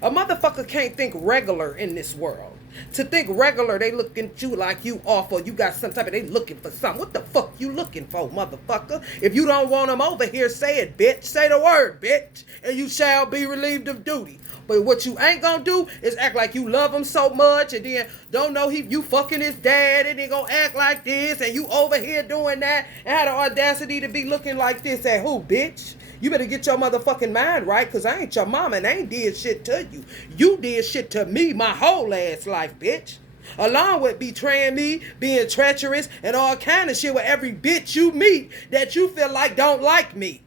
A motherfucker can't think regular in this world. To think regular, they look at you like you awful. You got some type of, they looking for something. What the fuck you looking for, motherfucker? If you don't want them over here, say it, bitch. Say the word, bitch. And you shall be relieved of duty. But what you ain't gonna do is act like you love him so much and then don't know you fucking his dad and then gonna act like this and you over here doing that and had the audacity to be looking like this at who, bitch? You better get your motherfucking mind right, because I ain't your mama and I ain't did shit to you. You did shit to me my whole ass life, bitch. Along with betraying me, being treacherous, and all kind of shit with every bitch you meet that you feel like don't like me.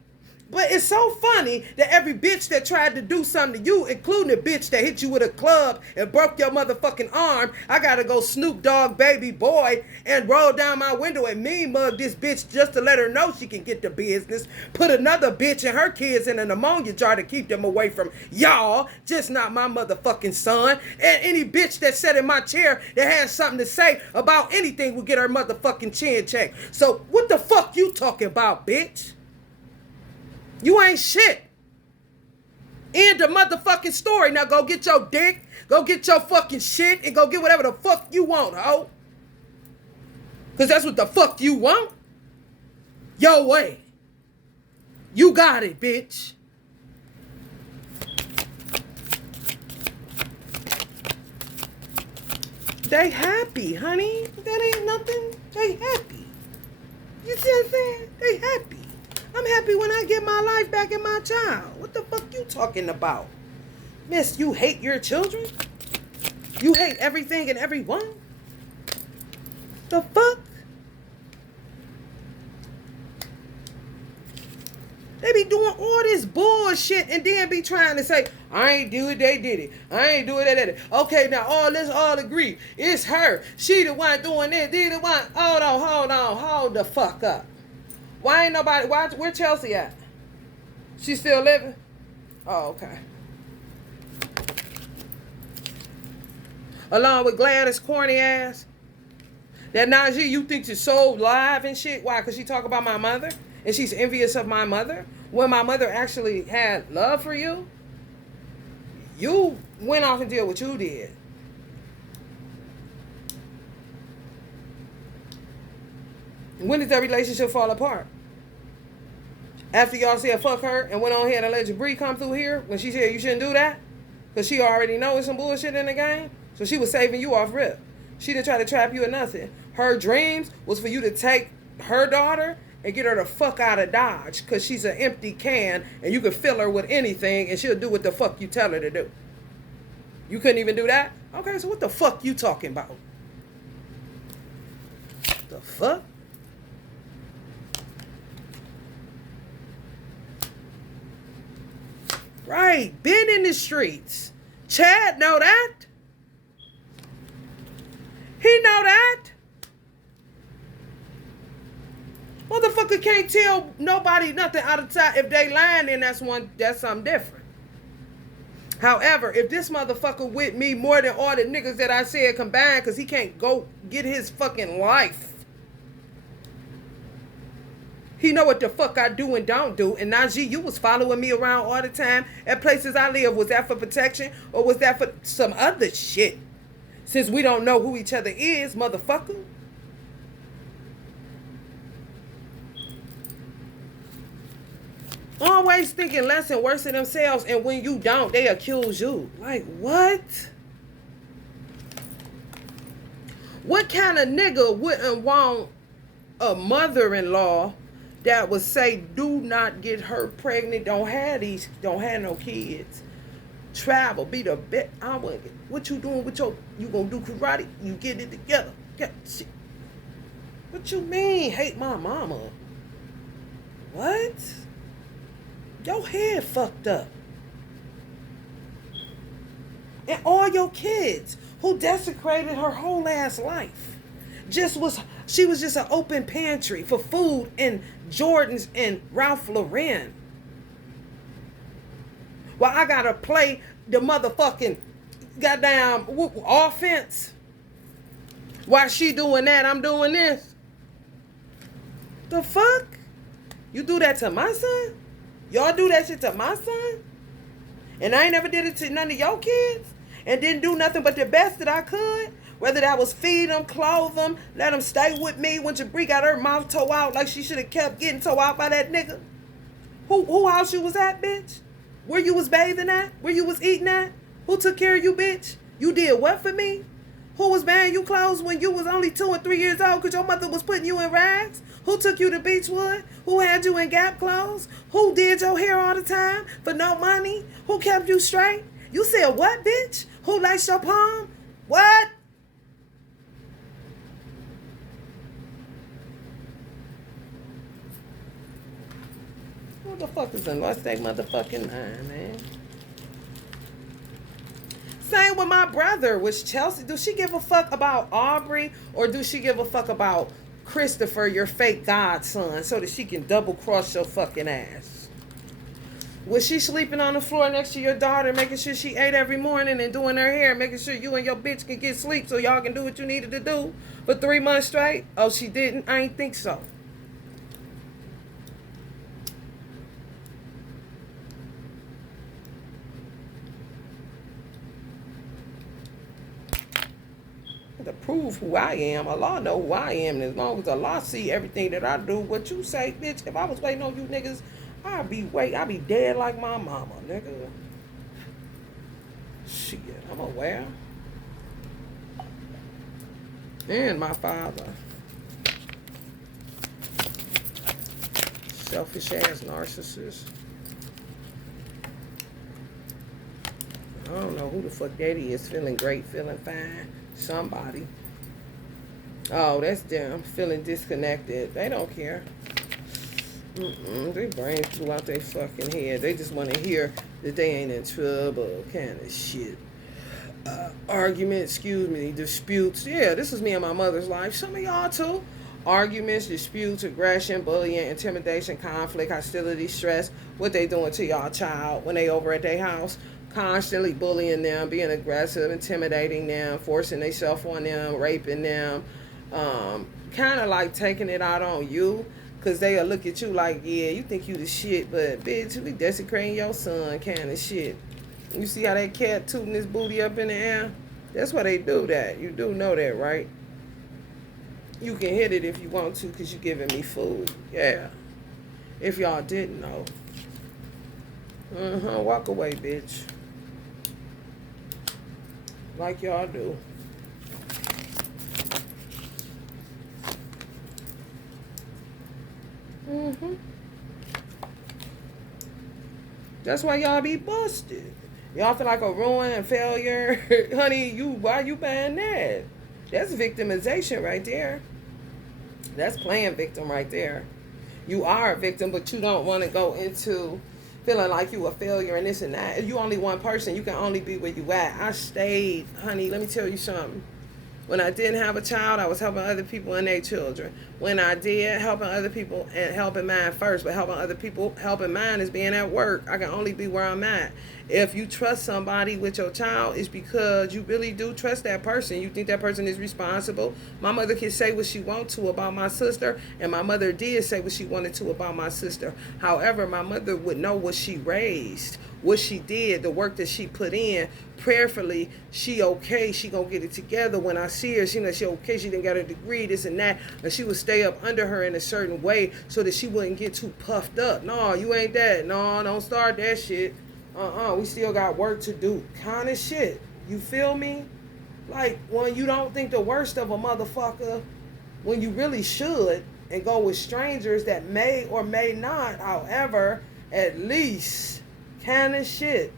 But it's so funny that every bitch that tried to do something to you, including the bitch that hit you with a club and broke your motherfucking arm, I gotta go Snoop Dogg baby boy and roll down my window and mean mug this bitch just to let her know she can get the business. Put another bitch and her kids in an ammonia jar to keep them away from y'all, just not my motherfucking son. And any bitch that sat in my chair that has something to say about anything will get her motherfucking chin checked. So what the fuck you talking about, bitch? You ain't shit. End the motherfucking story. Now go get your dick, go get your fucking shit, and go get whatever the fuck you want, ho. Because that's what the fuck you want. Your way. You got it, bitch. They happy, honey. That ain't nothing. They happy. You see what I'm saying? They happy. I'm happy when I get my life back in my child. What the fuck you talking about? Miss, you hate your children? You hate everything and everyone? The fuck? They be doing all this bullshit and then be trying to say, I ain't do it, they did it. I ain't do it, they did it. Okay, now let's all agree. It's her. She the one doing it. They the one. Hold the fuck up. Why ain't nobody, where Chelsea at? She still living? Oh, okay. Along with Gladys corny ass. That Najee you think is so live and shit. Why? Because she talk about my mother? And she's envious of my mother? When my mother actually had love for you? You went off and did what you did. When did that relationship fall apart? After y'all said fuck her and went on here and let Jabri come through here when she said you shouldn't do that? Because she already knows some bullshit in the game? So she was saving you off rip. She didn't try to trap you or nothing. Her dreams was for you to take her daughter and get her the fuck out of Dodge because she's an empty can and you can fill her with anything and she'll do what the fuck you tell her to do. You couldn't even do that? Okay, so what the fuck you talking about? The fuck? Right, been in the streets. Chad know that. He know that. Motherfucker can't tell nobody nothing out of time. If they lying, then that's something different. However, if this motherfucker with me more than all the niggas that I said combined, because he can't go get his fucking life. He know what the fuck I do and don't do. And Najee, you was following me around all the time at places I live. Was that for protection or was that for some other shit? Since we don't know who each other is, motherfucker. Always thinking less and worse of themselves, and when you don't, they accuse you. Like, what? What kind of nigga wouldn't want a mother-in-law that would say, do not get her pregnant, don't have no kids, travel, be the best? What you doing with you gonna do karate? You get it together. Shit. What you mean, hate my mama? What? Your head fucked up. And all your kids who desecrated her whole ass life. She was just an open pantry for food and Jordans and Ralph Lauren. Well, I gotta play the motherfucking goddamn offense. While she doing that, I'm doing this. The fuck? You do that to my son? Y'all do that shit to my son? And I ain't never did it to none of your kids? And didn't do nothing but the best that I could? Whether that was feed them, clothe them, let them stay with me when Jabri got her mouth tore out like she should have kept getting tore out by that nigga. Who house you was at, bitch? Where you was bathing at? Where you was eating at? Who took care of you, bitch? You did what for me? Who was buying you clothes when you was only 2 and 3 years old because your mother was putting you in rags? Who took you to Beechwood? Who had you in Gap clothes? Who did your hair all the time for no money? Who kept you straight? You said what, bitch? Who laced your palm? What? Motherfuckers done lost their motherfucking mind, man. Same with my brother, with Chelsea. Do she give a fuck about Aubrey or do she give a fuck about Christopher, your fake godson, so that she can double cross your fucking ass? Was she sleeping on the floor next to your daughter, making sure she ate every morning and doing her hair, making sure you and your bitch can get sleep so y'all can do what you needed to do for 3 months straight? Oh, she didn't? I ain't think so. To prove who I am, Allah know who I am, and as long as Allah see everything that I do, what you say, bitch, if I was waiting on you niggas, I'd be dead like my mama, nigga. Shit, I'm aware. And my father. Selfish ass narcissist. I don't know who the fuck daddy is, feeling great, feeling fine. Somebody. Oh, that's them, feeling disconnected. They don't care. They brains flew out their fucking head. They just want to hear that they ain't in trouble, kind of shit. Arguments, excuse me, disputes. Yeah, this is me and my mother's life. Some of y'all too. Arguments, disputes, aggression, bullying, intimidation, conflict, hostility, stress. What they doing to y'all child when they over at their house? Constantly bullying them, being aggressive, intimidating them, forcing themselves on them, raping them. Kind of like taking it out on you. Because they'll look at you like, yeah, you think you the shit, but bitch, we desecrating your son kind of shit. You see how that cat tooting his booty up in the air? That's why they do that. You do know that, right? You can hit it if you want to because you giving me food. Yeah. If y'all didn't know. Walk away, bitch. Like y'all do. That's why y'all be busted. Y'all feel like a ruin and failure. Honey, why you buying that? That's victimization right there. That's playing victim right there. You are a victim, but you don't want to go into feeling like you a failure and this and that. If you only one person, you can only be where you at. I stayed, honey, let me tell you something. When I didn't have a child, I was helping other people and their children. When I did, helping other people and helping mine first, but helping other people, helping mine is being at work. I can only be where I'm at. If you trust somebody with your child, it's because you really do trust that person. You think that person is responsible. My mother can say what she wants to about my sister, and my mother did say what she wanted to about my sister. However, my mother would know what she raised, what she did, the work that she put in. Prayerfully, she okay, she gonna get it together. When I see her, she know she okay, she didn't got a degree, this and that, and she would stay up under her in a certain way so that she wouldn't get too puffed up. No, you ain't that. No, don't start that shit. We still got work to do. Kind of shit. You feel me? Like when you don't think the worst of a motherfucker, when you really should, and go with strangers that may or may not, however, at least kind of shit.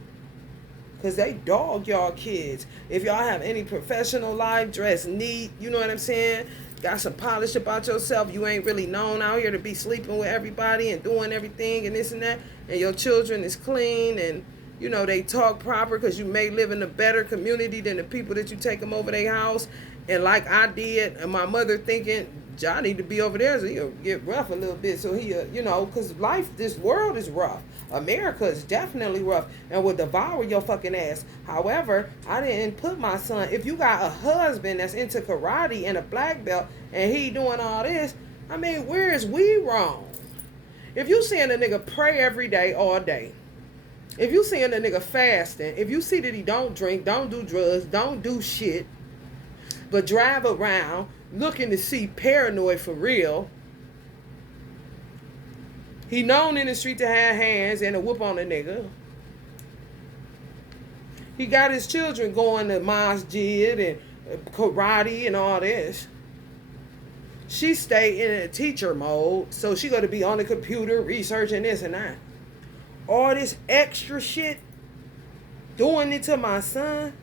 Because they dog y'all kids. If y'all have any professional life, dress neat, you know what I'm saying? Got some polish about yourself. You ain't really known out here to be sleeping with everybody and doing everything and this and that. And your children is clean and, you know, they talk proper because you may live in a better community than the people that you take them over their house. And like I did, and my mother thinking, John need to be over there so he'll get rough a little bit. So he, you know, because life, this world is rough. America is definitely rough and will devour your fucking ass. However, I didn't put my son. If you got a husband that's into karate and a black belt and he doing all this, I mean, where is we wrong? If you seeing a nigga pray every day, all day, if you seeing a nigga fasting, if you see that he don't drink, don't do drugs, don't do shit, but drive around looking to see paranoid for real. He known in the street to have hands and a whoop on a nigga. He got his children going to masjid and karate and all this. She stay in a teacher mode, so she got to be on the computer researching this and that. All this extra shit, doing it to my son.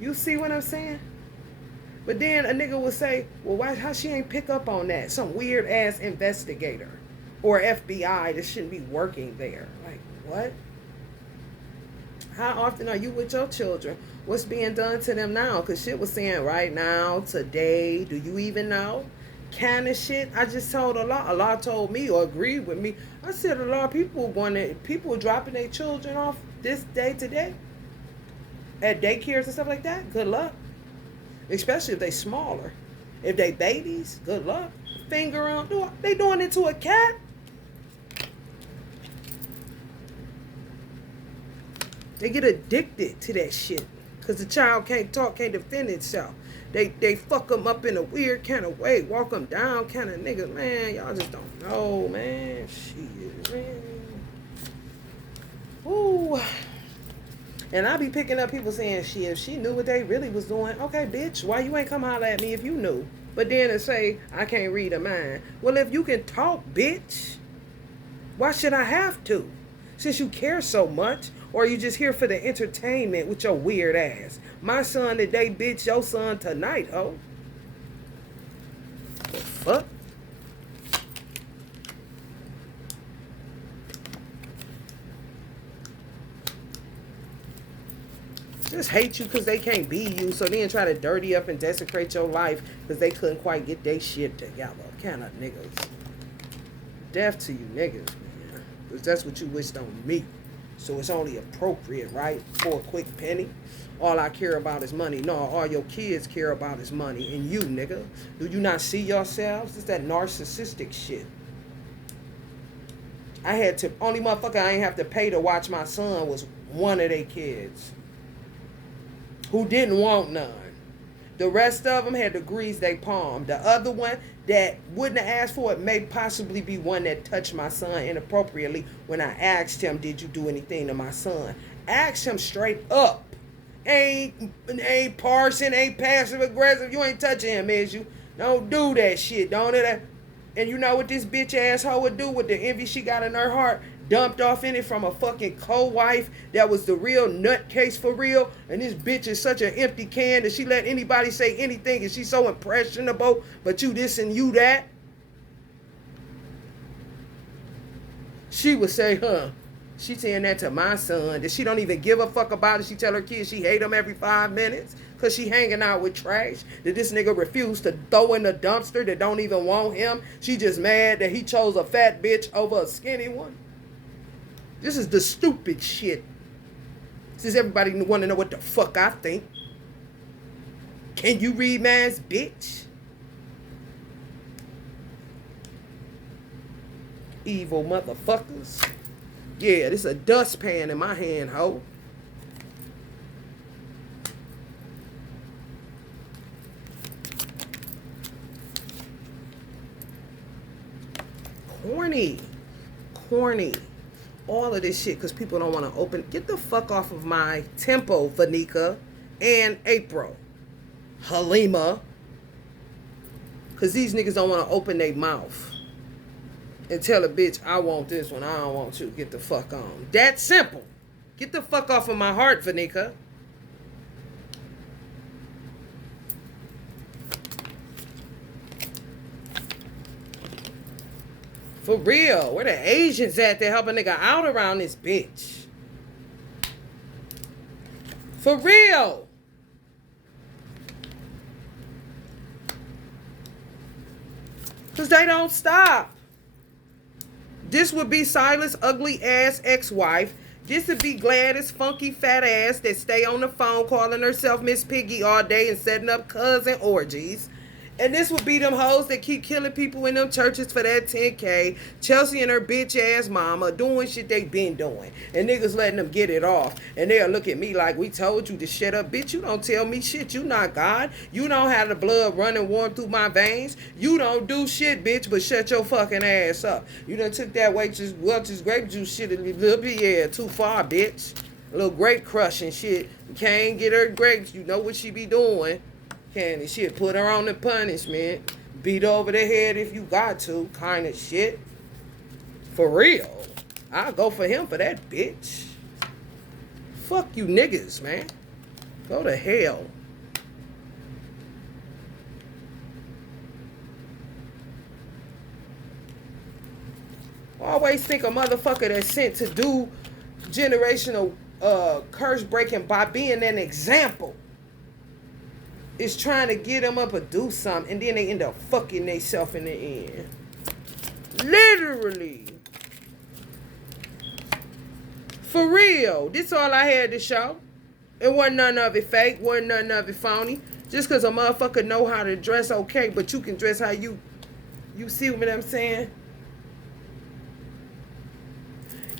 You see what I'm saying? But then a nigga would say, well, why, how she ain't pick up on that? Some weird ass investigator or FBI that shouldn't be working there. Like, what? How often are you with your children? What's being done to them now? Because shit was saying right now, today, do you even know? Kind of shit. I just told Allah told me or agreed with me. I said a lot of people dropping their children off this day today at daycares and stuff like that. Good luck. Especially if they smaller. If they babies, good luck. Finger on, they doing it to a cat. They get addicted to that shit. Because the child can't talk, can't defend itself. They fuck them up in a weird kind of way. Walk them down kind of niggas. Man, y'all just don't know, man. Shit, man. Ooh. And I be picking up people saying, shit, if she knew what they really was doing, okay, bitch, why you ain't come holler at me if you knew? But then to say, I can't read a mind. Well, if you can talk, bitch, why should I have to? Since you care so much, or are you just here for the entertainment with your weird ass? My son today, bitch, your son tonight, ho. The fuck? Just hate you because they can't be you, so then try to dirty up and desecrate your life because they couldn't quite get their shit together. Kind of niggas. Death to you niggas, man. Because that's what you wished on me. So it's only appropriate, right? For a quick penny. All I care about is money. No, all your kids care about is money. And you, nigga. Do you not see yourselves? It's that narcissistic shit. I had to, only motherfucker I ain't have to pay to watch my son was one of their kids. Who didn't want none. The rest of them had to grease their palm. The other one that wouldn't have asked for it may possibly be one that touched my son inappropriately when I asked him, did you do anything to my son? Asked him straight up. Ain't parsing, ain't passive aggressive. You ain't touching him, is you? Don't do that shit, don't it? And you know what this bitch asshole would do with the envy she got in her heart? Dumped off in it from a fucking co-wife that was the real nutcase for real. And this bitch is such an empty can that she let anybody say anything and she's so impressionable. But you this and you that. She would say, she saying that to my son, that she don't even give a fuck about it. She tell her kids she hate them every 5 minutes because she hanging out with trash. That this nigga refused to throw in the dumpster that don't even want him. She just mad that he chose a fat bitch over a skinny one. This is the stupid shit. Since everybody want to know what the fuck I think. Can you read man's bitch? Evil motherfuckers. Yeah, this is a dustpan in my hand, ho. Corny. All of this shit because people don't want to open. Get the fuck off of my tempo, Vanika and April. Halima. Because these niggas don't want to open their mouth and tell a bitch, I want this one, I don't want you. Get the fuck on. That simple. Get the fuck off of my heart, Vanika. For real. Where the Asians at to help a nigga out around this bitch? For real. Because they don't stop. This would be Silas' ugly ass ex-wife. This would be Gladys' funky fat ass that stay on the phone calling herself Miss Piggy all day and setting up cousin orgies. And this would be them hoes that keep killing people in them churches for that 10K. Chelsea and her bitch ass mama doing shit they been doing. And niggas letting them get it off. And they'll look at me like, we told you to shut up. Bitch, you don't tell me shit. You not God. You don't have the blood running warm through my veins. You don't do shit, bitch, but shut your fucking ass up. You done took that Welch's grape juice shit a little bit, yeah, too far, bitch. A little grape crush and shit. You can't get her grapes. You know what she be doing. And shit, put her on the punishment. Beat over the head if you got to, kind of shit. For real. I'll go for him for that bitch. Fuck you niggas, man. Go to hell. Always think a motherfucker that's sent to do generational curse breaking by being an example is trying to get them up or do something, and then they end up fucking themselves in the end. Literally. For real. This all I had to show. It wasn't none of it fake. Wasn't none of it phony. Just because a motherfucker know how to dress okay, but you can dress how you see what I'm saying?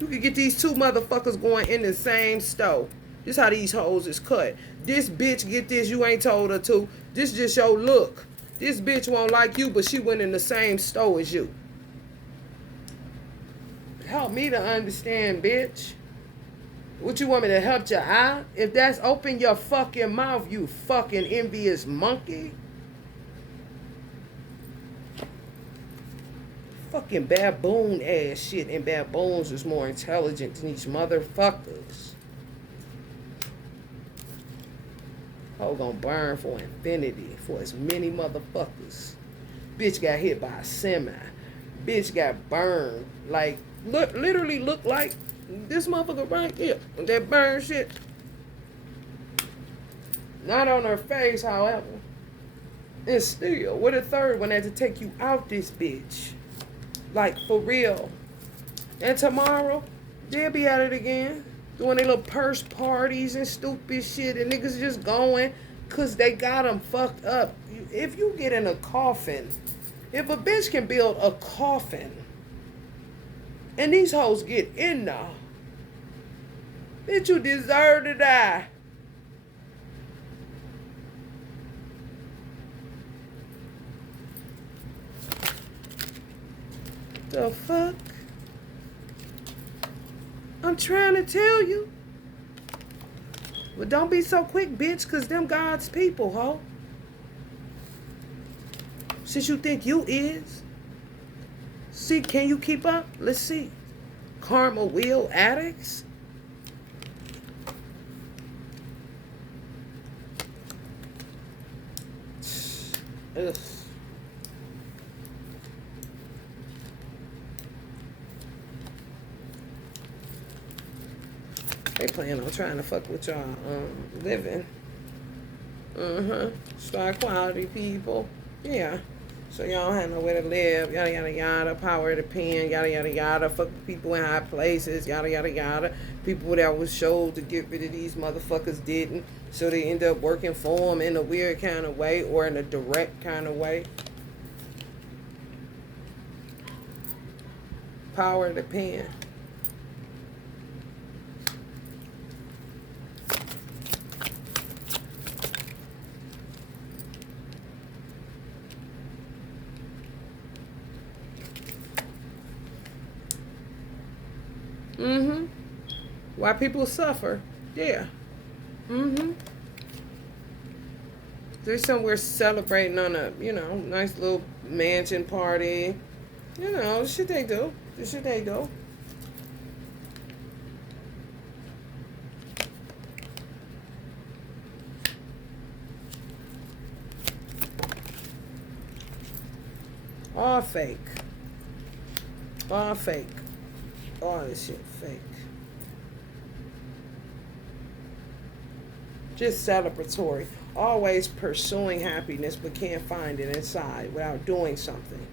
You can get these two motherfuckers going in the same store. This how these hoes is cut. This bitch get this, you ain't told her to. This just your look. This bitch won't like you, but she went in the same store as you. Help me to understand, bitch. What you want me to help your eye? If that's open your fucking mouth, you fucking envious monkey. Fucking baboon ass shit, and baboons is more intelligent than these motherfuckers. Ho gonna burn for infinity for as many motherfuckers. Bitch got hit by a semi. Bitch got burned. Like, literally look like this motherfucker right here. That burn shit. Not on her face, however. And still, with a third one had to take you out this bitch. Like, for real. And tomorrow, they'll be at it again. Doing their little purse parties and stupid shit. And niggas just going because they got them fucked up. If you get in a coffin, if a bitch can build a coffin, and these hoes get in there, bitch, you deserve to die. The fuck? I'm trying to tell you. But don't be so quick, bitch, because them God's people, ho. Since you think you is. See, can you keep up? Let's see. Karma wheel addicts. Ugh. They plan on trying to fuck with y'all living. Star quality people. Yeah. So y'all don't have nowhere to live. Yada yada yada. Power of the pen. Yada yada yada. Fuck with people in high places. Yada yada yada. People that was showed to get rid of these motherfuckers didn't. So they end up working for them in a weird kind of way or in a direct kind of way. Power of the pen. Why people suffer. Yeah. They're somewhere celebrating on a, nice little mansion party. The shit they do. The shit they do. All fake. All fake. All this shit fake. Just celebratory. Always pursuing happiness but can't find it inside without doing something.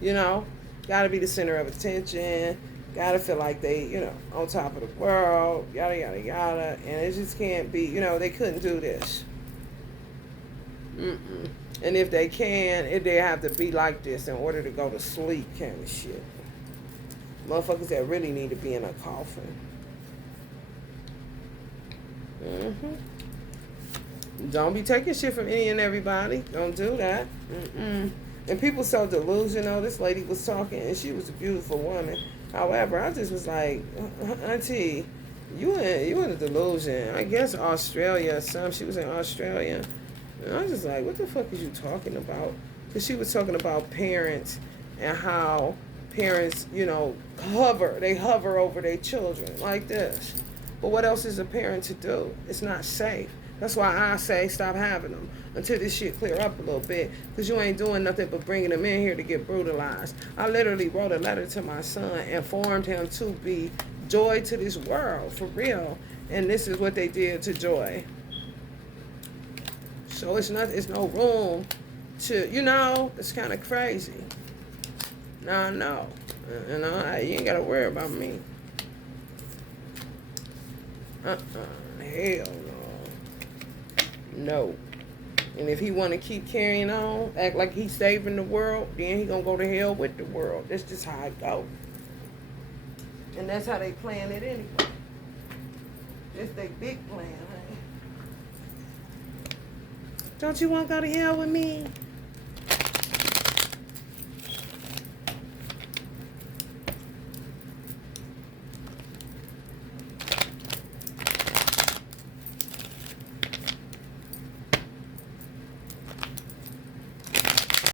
Gotta be the center of attention. Gotta feel like they, on top of the world. Yada, yada, yada. And it just can't be, they couldn't do this. And if they can, they have to be like this in order to go to sleep kind of shit. Motherfuckers that really need to be in a coffin. Don't be taking shit from any and everybody. Don't do that. And people so delusional. This lady was talking, and she was a beautiful woman. However, I just was like, Auntie, you in a delusion. I guess Australia or something. She was in Australia. And I was just like, what the fuck is you talking about? Because she was talking about parents and how parents, hover over their children like this. But what else is a parent to do? It's not safe. That's why I say stop having them until this shit clear up a little bit, because you ain't doing nothing but bringing them in here to get brutalized. I literally wrote a letter to my son and informed him to be joy to this world, for real. And this is what they did to Joy. So it's no room to, it's kind of crazy. No. You ain't got to worry about me. Hell no. No. And if he want to keep carrying on, act like he's saving the world, then he going to go to hell with the world. That's just how it go. And that's how they plan it anyway. That's their big plan, honey. Don't you want to go to hell with me?